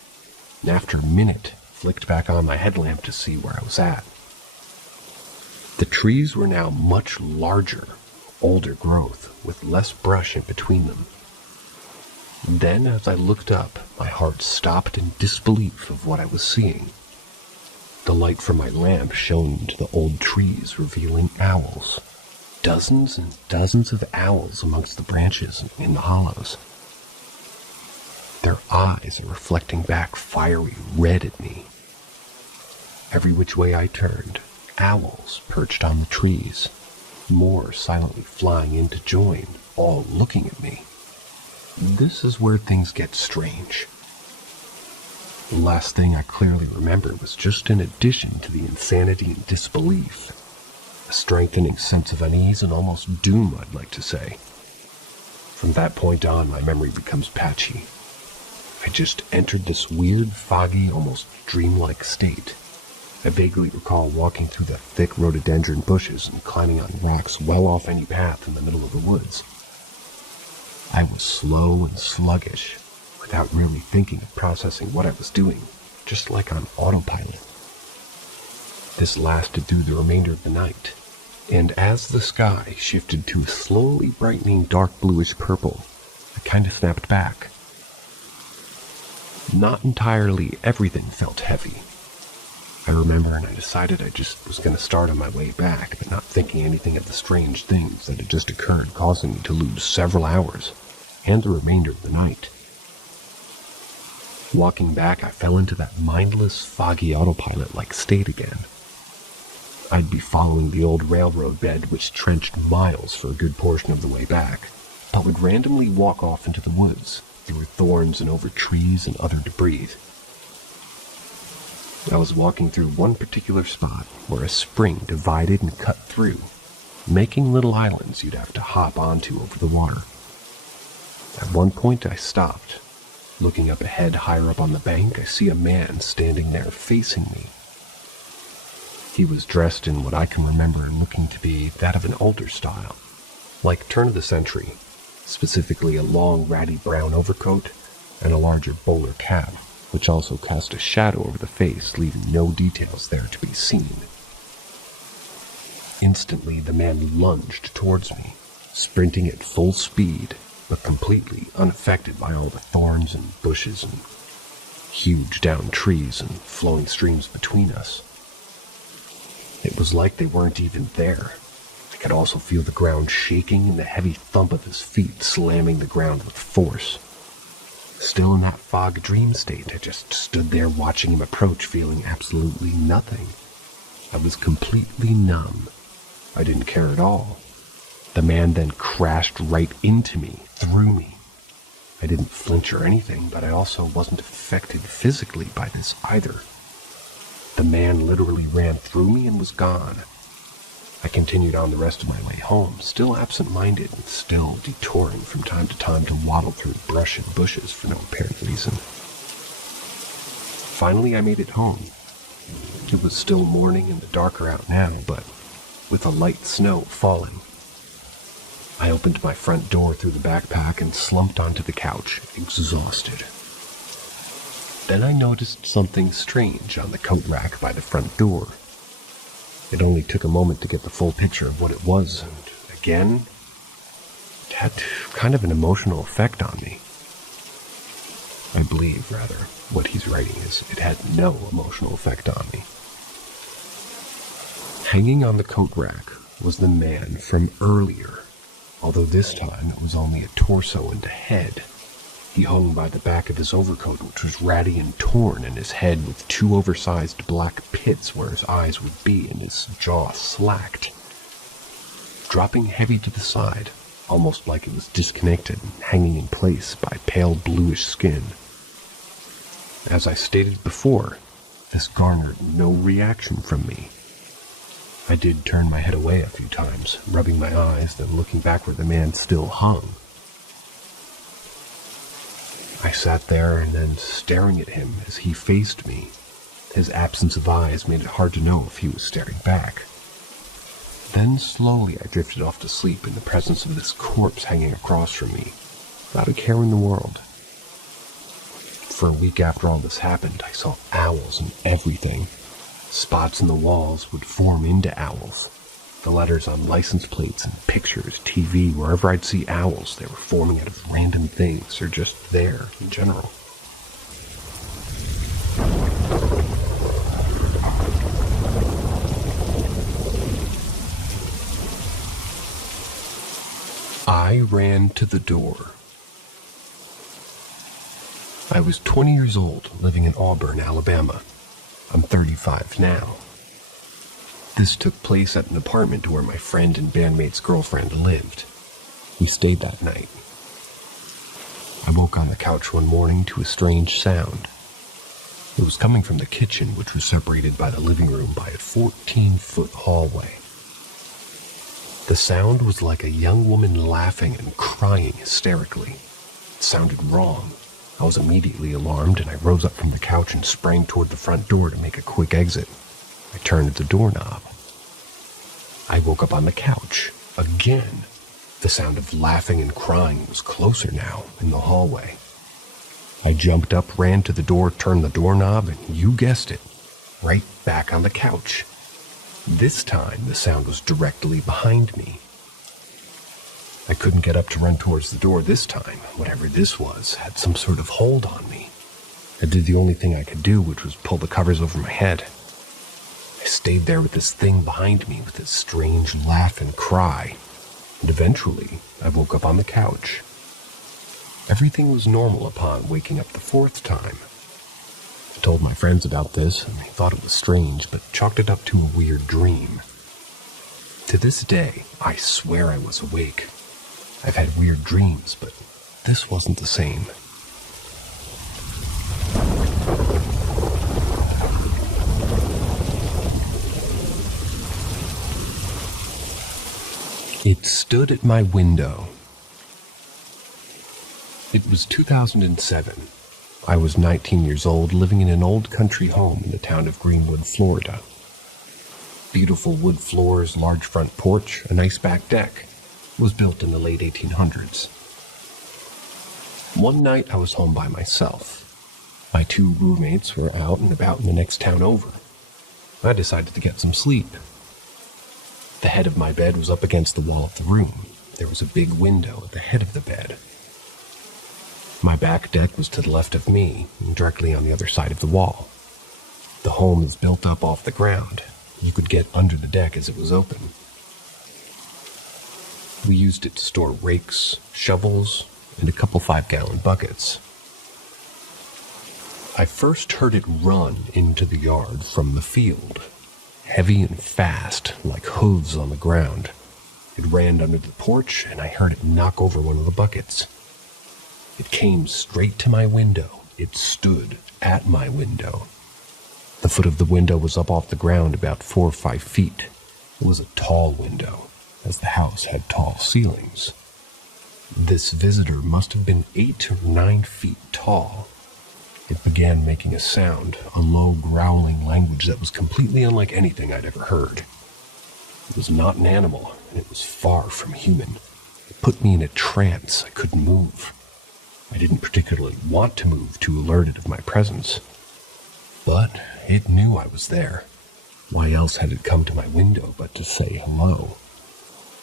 and after a minute, flicked back on my headlamp to see where I was at. The trees were now much larger, older growth, with less brush in between them. Then, as I looked up, my heart stopped in disbelief of what I was seeing. The light from my lamp shone into the old trees, revealing owls. Dozens and dozens of owls amongst the branches and in the hollows. Their eyes are reflecting back fiery red at me. Every which way I turned, owls perched on the trees, more silently flying in to join, all looking at me. This is where things get strange. The last thing I clearly remember was just in addition to the insanity and disbelief, a strengthening sense of unease and almost doom, I'd like to say. From that point on, my memory becomes patchy. I just entered this weird, foggy, almost dreamlike state. I vaguely recall walking through the thick rhododendron bushes and climbing on rocks well off any path in the middle of the woods. I was slow and sluggish, without really thinking of processing what I was doing, just like on autopilot. This lasted through the remainder of the night, and as the sky shifted to a slowly brightening dark bluish purple, I kind of snapped back. Not entirely everything felt heavy. I remember, and I decided I just was going to start on my way back, but not thinking anything of the strange things that had just occurred, causing me to lose several hours, and the remainder of the night. Walking back, I fell into that mindless, foggy autopilot-like state again. I'd be following the old railroad bed which trenched miles for a good portion of the way back, but would randomly walk off into the woods, through thorns and over trees and other debris. I was walking through one particular spot where a spring divided and cut through, making little islands you'd have to hop onto over the water. At one point I stopped. Looking up ahead, higher up on the bank, I see a man standing there facing me. He was dressed in what I can remember looking to be that of an older style, like turn of the century, specifically a long ratty brown overcoat and a larger bowler cap, which also cast a shadow over the face, leaving no details there to be seen. Instantly, the man lunged towards me, sprinting at full speed, but completely unaffected by all the thorns and bushes and huge downed trees and flowing streams between us. It was like they weren't even there. I could also feel the ground shaking and the heavy thump of his feet slamming the ground with force. Still in that fog dream state, I just stood there watching him approach, feeling absolutely nothing. I was completely numb. I didn't care at all. The man then crashed right into me, through me. I didn't flinch or anything, but I also wasn't affected physically by this either. The man literally ran through me and was gone. I continued on the rest of my way home, still absent-minded and still detouring from time to time to waddle through brush and bushes for no apparent reason. Finally, I made it home. It was still morning and the darker out now, but with a light snow falling. I opened my front door through the backpack and slumped onto the couch, exhausted. Then I noticed something strange on the coat rack by the front door. It only took a moment to get the full picture of what it was, and again, it had kind of an emotional effect on me. I believe, rather, what he's writing is it had no emotional effect on me. Hanging on the coat rack was the man from earlier, although this time it was only a torso and a head. He hung by the back of his overcoat, which was ratty and torn, and his head with two oversized black pits where his eyes would be, and his jaw slacked, dropping heavy to the side, almost like it was disconnected and hanging in place by pale bluish skin. As I stated before, this garnered no reaction from me. I did turn my head away a few times, rubbing my eyes, then looking back where the man still hung. I sat there and then staring at him as he faced me. His absence of eyes made it hard to know if he was staring back. Then slowly I drifted off to sleep in the presence of this corpse hanging across from me, without a care in the world. For a week after all this happened, I saw owls and everything. Spots in the walls would form into owls. The letters on license plates and pictures, TV, wherever I'd see owls, they were forming out of random things or just there in general. I ran to the door. I was 20 years old, living in Auburn, Alabama. I'm 35 now. This took place at an apartment where my friend and bandmate's girlfriend lived. We stayed that night. I woke on the couch one morning to a strange sound. It was coming from the kitchen, which was separated by the living room by a 14-foot hallway. The sound was like a young woman laughing and crying hysterically. It sounded wrong. I was immediately alarmed, and I rose up from the couch and sprang toward the front door to make a quick exit. I turned at the doorknob. I woke up on the couch. Again. The sound of laughing and crying was closer now, in the hallway. I jumped up, ran to the door, turned the doorknob, and you guessed it, right back on the couch. This time, the sound was directly behind me. I couldn't get up to run towards the door this time. Whatever this was had some sort of hold on me. I did the only thing I could do, which was pull the covers over my head. I stayed there with this thing behind me with this strange laugh and cry, and eventually I woke up on the couch. Everything was normal upon waking up the fourth time. I told my friends about this, and they thought it was strange, but chalked it up to a weird dream. To this day, I swear I was awake. I've had weird dreams, but this wasn't the same. It stood at my window. It was 2007. I was 19 years old, living in an old country home in the town of Greenwood, Florida. Beautiful wood floors, large front porch, a nice back deck. It was built in the late 1800s. One night I was home by myself. My two roommates were out and about in the next town over. I decided to get some sleep. The head of my bed was up against the wall of the room. There was a big window at the head of the bed. My back deck was to the left of me, and directly on the other side of the wall. The home is built up off the ground. You could get under the deck as it was open. We used it to store rakes, shovels, and a couple 5-gallon buckets. I first heard it run into the yard from the field, heavy and fast, like hooves on the ground. It ran under the porch, and I heard it knock over one of the buckets. It came straight to my window. It stood at my window. The foot of the window was up off the ground about 4 or 5 feet. It was a tall window, as the house had tall ceilings. This visitor must have been 8 or 9 feet tall. It began making a sound, a low growling language that was completely unlike anything I'd ever heard. It was not an animal, and it was far from human. It put me in a trance. I couldn't move. I didn't particularly want to move to alert it of my presence. But it knew I was there. Why else had it come to my window but to say hello?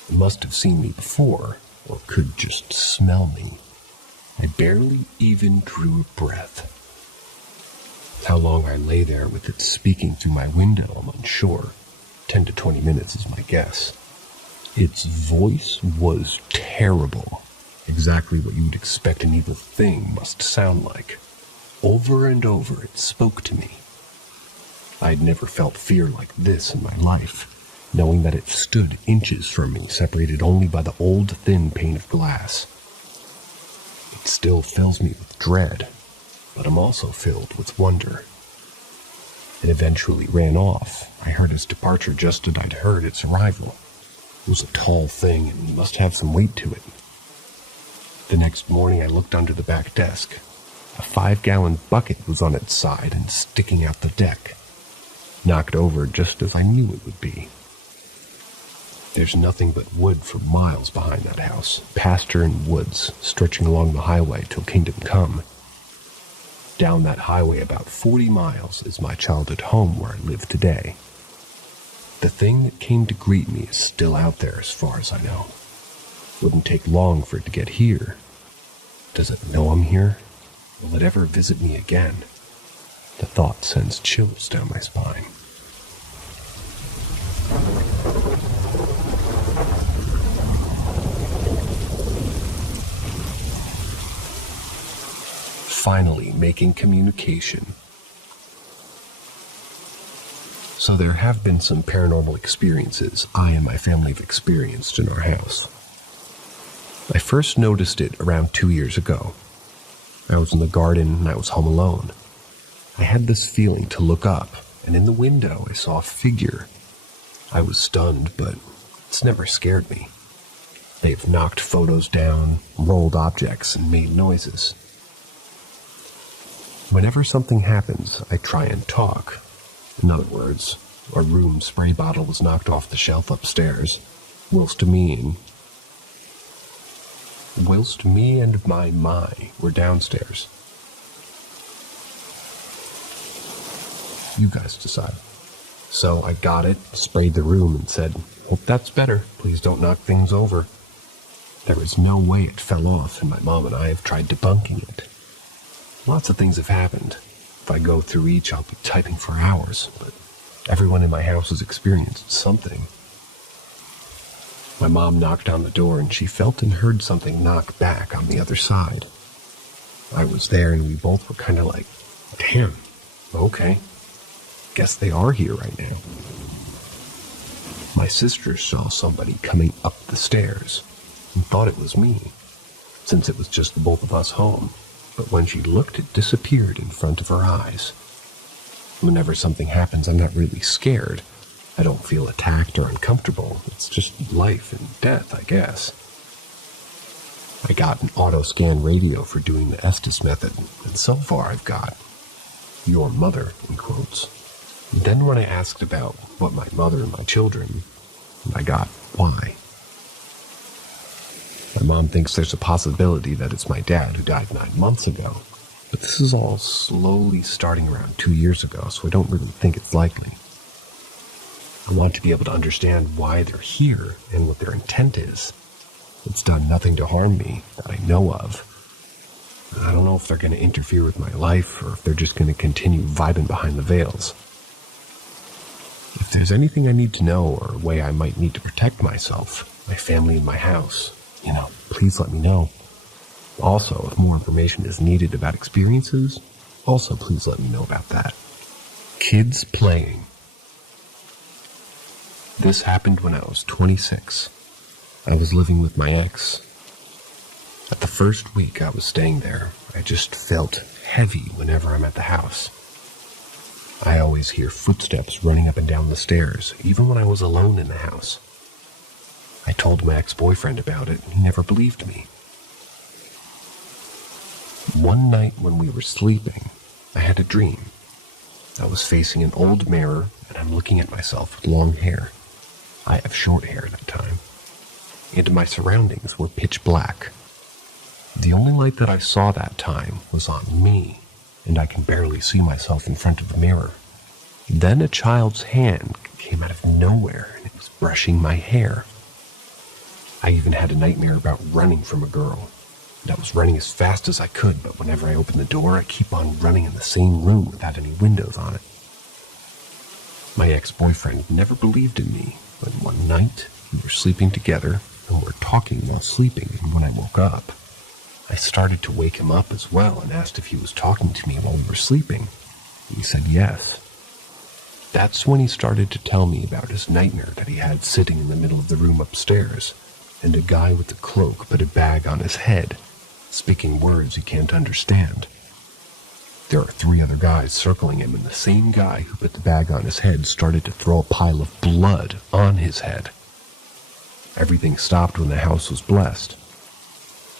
It must have seen me before, or could just smell me. I barely even drew a breath. How long I lay there with it speaking through my window, I'm unsure. 10 to 20 minutes is my guess. Its voice was terrible. Exactly what you would expect an evil thing must sound like. Over and over it spoke to me. I'd never felt fear like this in my life, knowing that it stood inches from me, separated only by the old thin pane of glass. It still fills me with dread, but I'm also filled with wonder. It eventually ran off. I heard its departure just as I'd heard its arrival. It was a tall thing and must have some weight to it. The next morning I looked under the back desk. A 5-gallon bucket was on its side and sticking out the deck. Knocked over just as I knew it would be. There's nothing but wood for miles behind that house. Pasture and woods stretching along the highway till Kingdom Come. Down that highway about 40 miles is my childhood home where I live today. The thing that came to greet me is still out there as far as I know. Wouldn't take long for it to get here. Does it know I'm here? Will it ever visit me again? The thought sends chills down my spine. Finally making communication. So there have been some paranormal experiences I and my family have experienced in our house. I first noticed it around 2 years ago. I was in the garden and I was home alone. I had this feeling to look up, and in the window I saw a figure. I was stunned, but it's never scared me. They've knocked photos down, rolled objects, and made noises. Whenever something happens, I try and talk. In other words, a room spray bottle was knocked off the shelf upstairs, whilst me and my were downstairs. You guys decide. So I got it, sprayed the room, and said, "Hope that's better. Please don't knock things over." There is no way it fell off, and my mom and I have tried debunking it. Lots of things have happened. If I go through each, I'll be typing for hours, but everyone in my house has experienced something. My mom knocked on the door, and she felt and heard something knock back on the other side. I was there, and we both were kind of like, damn, okay. Guess they are here right now. My sister saw somebody coming up the stairs and thought it was me, since it was just the both of us home. But when she looked, it disappeared in front of her eyes. Whenever something happens, I'm not really scared. I don't feel attacked or uncomfortable. It's just life and death, I guess. I got an auto-scan radio for doing the Estes method, and so far I've got "your mother," in quotes. And then when I asked about what my mother and my children, I got why. My mom thinks there's a possibility that it's my dad who died 9 months ago, but this is all slowly starting around 2 years ago, so I don't really think it's likely. I want to be able to understand why they're here and what their intent is. It's done nothing to harm me that I know of. I don't know if they're going to interfere with my life or if they're just going to continue vibing behind the veils. If there's anything I need to know or a way I might need to protect myself, my family and my house, please let me know. Also, if more information is needed about experiences, also please let me know about that. Kids playing. This happened when I was 26. I was living with my ex. At the first week I was staying there, I just felt heavy whenever I'm at the house. I always hear footsteps running up and down the stairs, even when I was alone in the house. I told my ex-boyfriend about it, and he never believed me. One night when we were sleeping, I had a dream. I was facing an old mirror, and I'm looking at myself with long hair. I have short hair at that time. And my surroundings were pitch black. The only light that I saw that time was on me, and I can barely see myself in front of the mirror. Then a child's hand came out of nowhere, and it was brushing my hair. I even had a nightmare about running from a girl. and I was running as fast as I could, but whenever I open the door, I keep on running in the same room without any windows on it. My ex-boyfriend never believed in me, but one night, we were sleeping together, and were talking while sleeping, and when I woke up, I started to wake him up as well and asked if he was talking to me while we were sleeping. He said yes. That's when he started to tell me about his nightmare that he had sitting in the middle of the room upstairs, and a guy with a cloak put a bag on his head, speaking words he can't understand. There are 3 other guys circling him, and the same guy who put the bag on his head started to throw a pile of blood on his head. Everything stopped when the house was blessed.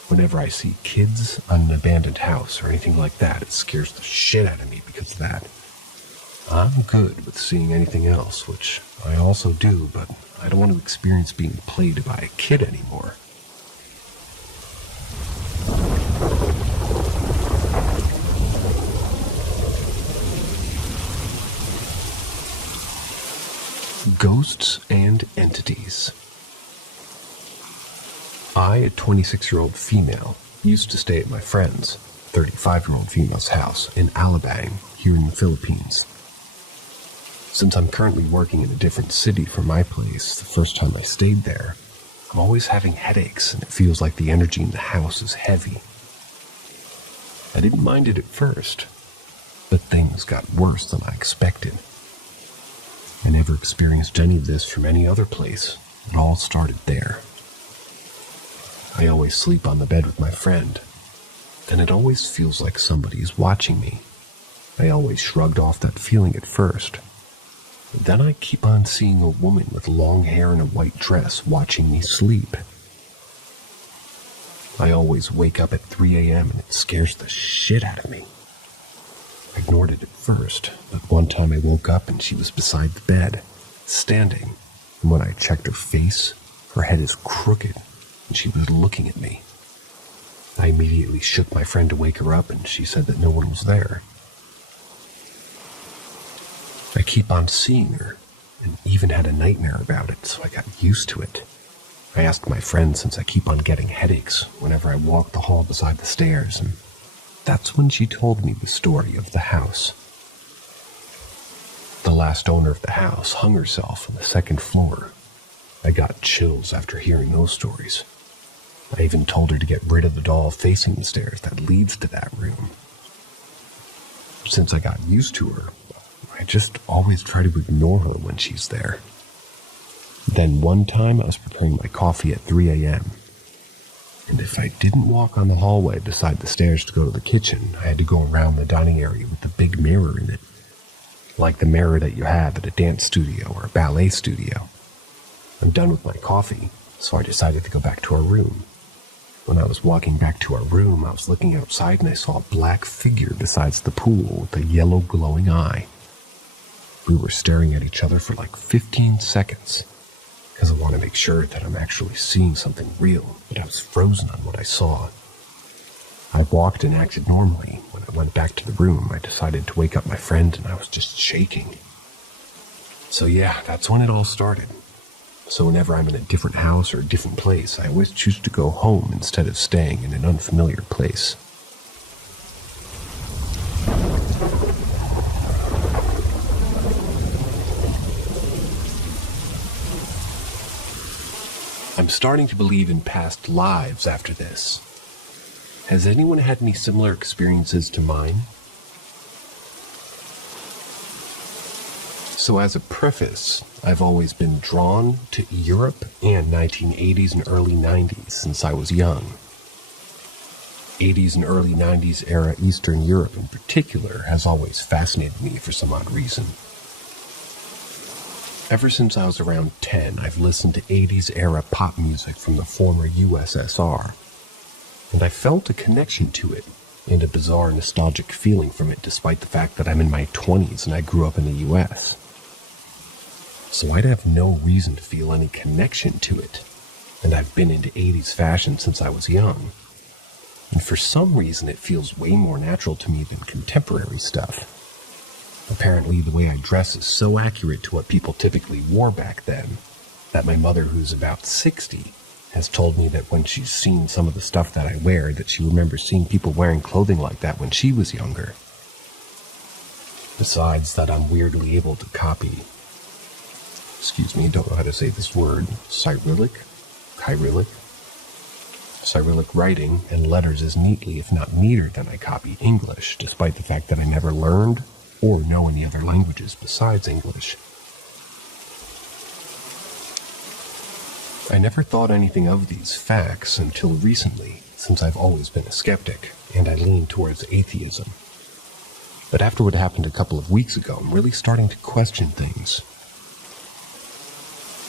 Whenever I see kids on an abandoned house or anything like that, it scares the shit out of me because of that. I'm good with seeing anything else, which I also do, but I don't want to experience being played by a kid anymore. Ghosts and entities. I, a 26-year-old female, used to stay at my friend's, 35-year-old female's house in Alabang, here in the Philippines. Since I'm currently working in a different city from my place, the first time I stayed there, I'm always having headaches and it feels like the energy in the house is heavy. I didn't mind it at first, but things got worse than I expected. I never experienced any of this from any other place. It all started there. I always sleep on the bed with my friend, and it always feels like somebody is watching me. I always shrugged off that feeling at first. But then I keep on seeing a woman with long hair and a white dress watching me sleep. I always wake up at 3 a.m. and it scares the shit out of me. I ignored it at first, but one time I woke up and she was beside the bed, standing, and when I checked her face, her head is crooked, and she was looking at me. I immediately shook my friend to wake her up, and she said that no one was there. I keep on seeing her, and even had a nightmare about it, so I got used to it. I asked my friend since I keep on getting headaches whenever I walk the hall beside the stairs, and that's when she told me the story of the house. The last owner of the house hung herself on the 2nd floor. I got chills after hearing those stories. I even told her to get rid of the doll facing the stairs that leads to that room. Since I got used to her, I just always try to ignore her when she's there. Then one time I was preparing my coffee at 3 a.m. And if I didn't walk on the hallway beside the stairs to go to the kitchen, I had to go around the dining area with the big mirror in it. Like the mirror that you have at a dance studio or a ballet studio. I'm done with my coffee, so I decided to go back to our room. When I was walking back to our room, I was looking outside and I saw a black figure besides the pool with a yellow glowing eye. We were staring at each other for like 15 seconds, because I want to make sure that I'm actually seeing something real, but I was frozen on what I saw. I walked and acted normally. When I went back to the room, I decided to wake up my friend and I was just shaking. So yeah, that's when it all started. So whenever I'm in a different house or a different place, I always choose to go home instead of staying in an unfamiliar place. I'm starting to believe in past lives after this. Has anyone had any similar experiences to mine? So as a preface, I've always been drawn to Europe and 1980s and early 90s since I was young. 80s and early 90s era Eastern Europe in particular has always fascinated me for some odd reason. Ever since I was around 10, I've listened to 80s era pop music from the former USSR, and I felt a connection to it and a bizarre nostalgic feeling from it despite the fact that I'm in my 20s and I grew up in the US. So I'd have no reason to feel any connection to it, and I've been into 80s fashion since I was young. And for some reason it feels way more natural to me than contemporary stuff. Apparently the way I dress is so accurate to what people typically wore back then, that my mother, who's about 60, has told me that when she's seen some of the stuff that I wear, that she remembers seeing people wearing clothing like that when she was younger. Besides that, I'm weirdly able to copy, don't know how to say this word, Cyrillic writing and letters as neatly, if not neater, than I copy English, despite the fact that I never learned or know any other languages besides English. I never thought anything of these facts until recently, since I've always been a skeptic, and I lean towards atheism. But after what happened a couple of weeks ago, I'm really starting to question things.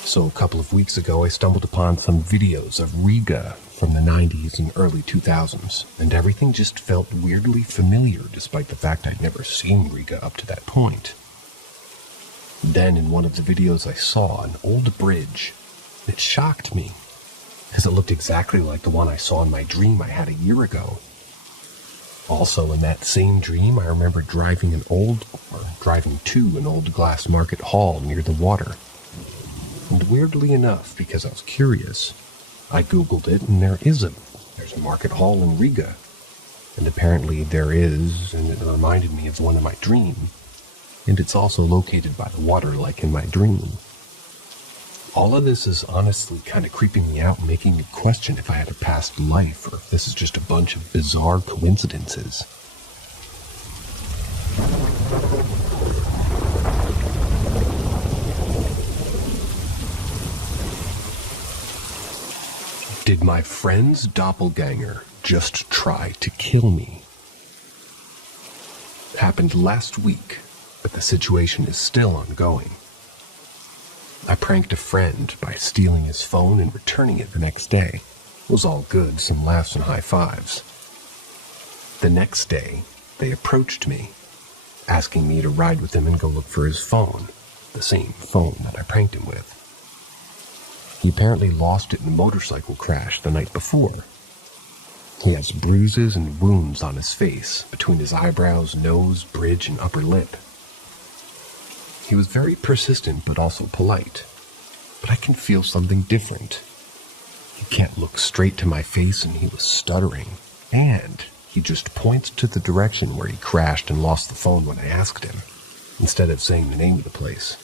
So a couple of weeks ago, I stumbled upon some videos of Riga from the 90s and early 2000s, and everything just felt weirdly familiar despite the fact I'd never seen Riga up to that point. Then in one of the videos I saw an old bridge. It shocked me, because it looked exactly like the one I saw in my dream I had a year ago. Also, in that same dream, I remember driving to an old glass market hall near the water. And weirdly enough, because I was curious, I Googled it, and there's a market hall in Riga. And apparently there is, and it reminded me of the one in my dream. And it's also located by the water like in my dream. All of this is honestly kind of creeping me out and making me question if I had a past life or if this is just a bunch of bizarre coincidences. Did my friend's doppelganger just try to kill me? It happened last week, but the situation is still ongoing. I pranked a friend by stealing his phone and returning it the next day. It was all good, some laughs and high fives. The next day, they approached me, asking me to ride with them and go look for his phone, the same phone that I pranked him with. He apparently lost it in a motorcycle crash the night before. He has bruises and wounds on his face, between his eyebrows, nose, bridge, and upper lip. He was very persistent, but also polite. But I can feel something different. He can't look straight to my face, and he was stuttering. And he just points to the direction where he crashed and lost the phone when I asked him, instead of saying the name of the place.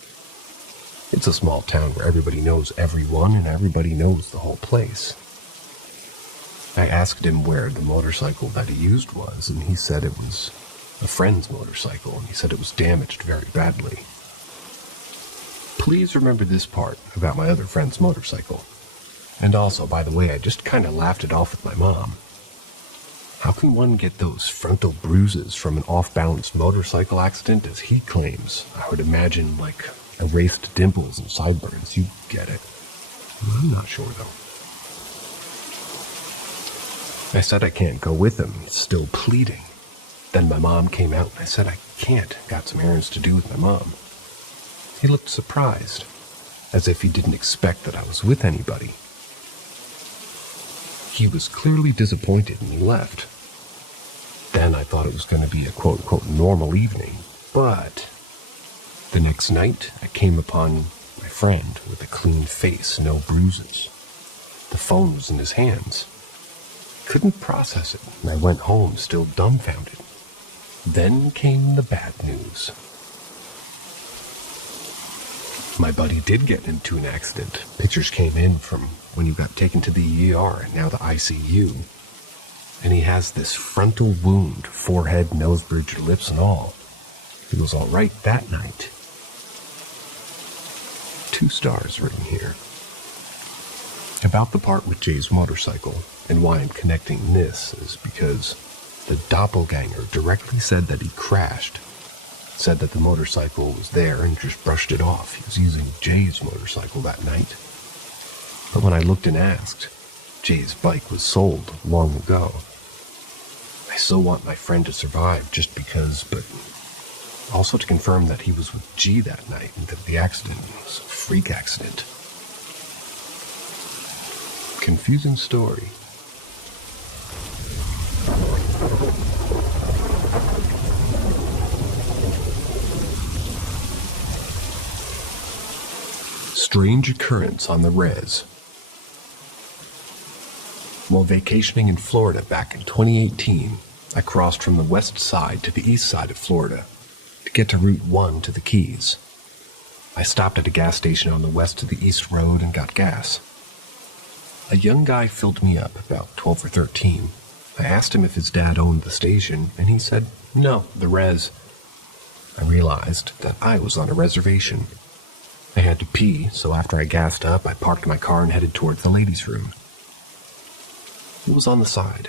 It's a small town where everybody knows everyone, and everybody knows the whole place. I asked him where the motorcycle that he used was, and he said it was a friend's motorcycle, and he said it was damaged very badly. Please remember this part about my other friend's motorcycle. And also, by the way, I just kind of laughed it off with my mom. How can one get those frontal bruises from an off-balance motorcycle accident, as he claims? I would imagine, like, erased dimples and sideburns. You get it. I'm not sure, though. I said I can't go with him, still pleading. Then my mom came out and I said I can't. Got some errands to do with my mom. He looked surprised, as if he didn't expect that I was with anybody. He was clearly disappointed and he left. Then I thought it was going to be a quote-unquote normal evening, but the next night I came upon my friend with a clean face, no bruises. The phone was in his hands. Couldn't process it, and I went home still dumbfounded. Then came the bad news. My buddy did get into an accident. Pictures came in from when he got taken to the ER and now the ICU. And he has this frontal wound, forehead, nose bridge, lips and all. He was all right that night. 2 stars written here. About the part with Jay's motorcycle, and why I'm connecting this is because the doppelganger directly said that he crashed. Said that the motorcycle was there and just brushed it off. He was using Jay's motorcycle that night. But when I looked and asked, Jay's bike was sold long ago. I so want my friend to survive just because, but also to confirm that he was with G that night and that the accident was a freak accident. Confusing story. Strange occurrence on the res. While vacationing in Florida back in 2018, I crossed from the west side to the east side of Florida to get to Route 1 to the Keys. I stopped at a gas station on the west to the east road and got gas. A young guy filled me up, about 12 or 13. I asked him if his dad owned the station, and he said, no, the res. I realized that I was on a reservation. I had to pee, so after I gassed up, I parked my car and headed towards the ladies' room. It was on the side.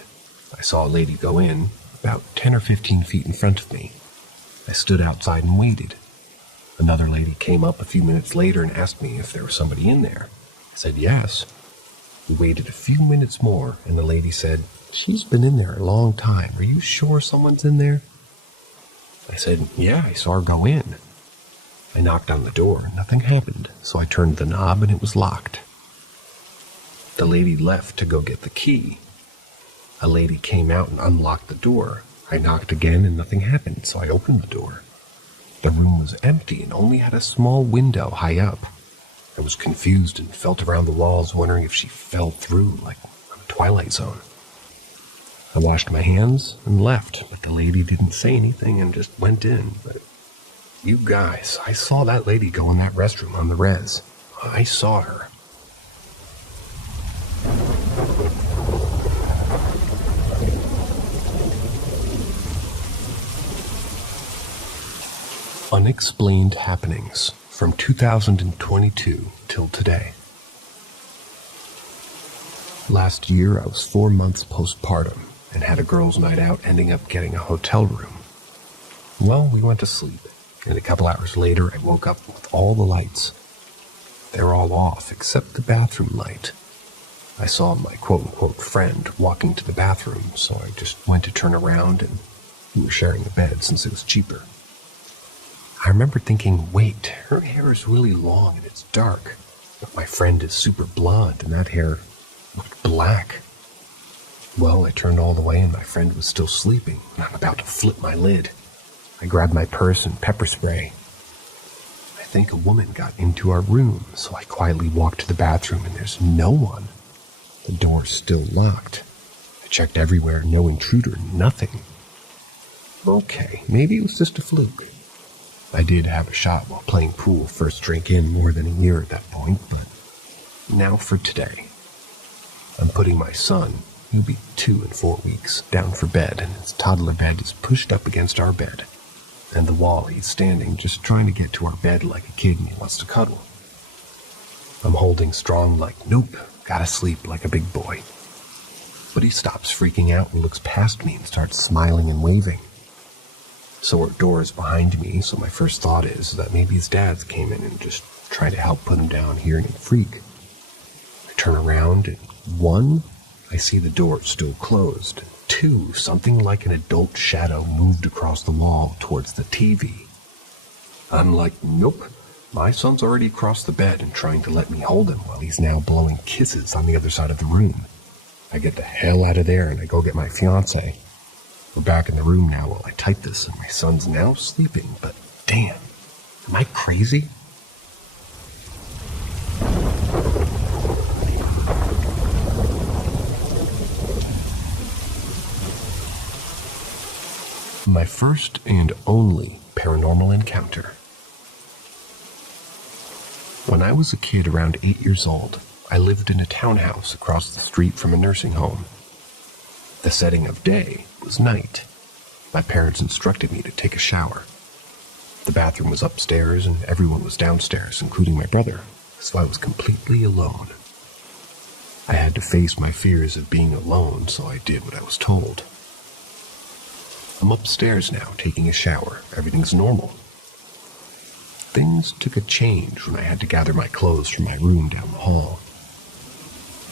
I saw a lady go in, about 10 or 15 feet in front of me. I stood outside and waited. Another lady came up a few minutes later and asked me if there was somebody in there. I said yes. We waited a few minutes more, and the lady said, she's been in there a long time. Are you sure someone's in there? I said, yeah, I saw her go in. I knocked on the door. Nothing happened, so I turned the knob and it was locked. The lady left to go get the key. A lady came out and unlocked the door. I knocked again and nothing happened, so I opened the door. The room was empty and only had a small window high up. I was confused and felt around the walls, wondering if she fell through like a Twilight Zone. I washed my hands and left, but the lady didn't say anything and just went in. But you guys, I saw that lady go in that restroom on the res. I saw her. Unexplained happenings from 2022 till today. Last year, I was 4 months postpartum and had a girls' night out, ending up getting a hotel room. Well, we went to sleep, and a couple hours later, I woke up with all the lights. They were all off, except the bathroom light. I saw my quote-unquote friend walking to the bathroom, so I just went to turn around, and we were sharing a bed since it was cheaper. I remember thinking, wait, her hair is really long and it's dark, but my friend is super blonde and that hair looked black. Well, I turned all the way and my friend was still sleeping, and I'm about to flip my lid. I grabbed my purse and pepper spray. I think a woman got into our room, so I quietly walked to the bathroom and there's no one. The door's still locked. I checked everywhere, no intruder, nothing. Okay, maybe it was just a fluke. I did have a shot while playing pool, first drink in more than a year at that point, but now for today. I'm putting my son, he'll be 2 in 4 weeks, down for bed, and his toddler bed is pushed up against our bed. And the wall, he's standing, just trying to get to our bed like a kid and he wants to cuddle. I'm holding strong like, nope, gotta sleep like a big boy. But he stops freaking out and looks past me and starts smiling and waving. So our door is behind me, so my first thought is that maybe his dad came in and just tried to help put him down, hearing him freak. I turn around and 1, I see the door still closed. 2, something like an adult shadow moved across the wall towards the TV. I'm like, nope, my son's already across the bed and trying to let me hold him while he's now blowing kisses on the other side of the room. I get the hell out of there and I go get my fiance. We're back in the room now while I type this, and my son's now sleeping, but damn, am I crazy? My first and only paranormal encounter. When I was a kid around 8 years old, I lived in a townhouse across the street from a nursing home. The setting of day was night. My parents instructed me to take a shower. The bathroom was upstairs and everyone was downstairs, including my brother, so I was completely alone. I had to face my fears of being alone, so I did what I was told. I'm upstairs now, taking a shower. Everything's normal. Things took a change when I had to gather my clothes from my room down the hall.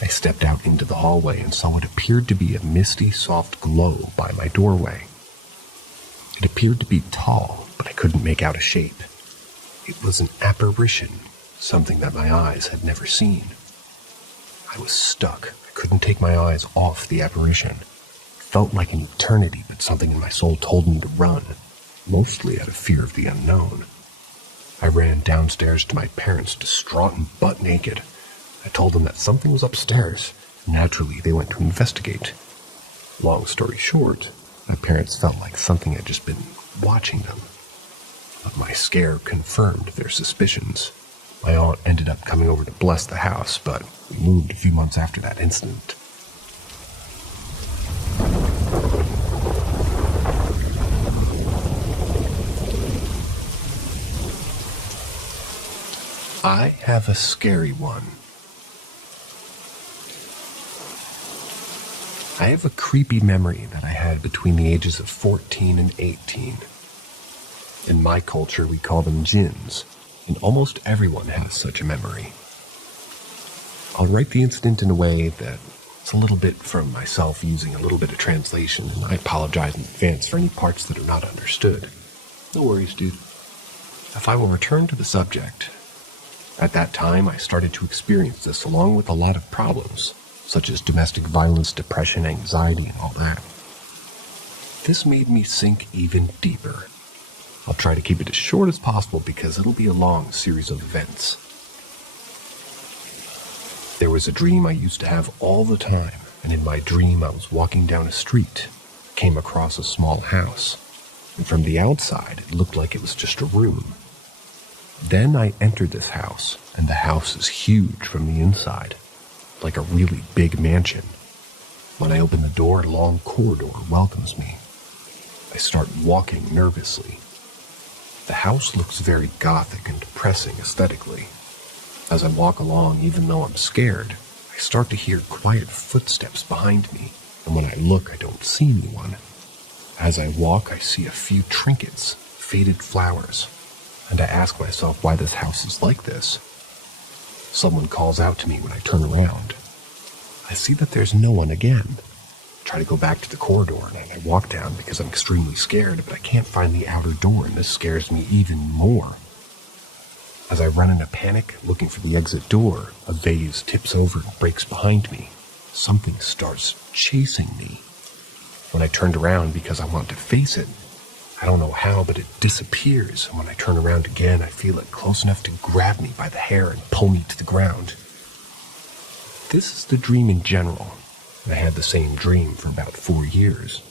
I stepped out into the hallway and saw what appeared to be a misty, soft glow by my doorway. It appeared to be tall, but I couldn't make out a shape. It was an apparition, something that my eyes had never seen. I was stuck. I couldn't take my eyes off the apparition. It felt like an eternity, but something in my soul told me to run, mostly out of fear of the unknown. I ran downstairs to my parents, distraught and butt naked. I told them that something was upstairs, Naturally, they went to investigate. Long story short, my parents felt like something had just been watching them. But my scare confirmed their suspicions. My aunt ended up coming over to bless the house, but we moved a few months after that incident. I have a scary one. I have a creepy memory that I had between the ages of 14 and 18. In my culture, we call them jinns, and almost everyone has such a memory. I'll write the incident in a way that it's a little bit from myself using a little bit of translation, and I apologize in advance for any parts that are not understood. No worries, dude. If I will return to the subject, at that time I started to experience this along with a lot of problems, such as domestic violence, depression, anxiety, and all that. This made me sink even deeper. I'll try to keep it as short as possible because it'll be a long series of events. There was a dream I used to have all the time, and in my dream I was walking down a street, came across a small house, and from the outside it looked like it was just a room. Then I entered this house, and the house is huge from the inside, like a really big mansion. When I open the door, a long corridor welcomes me. I start walking nervously. The house looks very gothic and depressing aesthetically. As I walk along, even though I'm scared, I start to hear quiet footsteps behind me, and when I look, I don't see anyone. As I walk, I see a few trinkets, faded flowers, and I ask myself why this house is like this. Someone calls out to me when I turn around. I see that there's no one again. I try to go back to the corridor, and I walk down because I'm extremely scared, but I can't find the outer door, and this scares me even more. As I run in a panic, looking for the exit door, a vase tips over and breaks behind me. Something starts chasing me. When I turned around because I want to face it, I don't know how, but it disappears, and when I turn around again, I feel it close enough to grab me by the hair and pull me to the ground. This is the dream in general. I had the same dream for about 4 years.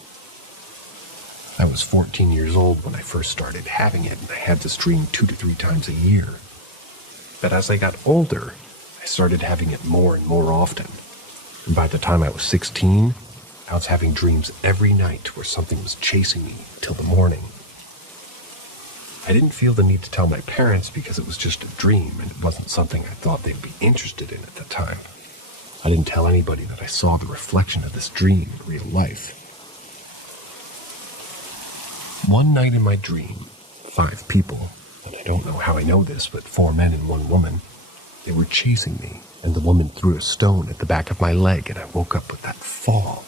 I was 14 years old when I first started having it, and I had this dream 2 to 3 times a year. But as I got older, I started having it more and more often. And by the time I was 16, I was having dreams every night where something was chasing me till the morning. I didn't feel the need to tell my parents because it was just a dream, and it wasn't something I thought they'd be interested in at the time. I didn't tell anybody that I saw the reflection of this dream in real life. One night in my dream, 5 people, and I don't know how I know this, but 4 men and 1 woman, they were chasing me, and the woman threw a stone at the back of my leg, and I woke up with that fall.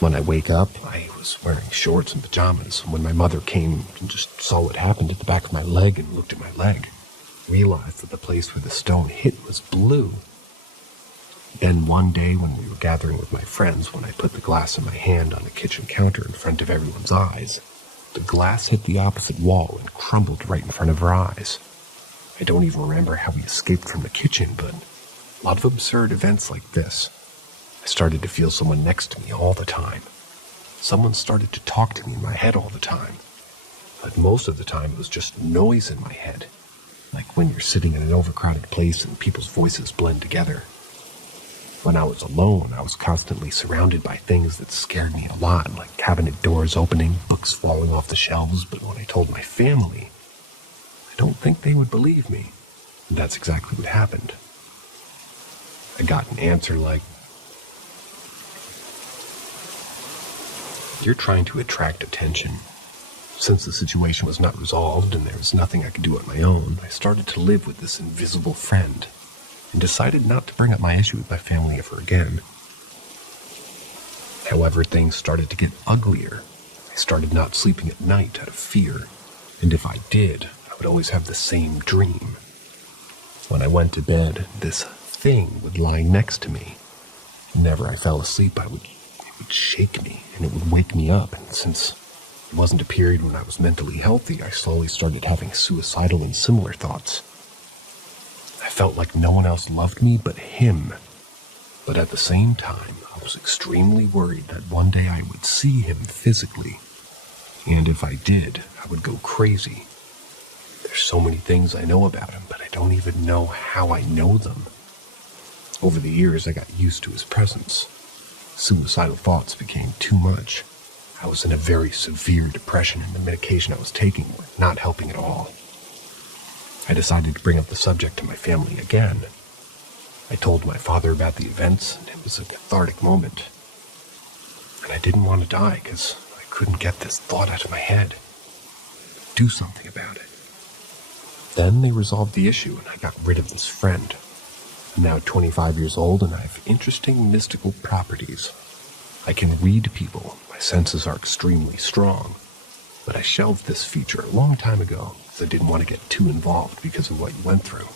When I wake up, I was wearing shorts and pajamas, and when my mother came and just saw what happened at the back of my leg and looked at my leg, realized that the place where the stone hit was blue. Then one day when we were gathering with my friends, when I put the glass in my hand on the kitchen counter in front of everyone's eyes, the glass hit the opposite wall and crumbled right in front of our eyes. I don't even remember how we escaped from the kitchen, but a lot of absurd events like this. I started to feel someone next to me all the time. Someone started to talk to me in my head all the time. But most of the time it was just noise in my head, like when you're sitting in an overcrowded place and people's voices blend together. When I was alone, I was constantly surrounded by things that scared me a lot, like cabinet doors opening, books falling off the shelves, but when I told my family, I don't think they would believe me. And that's exactly what happened. I got an answer like, "You're trying to attract attention." Since the situation was not resolved and there was nothing I could do on my own, I started to live with this invisible friend, and decided not to bring up my issue with my family ever again. However, things started to get uglier. I started not sleeping at night out of fear, and if I did, I would always have the same dream. When I went to bed, this thing would lie next to me. Whenever I fell asleep, it would shake me, and it would wake me up, and since it wasn't a period when I was mentally healthy, I slowly started having suicidal and similar thoughts. I felt like no one else loved me but him. But at the same time, I was extremely worried that one day I would see him physically. And if I did, I would go crazy. There's so many things I know about him, but I don't even know how I know them. Over the years, I got used to his presence. Suicidal thoughts became too much. I was in a very severe depression, and the medication I was taking were not helping at all. I decided to bring up the subject to my family again. I told my father about the events, and it was a cathartic moment. And I didn't want to die because I couldn't get this thought out of my head. Do something about it. Then they resolved the issue, and I got rid of this friend. I'm now 25 years old, and I have interesting mystical properties. I can read people. My senses are extremely strong. But I shelved this feature a long time ago because I didn't want to get too involved because of what you went through.